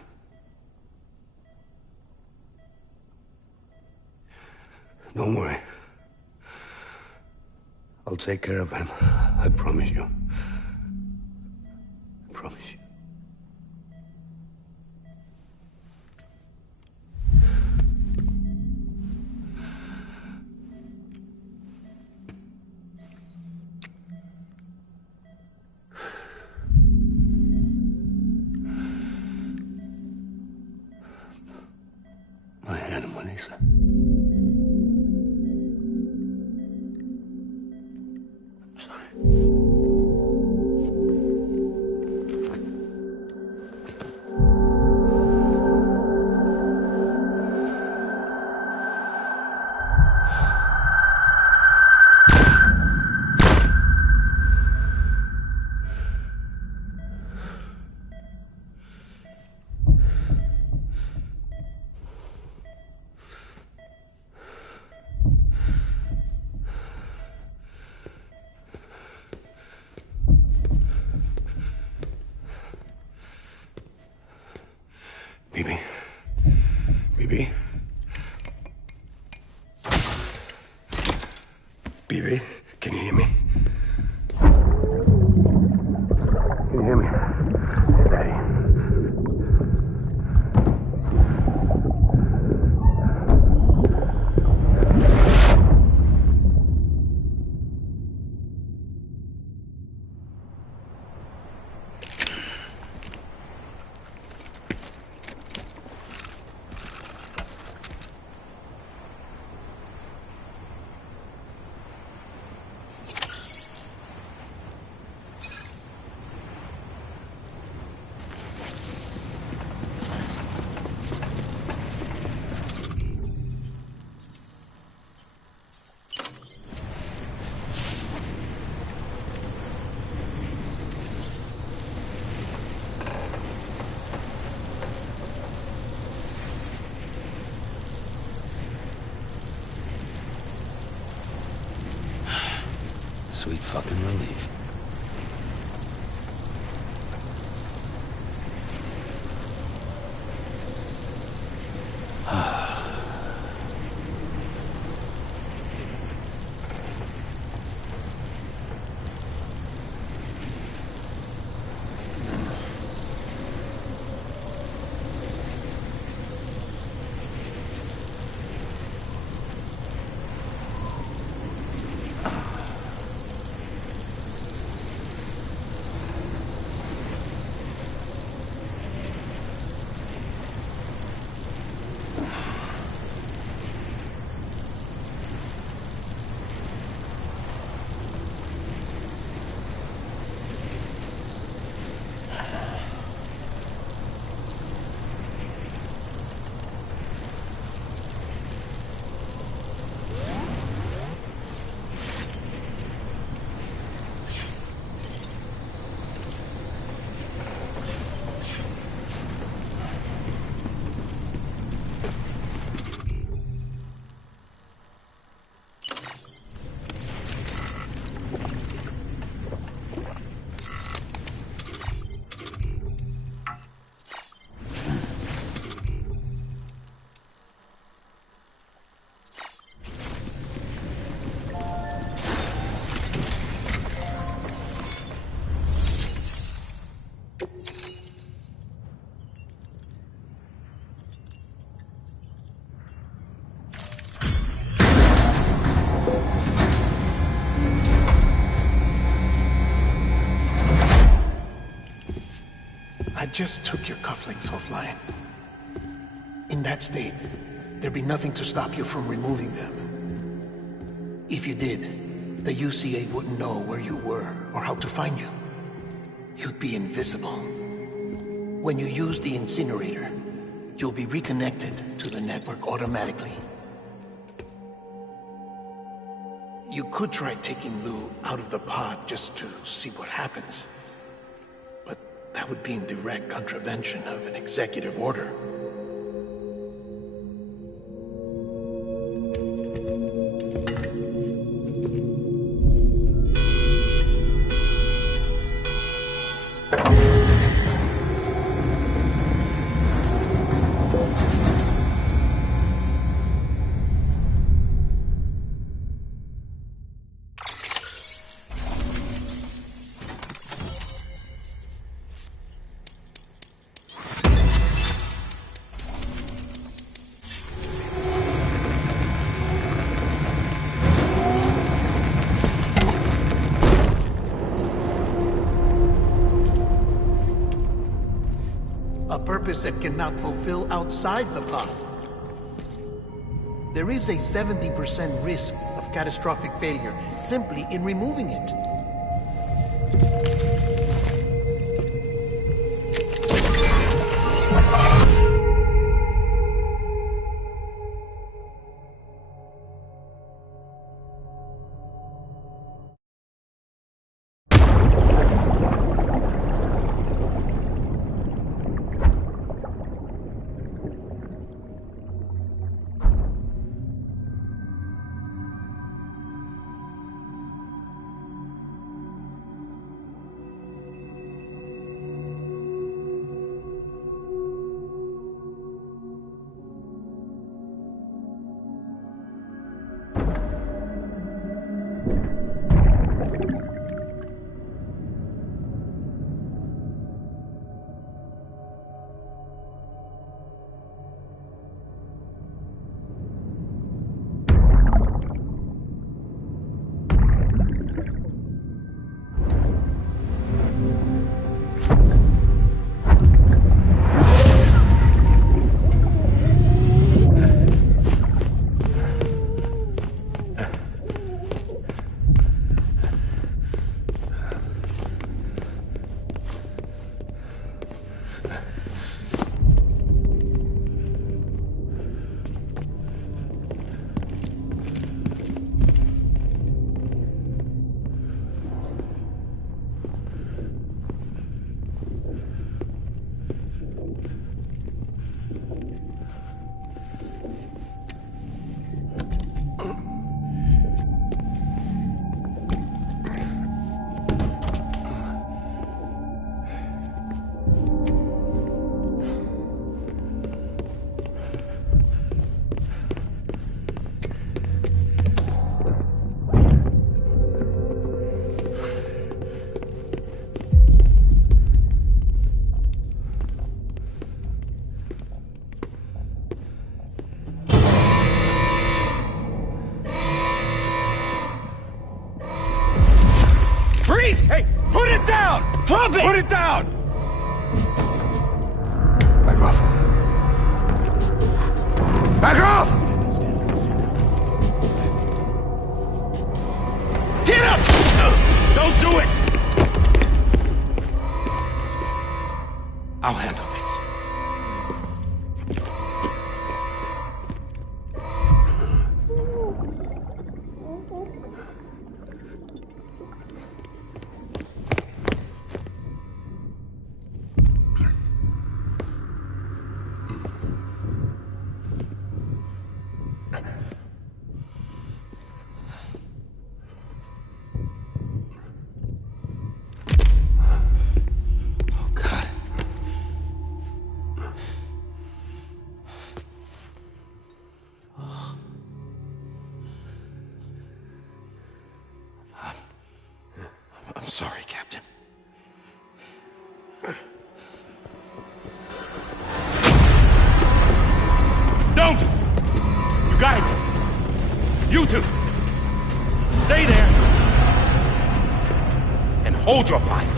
Don't worry. I'll take care of him. I promise you. I promise you. My animal, Lisa. I'm sorry. sweet fucking relief. I just took your cufflinks offline. In that state, there'd be nothing to stop you from removing them. If you did, the UCA wouldn't know where you were or how to find you. You'd be invisible. When you use the incinerator, you'll be reconnected to the network automatically. You could try taking Lou out of the pod just to see what happens. But that would be in direct contravention of an executive order. That cannot fulfill outside the pod. There is a 70% risk of catastrophic failure simply in removing it. Freeze! Hey, put it down! Drop it! Put it down! Back off. Back off! Get up! Don't do it! I'll handle this. I'm sorry, Captain. Don't! You got it! You two! Stay there! And hold your fire!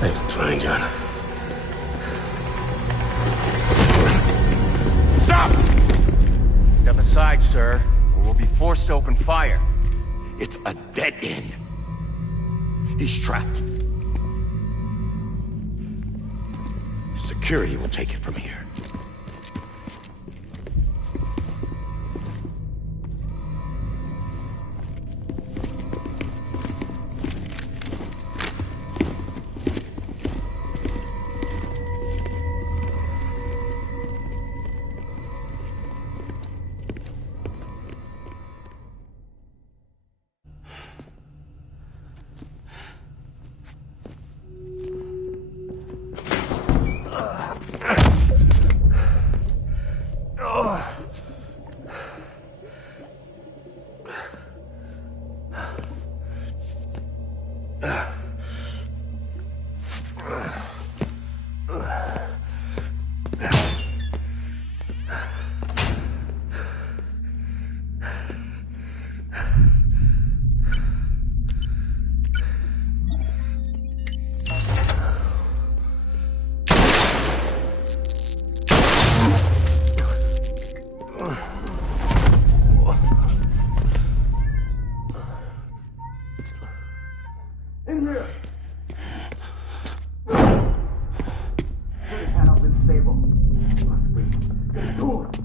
Thanks for trying, John. Stop! Step aside, sir, or we'll be forced to open fire. It's a dead end. He's trapped. Security will take it from here. In here! Put your hand up in the stable. Get to it!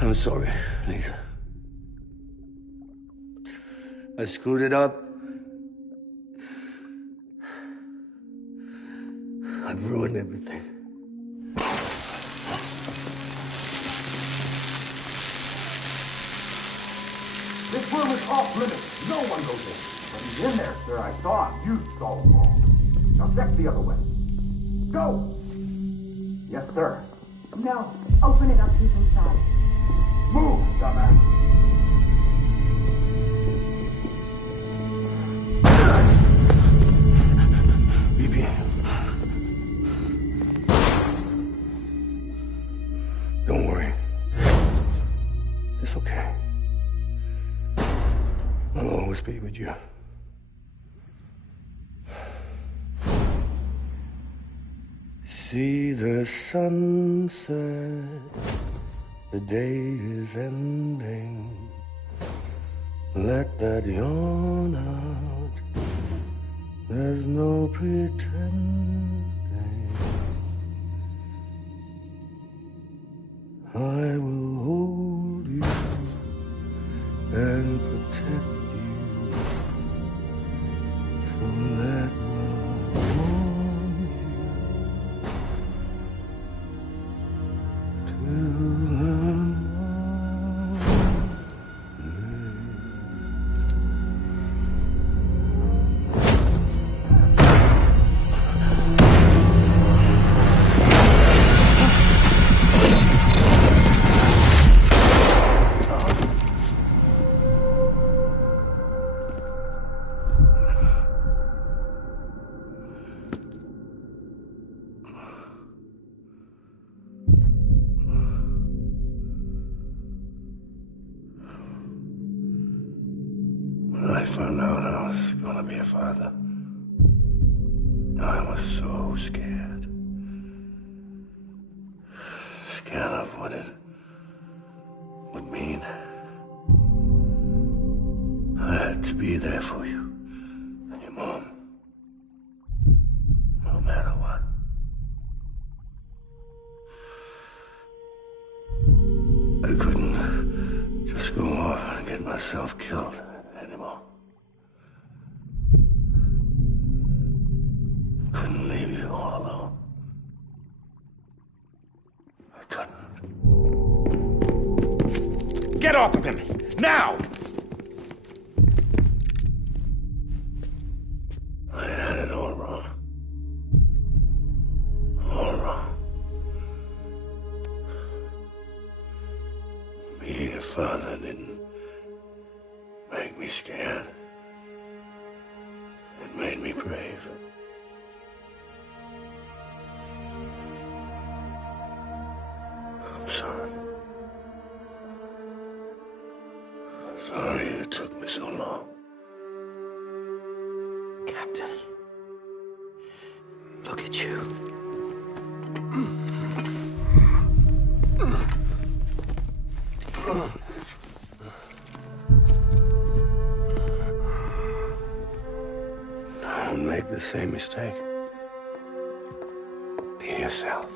I'm sorry, Lisa. I screwed it up. I've ruined everything. This room is off limits. No one goes in. But he's in there, sir. I saw him. You saw him wrong. Now check the other way. Go! Yes, sir. No. Open it up. He's inside. Move, dumbass. BB. Don't worry. It's okay. I'll always be with you. See the sunset. The day is ending. Let that yawn out. There's no pretending. I will hold you and protect you. So let love found out I was gonna be a father, I was so scared. Scared of what it would mean. I had to be there for you and your mom, no matter what. I couldn't just go off and get myself killed anymore. Couldn't leave you all alone. I couldn't. Get off of him! Now! I had it all wrong. All wrong. Being a father didn't make me scared. It made me brave. I'm sorry. Sorry it took me so long. Captain. Look at you. Don't make the same mistake. Be yourself.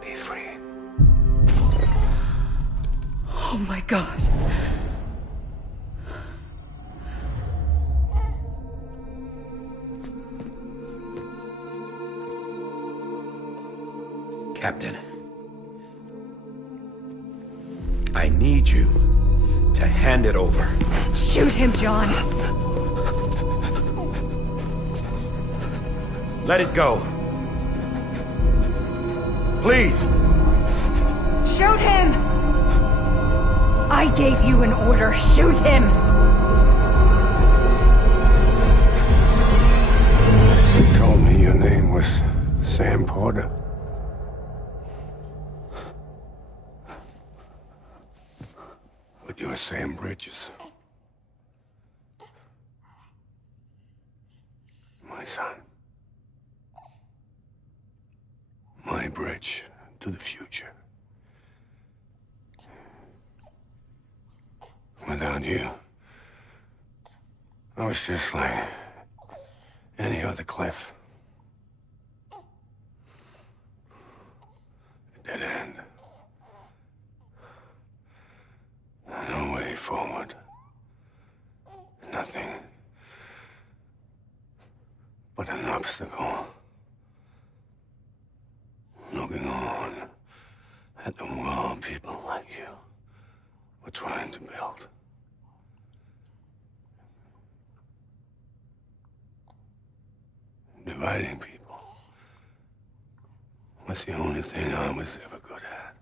Be free. Oh my God. Captain. I need you to hand it over. Shoot him, John. Let it go. Please. Shoot him! I gave you an order. Shoot him! You told me your name was Sam Porter. But you're Sam Bridges. My son. My bridge to the future. Without you, I was just like any other Cliff. A dead end. No way forward. Nothing but an obstacle. Looking on at the world people like you were trying to build. Dividing people was the only thing I was ever good at.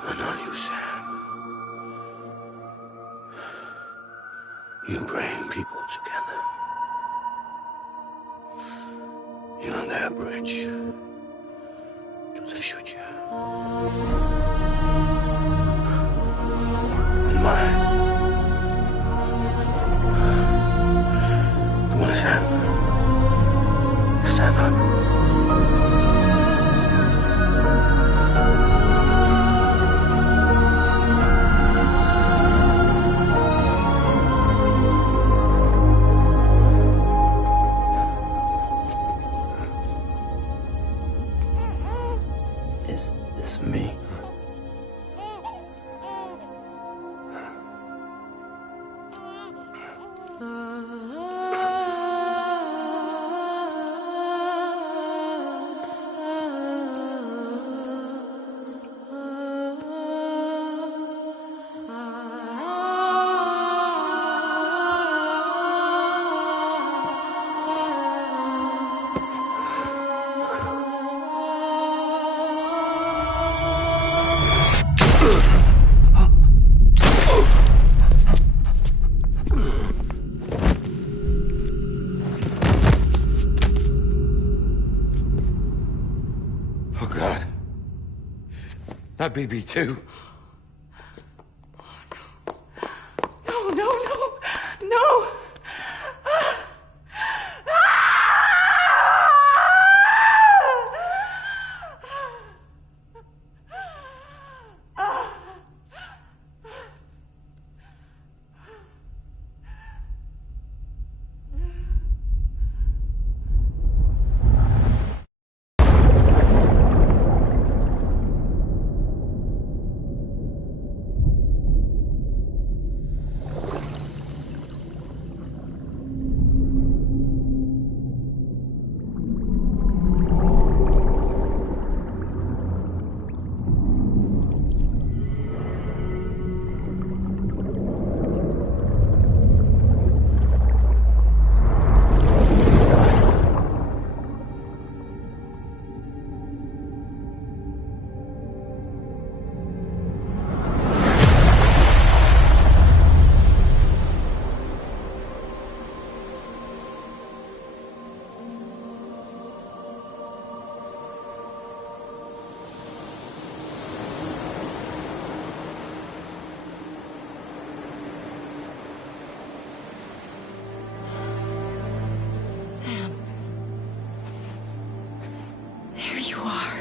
But not you, Sam. You bring people together. You're their bridge to the future. And mine. Come on, Sam. Stand up. Is this me? Not BB2. No, no, no, no! There you are.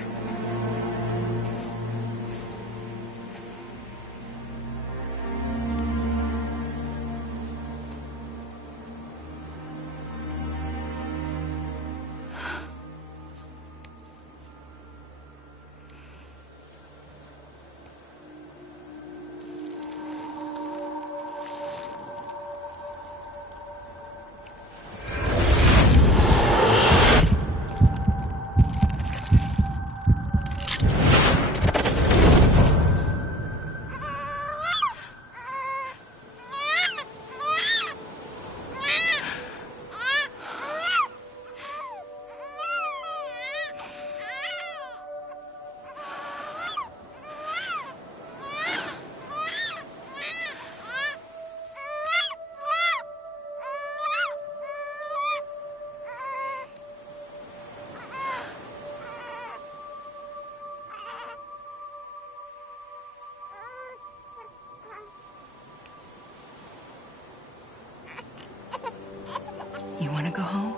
You want to go home?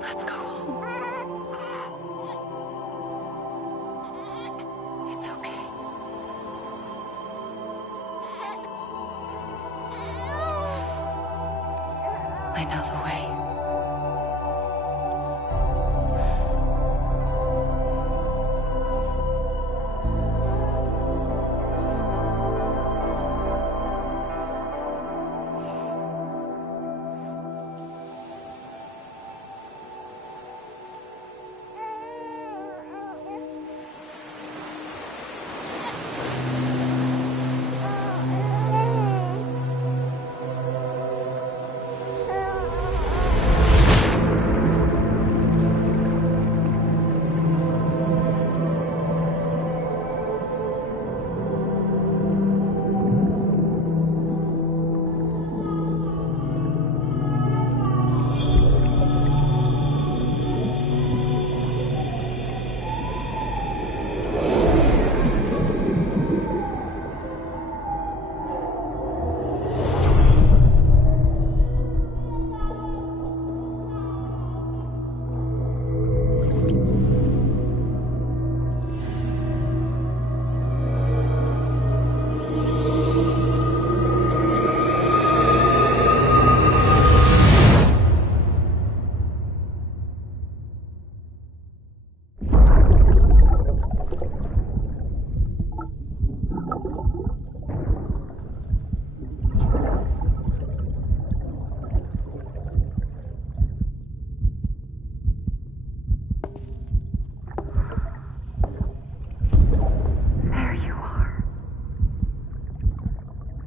Let's go home. It's okay. I know the way.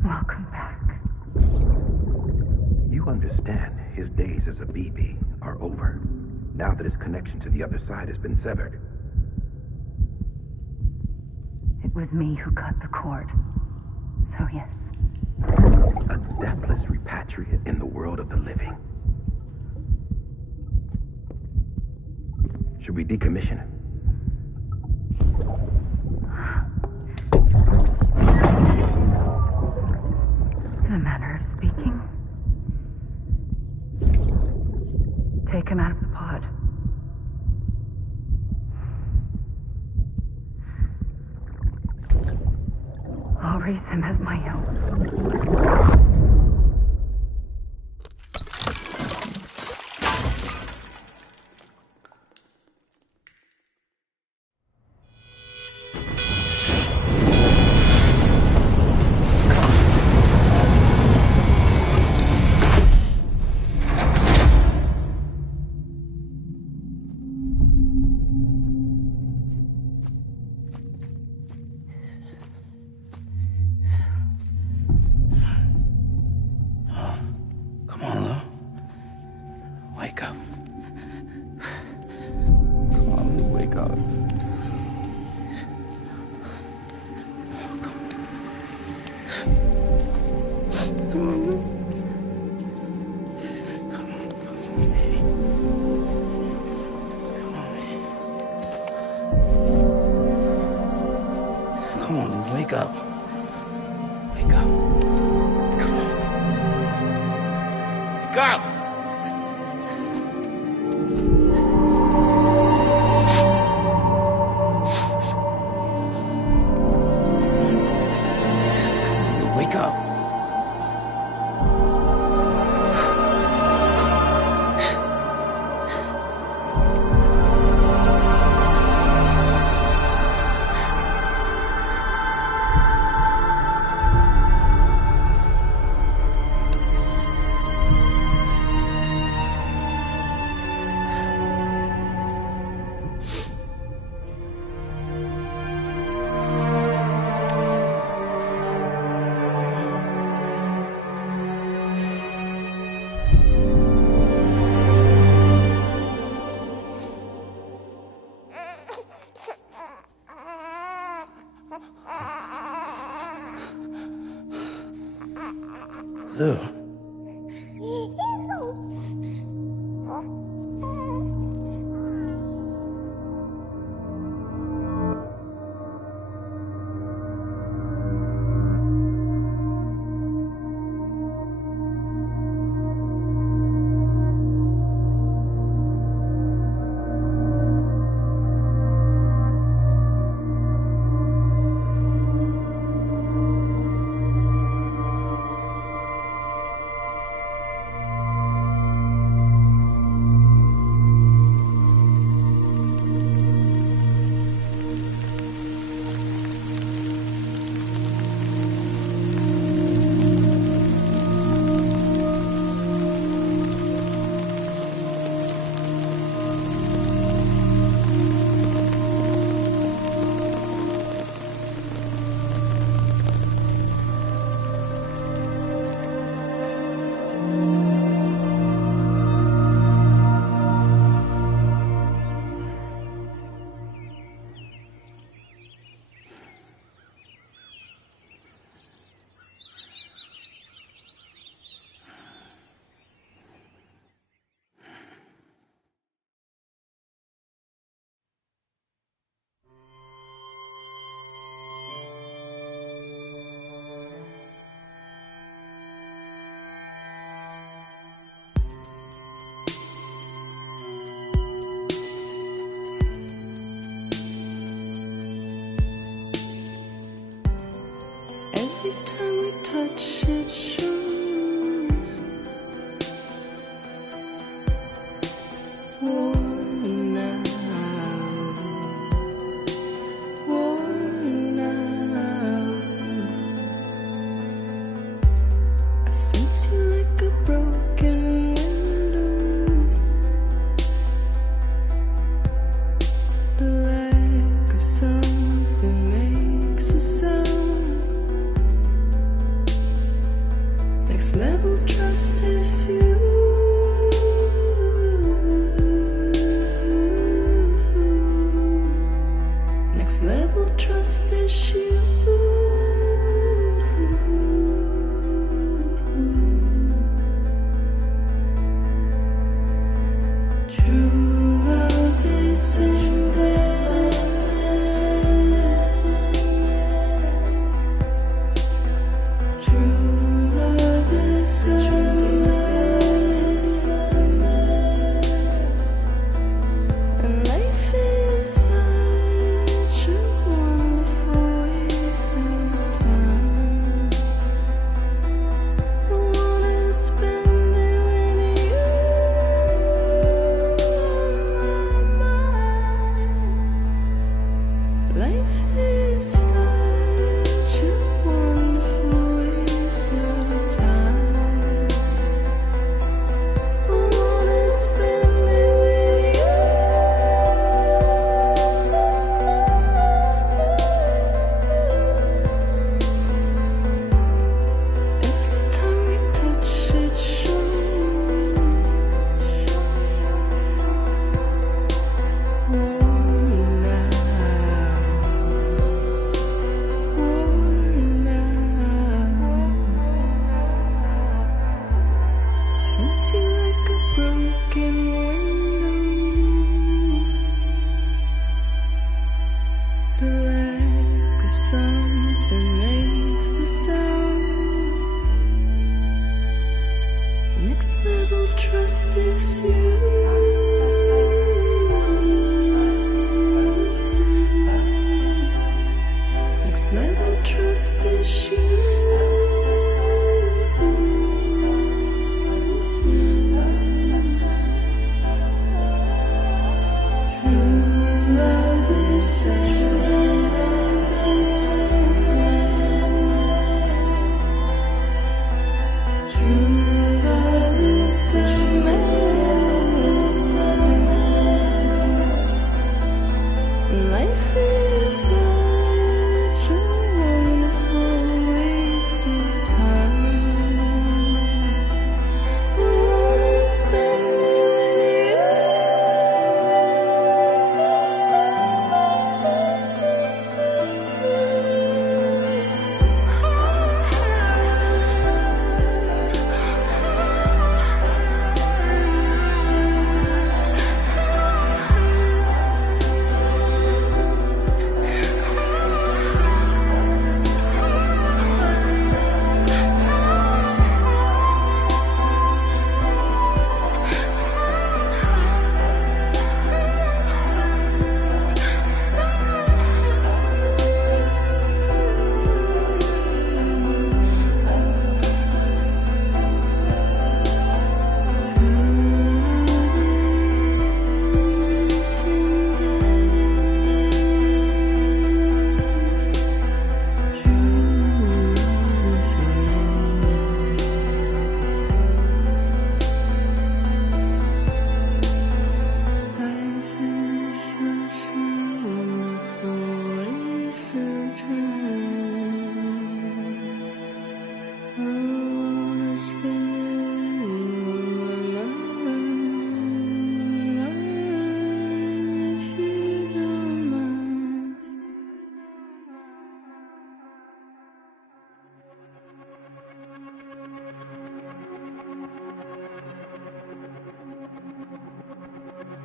Welcome back. You understand his days as a BB are over, now that his connection to the other side has been severed. It was me who cut the cord. So yes. A deathless repatriate in the world of the living. Should we decommission him? Take him out of the pod. I'll raise him as my own. Lou.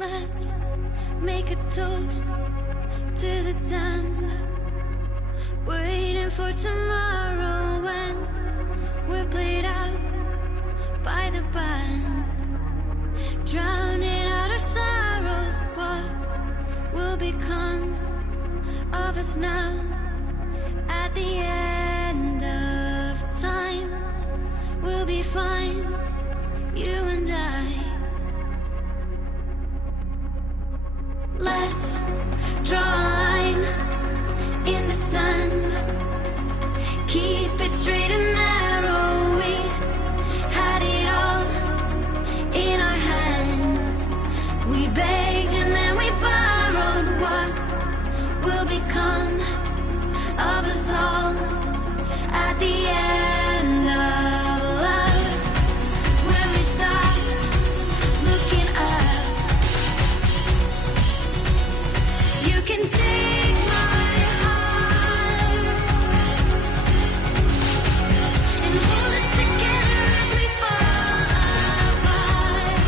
Let's make a toast to the damned, waiting for tomorrow when we're played out by the band, drowning out our sorrows. What will become of us now at the end of time? We'll be fine, you and I. Let's draw a line in the sand, keep it straight and narrow. We had it all in our hands. We begged and then we borrowed. What will become of us all at the end of love? When we stopped looking up, you can take my heart and hold it together as we fall apart.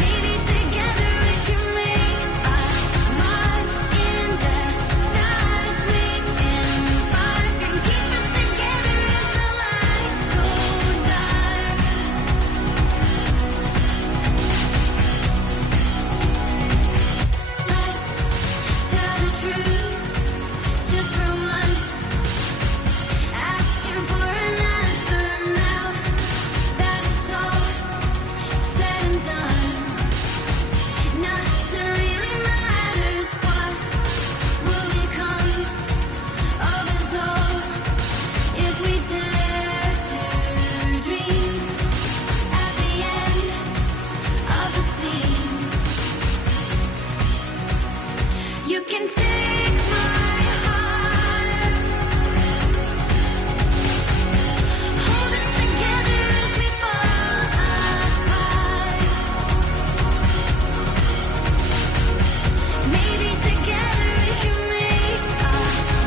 Maybe together we can make a mark in the stars. We embark and keep us together as the lights go dark. Let's tell the truth just for once, asking for an answer now that it's all said and done. Nothing really matters. What will become of us all if we dare to dream at the end of the scene? You can take my heart, hold it together as we fall apart. Maybe together we can make a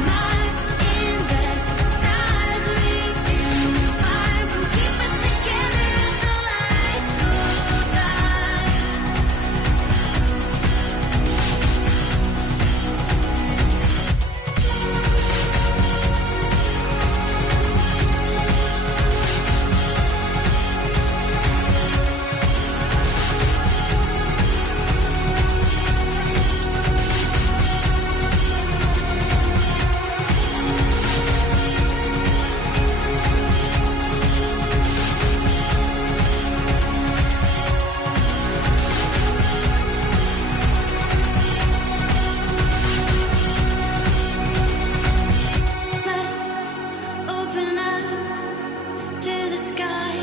mark in the stars. We embark and keep us together as the lights go dark. Let's open up to the sky,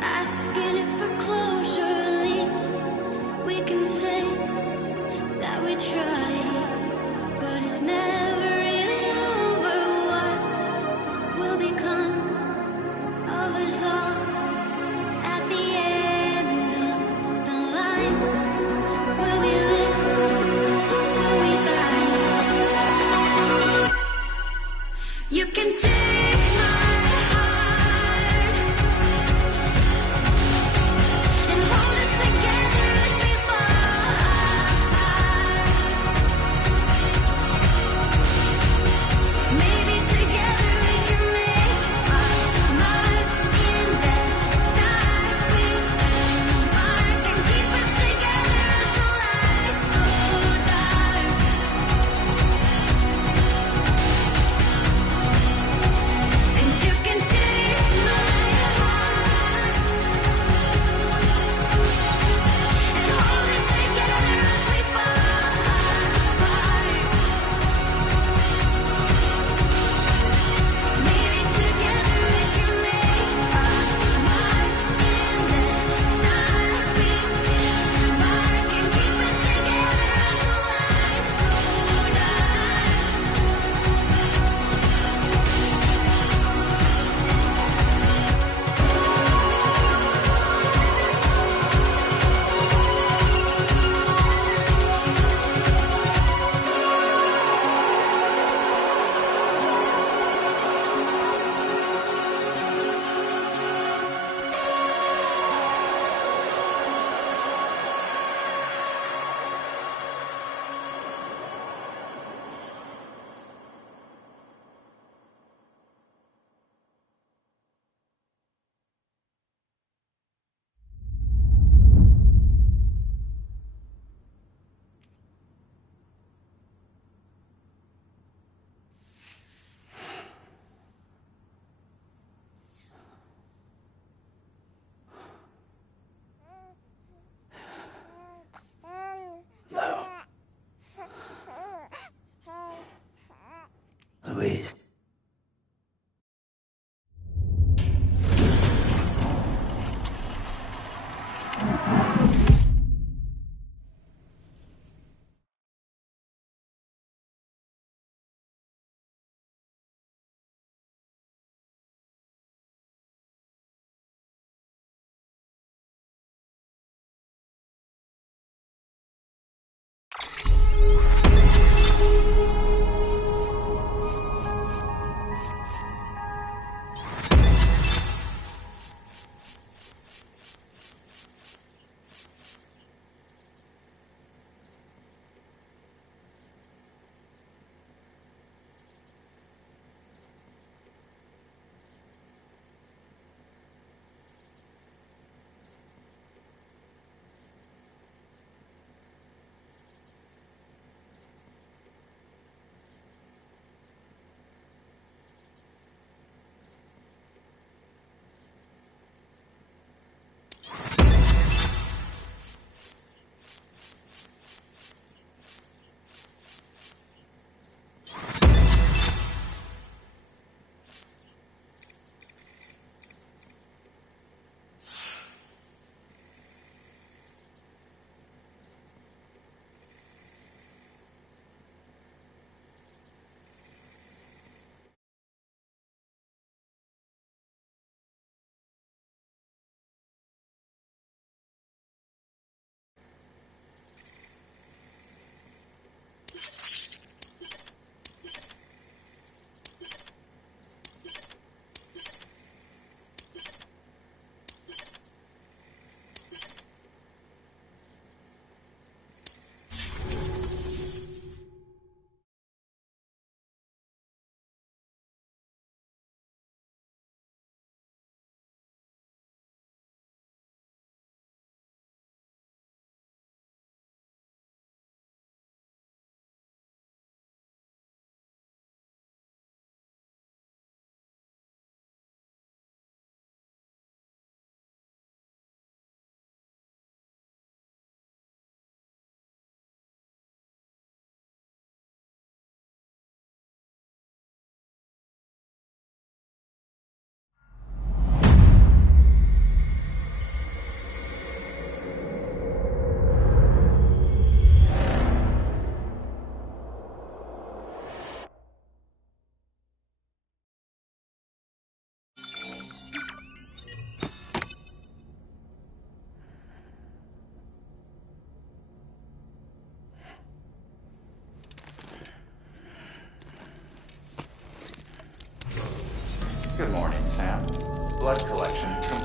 asking it for closure. At least we can say that we tried, but it's never really over. What will become of us all at the end of the line? Will we live? Will we die? You can take my heart and hold it together as we fall apart. Maybe together we can make a mark in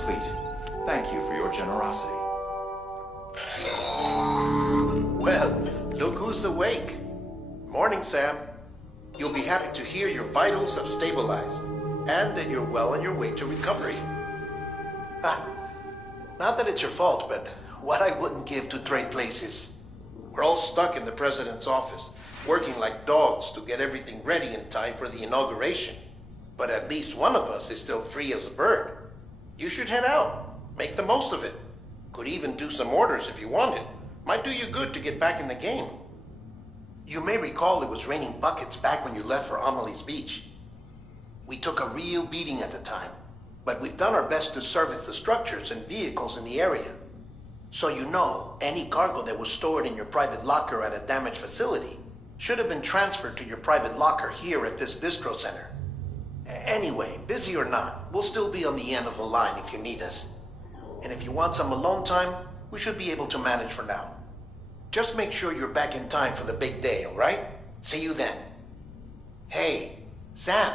complete. Thank you for your generosity. Well, look who's awake. Morning, Sam. You'll be happy to hear your vitals have stabilized, and that you're well on your way to recovery. Not that it's your fault, but what I wouldn't give to trade places. We're all stuck in the president's office, working like dogs to get everything ready in time for the inauguration. But at least one of us is still free as a bird. You should head out. Make the most of it. Could even do some orders if you wanted. Might do you good to get back in the game. You may recall it was raining buckets back when you left for Amelie's Beach. We took a real beating at the time, but we've done our best to service the structures and vehicles in the area. So you know, any cargo that was stored in your private locker at a damaged facility should have been transferred to your private locker here at this distro center. Anyway, busy or not, we'll still be on the end of the line if you need us. And if you want some alone time, we should be able to manage for now. Just make sure you're back in time for the big day, all right? See you then. Hey, Sam,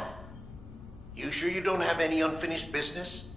you sure you don't have any unfinished business?